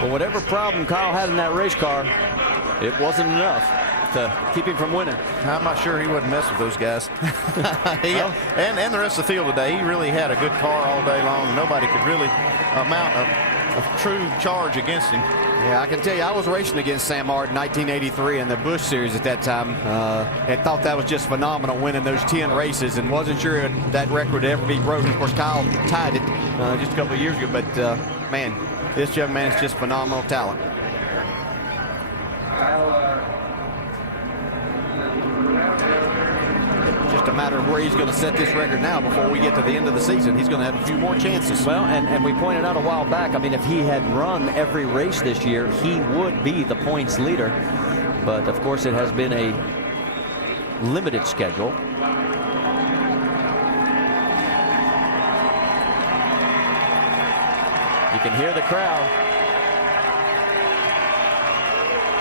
But whatever problem Kyle had in that race car, it wasn't enough to keep him from winning. I'm not sure he wouldn't mess with those guys. And the rest of the field today, he really had a good car all day long. Nobody could really mount a true charge against him. Yeah, I can tell you, I was racing against Sam Ard in 1983 in the Busch Series at that time, and thought that was just phenomenal, winning those 10 races, and wasn't sure that record would ever be broken. Of course, Kyle tied it just a couple of years ago, but man, this young man is just phenomenal talent. Just a matter of where he's going to set this record now before we get to the end of the season. He's going to have a few more chances. Well, and we pointed out a while back, I mean, if he had run every race this year, he would be the points leader. But, of course, it has been a limited schedule. You can hear the crowd.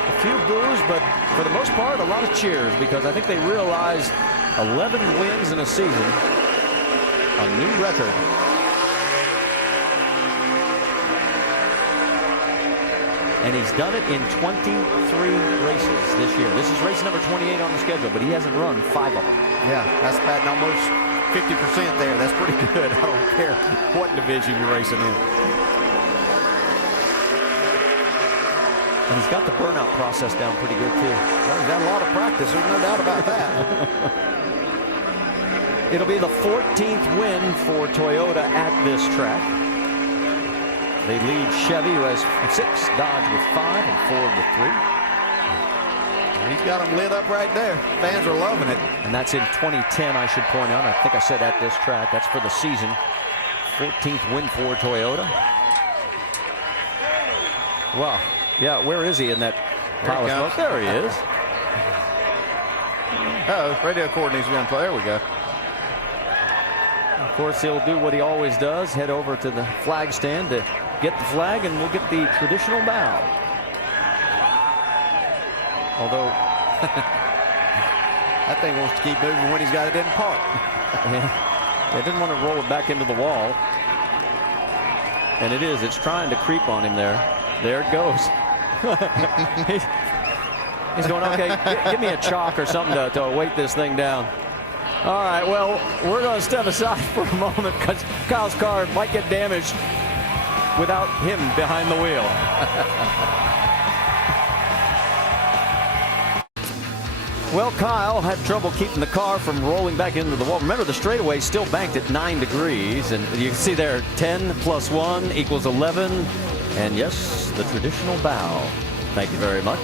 A few boos, but for the most part, a lot of cheers, because I think they realize 11 wins in a season, a new record. and he's done it in 23 races this year. This is race number 28 on the schedule, but he hasn't run 5 of them. Yeah, that's batting almost 50% there. That's pretty good. I don't care what division you're racing in. And he's got the burnout process down pretty good, too. Well, he's had a lot of practice. There's no doubt about that. It'll be the 14th win for Toyota at this track. They lead Chevy, who has 6, Dodge with 5, and Ford with 3. He's got them lit up right there. Fans are loving it. And that's in 2010, I should point out. I think I said at this track. That's for the season. 14th win for Toyota. Wow. Yeah, where is he in that pile of smoke? There he is. Uh-oh, radio cord needs to be unplugged. There we go. Of course, he'll do what he always does, head over to the flag stand to get the flag, and we'll get the traditional bow. Although that thing wants to keep moving when he's got it in park. Yeah, they didn't want to roll it back into the wall. And it is. It's trying to creep on him there. There it goes. He's going, okay, give me a chalk or something to weight this thing down. All right, well, we're going to step aside for a moment because Kyle's car might get damaged without him behind the wheel. Well, Kyle had trouble keeping the car from rolling back into the wall. Remember, the straightaway is still banked at 9 degrees, and you can see there 10 plus 1 equals 11. And yes, the traditional bow. Thank you very much.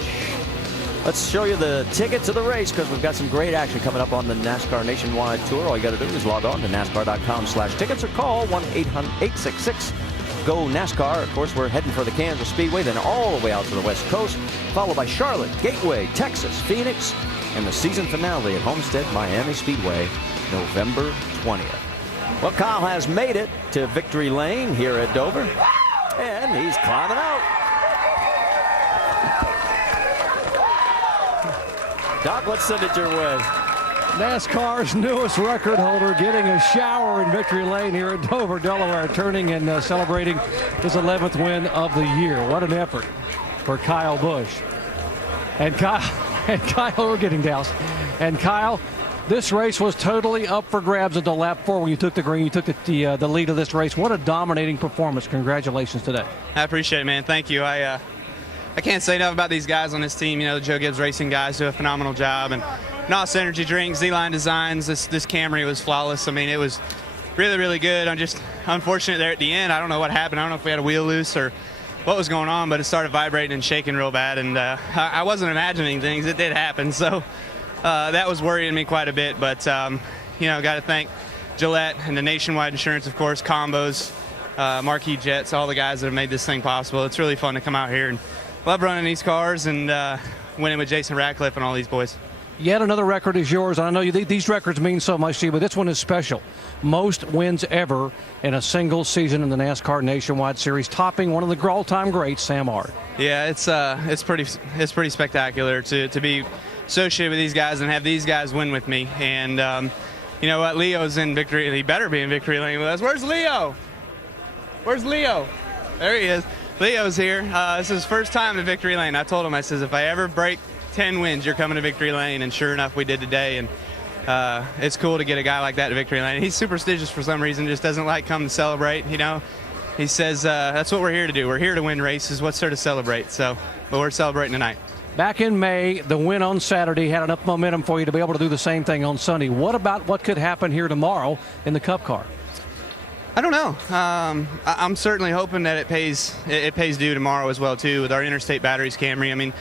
Let's show you the ticket to the race because we've got some great action coming up on the NASCAR Nationwide Tour. All you got to do is log on to NASCAR.com/tickets or call 1-866-GO-NASCAR. Of course, we're heading for the Kansas Speedway, then all the way out to the West Coast, followed by Charlotte, Gateway, Texas, Phoenix, and the season finale at Homestead Miami Speedway, November 20th. Well, Kyle has made it to Victory Lane here at Dover, and he's climbing out. Doc, let's send it your way. NASCAR's newest record holder getting a shower in Victory Lane here at Dover, Delaware, turning and celebrating his 11th win of the year. What an effort for Kyle Busch. And Kyle, we're getting doused. And Kyle, this race was totally up for grabs until lap 4 when you took the green. You took the lead of this race. What a dominating performance. Congratulations today. I appreciate it, man. Thank you. I can't say enough about these guys on this team. You know, the Joe Gibbs Racing guys do a phenomenal job. And NOS Energy Drink, Z-Line Designs, this Camry was flawless. I mean, it was really, really good. I'm just unfortunate there at the end. I don't know what happened. I don't know if we had a wheel loose or what was going on, but it started vibrating and shaking real bad. And I wasn't imagining things. It did happen. So that was worrying me quite a bit. But, you know, got to thank Gillette and the Nationwide Insurance, of course, Combos, Marquis Jets, all the guys that have made this thing possible. It's really fun to come out here and love running these cars and winning with Jason Ratcliffe and all these boys. Yet another record is yours. I know these records mean so much to you, but this one is special. Most wins ever in a single season in the NASCAR Nationwide Series, topping one of the all-time greats, Sam Ard. Yeah, it's pretty spectacular to be associated with these guys and have these guys win with me. And you know what? Leo's in victory. He better be in victory lane with us. Where's Leo? Where's Leo? There he is. Leo's here. This is his first time in victory lane. I told him, I says, if I ever break 10 wins, you're coming to victory lane. And sure enough, we did today. And it's cool to get a guy like that to victory lane. He's superstitious for some reason, just doesn't like come to celebrate. You know, he says that's what we're here to do. We're here to win races. What's there to celebrate? So, but we're celebrating tonight. Back in May, the win on Saturday had enough momentum for you to be able to do the same thing on Sunday. What about what could happen here tomorrow in the Cup car? I don't know. I'm certainly hoping that it pays due tomorrow as well too with our Interstate Batteries Camry. I mean,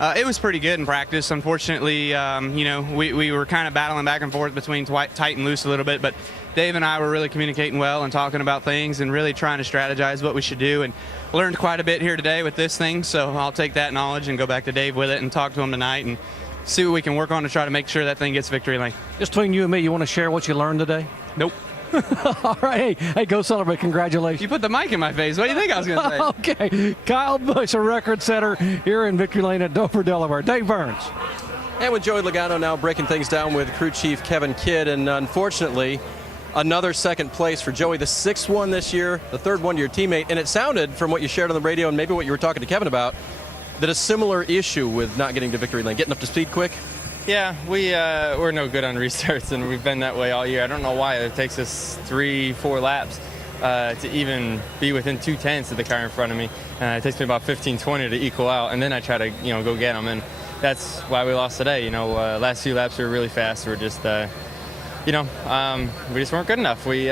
it was pretty good in practice. Unfortunately, you know, we were kind of battling back and forth between tight and loose a little bit, but Dave and I were really communicating well and talking about things and really trying to strategize what we should do, and learned quite a bit here today with this thing. So I'll take that knowledge and go back to Dave with it and talk to him tonight and see what we can work on to try to make sure that thing gets victory lane. Just between you and me, you want to share what you learned today? Nope. All right, hey, go celebrate. Congratulations. You put the mic in my face. What do you think I was going to say? Okay, Kyle Busch, a record setter here in Victory Lane at Dover, Delaware. Dave Burns. And with Joey Logano now breaking things down with crew chief Kevin Kidd, and unfortunately, another second place for Joey, the 6th one this year, the 3rd one to your teammate. And it sounded, from what you shared on the radio and maybe what you were talking to Kevin about, that a similar issue with not getting to victory lane, getting up to speed quick? Yeah, we're no good on restarts, and we've been that way all year. I don't know why. It takes us 3-4 laps to even be within 2/10 of the car in front of me. It takes me about 15-20 to equal out, and then I try to go get them, and that's why we lost today. Last few laps we were really fast. We're just we just weren't good enough. We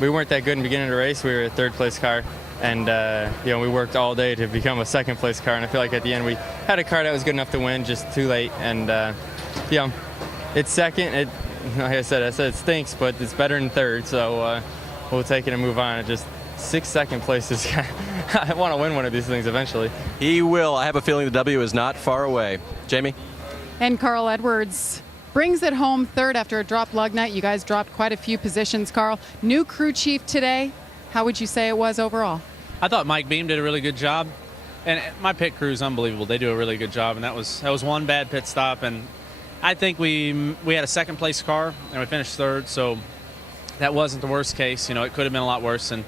weren't that good in the beginning of the race. We were a third place car, and we worked all day to become a second place car, and I feel like at the end we had a car that was good enough to win, just too late. And it's second. Like I said it stinks, but it's better than third, so we'll take it and move on. It just 6 second places. I want to win one of these things eventually. He will. I have a feeling the W is not far away. Jamie? And Carl Edwards brings it home third after a dropped lug nut. You guys dropped quite a few positions, Carl. New crew chief today. How would you say it was overall? I thought Mike Beam did a really good job. And my pit crew is unbelievable. They do a really good job. And that was one bad pit stop. And I think we had a second place car and we finished third. So that wasn't the worst case. It could have been a lot worse. And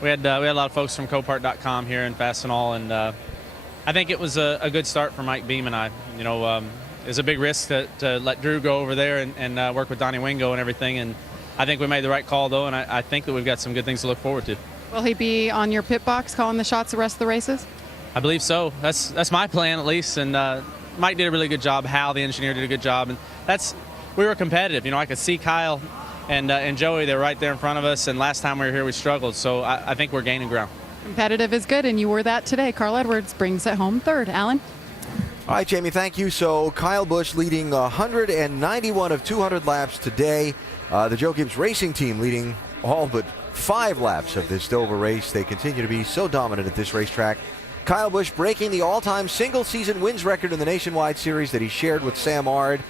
we had a lot of folks from Copart.com here in Fastenal, and I think it was a good start for Mike Beam and I. It was a big risk to let Drew go over there and work with Donnie Wingo and everything, and I think we made the right call, though, and I think that we've got some good things to look forward to. Will he be on your pit box calling the shots the rest of the races? I believe so. That's my plan, at least, and Mike did a really good job. Hal, the engineer, did a good job, and we were competitive. I could see Kyle and Joey, they're right there in front of us, and last time we were here we struggled, so I think we're gaining ground. Competitive is good, and you were that today. Carl Edwards brings it home third. Alan? All right, Jamie, thank you. So Kyle Busch leading 191 of 200 laps today. The Joe Gibbs Racing Team leading all but 5 laps of this Dover race. They continue to be so dominant at this racetrack. Kyle Busch breaking the all-time single-season wins record in the Nationwide Series that he shared with Sam Ard.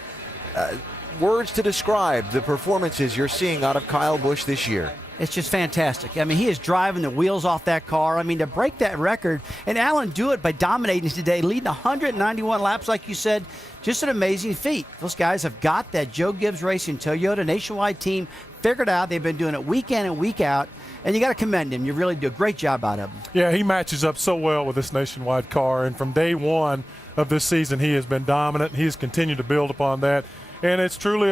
Words to describe the performances you're seeing out of Kyle Busch this year. It's just fantastic. I mean, he is driving the wheels off that car. I mean, to break that record, and Alan do it by dominating today, leading 191 laps, like you said, just an amazing feat. Those guys have got that Joe Gibbs Racing Toyota Nationwide team figured out. They've been doing it week in and week out, and you got to commend him. You really do a great job out of him. Yeah, he matches up so well with this Nationwide car, and from day one of this season, he has been dominant. He has continued to build upon that. And it's truly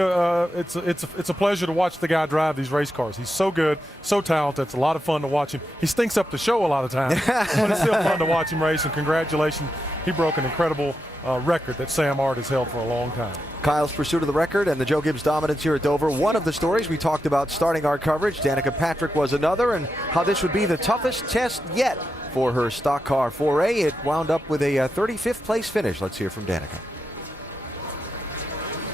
it's a pleasure to watch the guy drive these race cars. He's so good, so talented. It's a lot of fun to watch him. He stinks up the show a lot of times, but it's still fun to watch him race. And congratulations, he broke an incredible record that Sam Ard has held for a long time. Kyle's pursuit of the record and the Joe Gibbs dominance here at Dover. One of the stories we talked about starting our coverage. Danica Patrick was another, and how this would be the toughest test yet for her stock car foray. It wound up with a 35th place finish. Let's hear from Danica.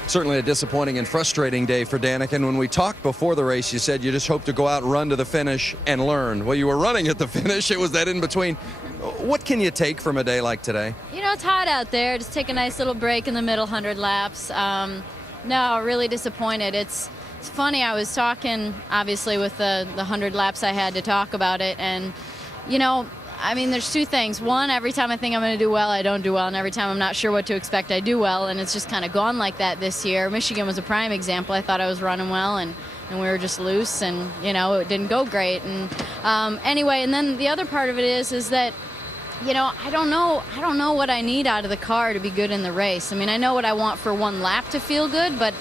Certainly a disappointing and frustrating day for Danica. And when we talked before the race, you said you just hope to go out and run to the finish and learn. Well, you were running at the finish. It was that in between. What can you take from a day like today? It's hot out there. Just take a nice little break in the middle 100 laps. No, really disappointed. It's funny. I was talking, obviously, with the 100 laps I had to talk about it. And, there's two things. One, every time I think I'm going to do well, I don't do well. And every time I'm not sure what to expect, I do well. And it's just kind of gone like that this year. Michigan was a prime example. I thought I was running well, and we were just loose, and, it didn't go great. And anyway, and then the other part of it is that, I don't know what I need out of the car to be good in the race. I know what I want for one lap to feel good, but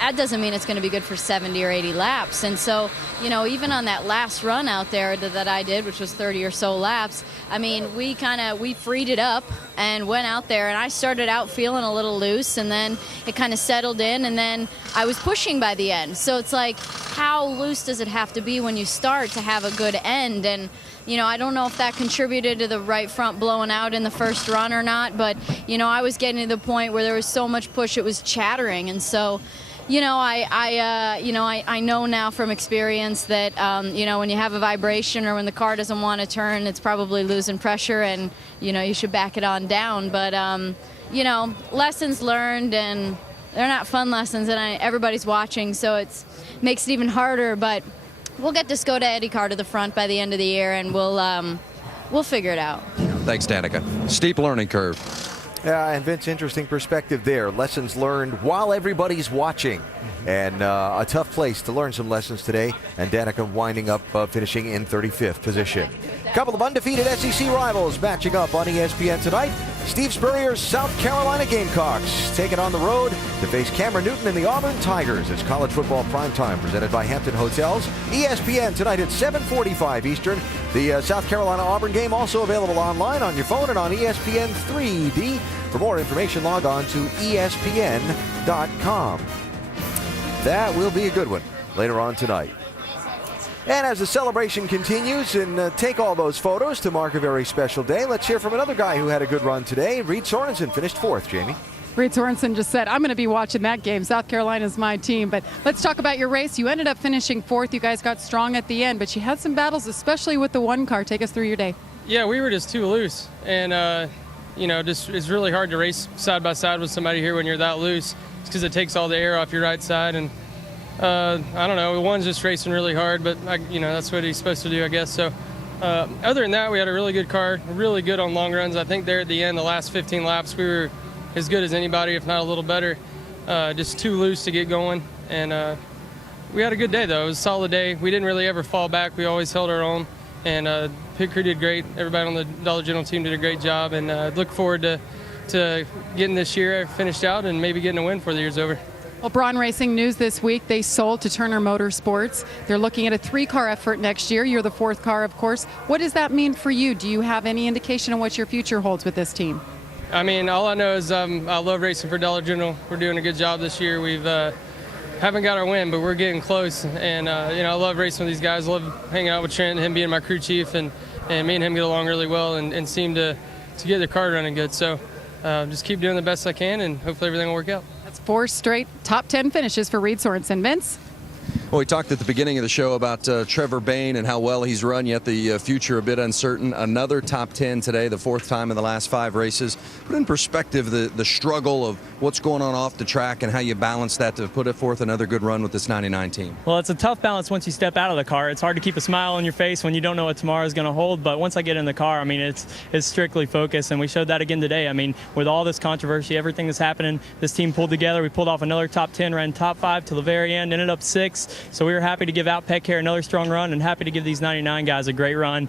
that doesn't mean it's going to be good for 70 or 80 laps. And so, even on that last run out there that I did, which was 30 or so laps, we freed it up and went out there, and I started out feeling a little loose, and then it kind of settled in, and then I was pushing by the end. So it's like, how loose does it have to be when you start to have a good end? And I don't know if that contributed to the right front blowing out in the first run or not, but I was getting to the point where there was so much push it was chattering. And so I know now from experience that, when you have a vibration or when the car doesn't want to turn, it's probably losing pressure, and, you should back it on down. But, lessons learned, and they're not fun lessons, and everybody's watching, so it makes it even harder. But we'll get this Skoda Eddie car to the front by the end of the year, and we'll figure it out. Thanks, Danica. Steep learning curve. And Vince, interesting perspective there. Lessons learned while everybody's watching. And a tough place to learn some lessons today. And Danica winding up finishing in 35th position. A couple of undefeated SEC rivals matching up on ESPN tonight. Steve Spurrier's South Carolina Gamecocks taking on the road to face Cameron Newton and the Auburn Tigers. It's college football primetime presented by Hampton Hotels. ESPN tonight at 7:45 Eastern. The South Carolina-Auburn game also available online on your phone and on ESPN 3D. For more information, log on to ESPN.com. That will be a good one later on tonight. And as the celebration continues, and take all those photos to mark a very special day, let's hear from another guy who had a good run today. Reed Sorensen finished 4th, Jamie. Reed Sorensen just said, I'm going to be watching that game. South Carolina's my team. But let's talk about your race. You ended up finishing 4th. You guys got strong at the end, but you had some battles, especially with the one car. Take us through your day. Yeah, we were just too loose. And, just it's really hard to race side by side with somebody here when you're that loose. It's because it takes all the air off your right side. And I don't know, one's just racing really hard, but that's what he's supposed to do, I guess. So other than that, we had a really good car, really good on long runs. I think there at the end, the last 15 laps, we were as good as anybody, if not a little better. Just too loose to get going. And we had a good day, though. It was a solid day. We didn't really ever fall back. We always held our own. And pit crew did great. Everybody on the Dollar General team did a great job. And look forward to getting this year finished out and maybe getting a win before the year's over. Well, Braun Racing news this week, they sold to Turner Motorsports. They're looking at a 3-car effort next year. You're the 4th car, of course. What does that mean for you? Do you have any indication of what your future holds with this team? I mean, all I know is I love racing for Dollar General. We're doing a good job this year. We've haven't got our win, but we're getting close. And, I love racing with these guys. I love hanging out with Trent, him being my crew chief, and me and him get along really well and seem to get the car running good. So just keep doing the best I can, and hopefully everything will work out. That's 4 straight top 10 finishes for Reed Sorensen. Vince? Well, we talked at the beginning of the show about Trevor Bayne and how well he's run, yet the future a bit uncertain. Another top 10 today, the 4th time in the last 5 races. Put in perspective the struggle of what's going on off the track and how you balance that to put it forth another good run with this 99 team. Well, it's a tough balance once you step out of the car. It's hard to keep a smile on your face when you don't know what tomorrow is going to hold, but once I get in the car, I mean, it's strictly focused, and we showed that again today. I mean, with all this controversy, everything that's happening, this team pulled together. We pulled off another top 10, ran top 5 till the very end, ended up 6th. So we were happy to give out Pet Care another strong run, and happy to give these 99 guys a great run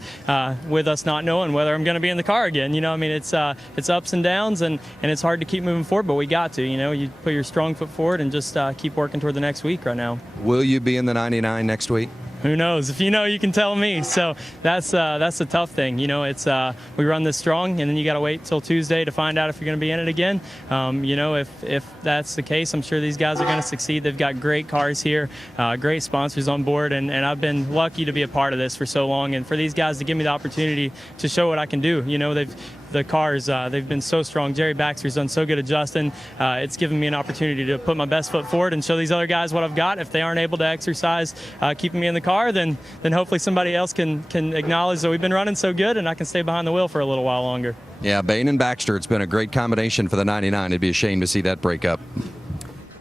with us not knowing whether I'm going to be in the car again. I mean, it's ups and downs, and it's hard to keep moving forward, but we got to. You put your strong foot forward and just keep working toward the next week right now. Will you be in the 99 next week? Who knows? If you know, you can tell me. So that's the tough thing. It's we run this strong, and then you got to wait till Tuesday to find out if you're going to be in it again. If that's the case, I'm sure these guys are going to succeed. They've got great cars here, great sponsors on board, and I've been lucky to be a part of this for so long, and for these guys to give me the opportunity to show what I can do. The cars, they've been so strong. Jerry Baxter's done so good adjusting. It's given me an opportunity to put my best foot forward and show these other guys what I've got. If they aren't able to exercise keeping me in the car, then hopefully somebody else can acknowledge that we've been running so good and I can stay behind the wheel for a little while longer. Yeah, Bayne and Baxter, it's been a great combination for the 99. It'd be a shame to see that break up.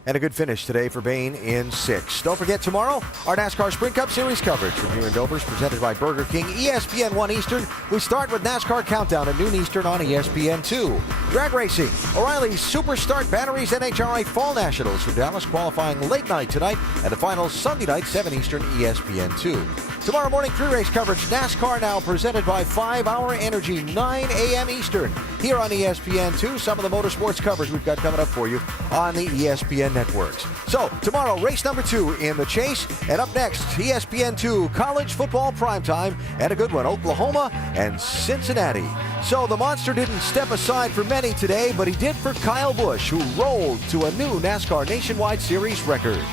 And a good finish today for Bayne in 6th. Don't forget tomorrow, our NASCAR Sprint Cup Series coverage from here in Dover is presented by Burger King, ESPN 1 Eastern. We start with NASCAR Countdown at noon Eastern on ESPN 2. Drag racing, O'Reilly's Superstart Batteries NHRA Fall Nationals from Dallas qualifying late night tonight, and the finals Sunday night, 7 Eastern, ESPN 2. Tomorrow morning, pre-race coverage, NASCAR Now, presented by 5 Hour Energy, 9 a.m. Eastern. Here on ESPN 2, some of the motorsports coverage we've got coming up for you on the ESPN networks. So, tomorrow, race number 2 in the chase. And up next, ESPN 2 College Football Primetime, and a good one, Oklahoma and Cincinnati. So, the monster didn't step aside for many today, but he did for Kyle Busch, who rolled to a new NASCAR Nationwide Series record.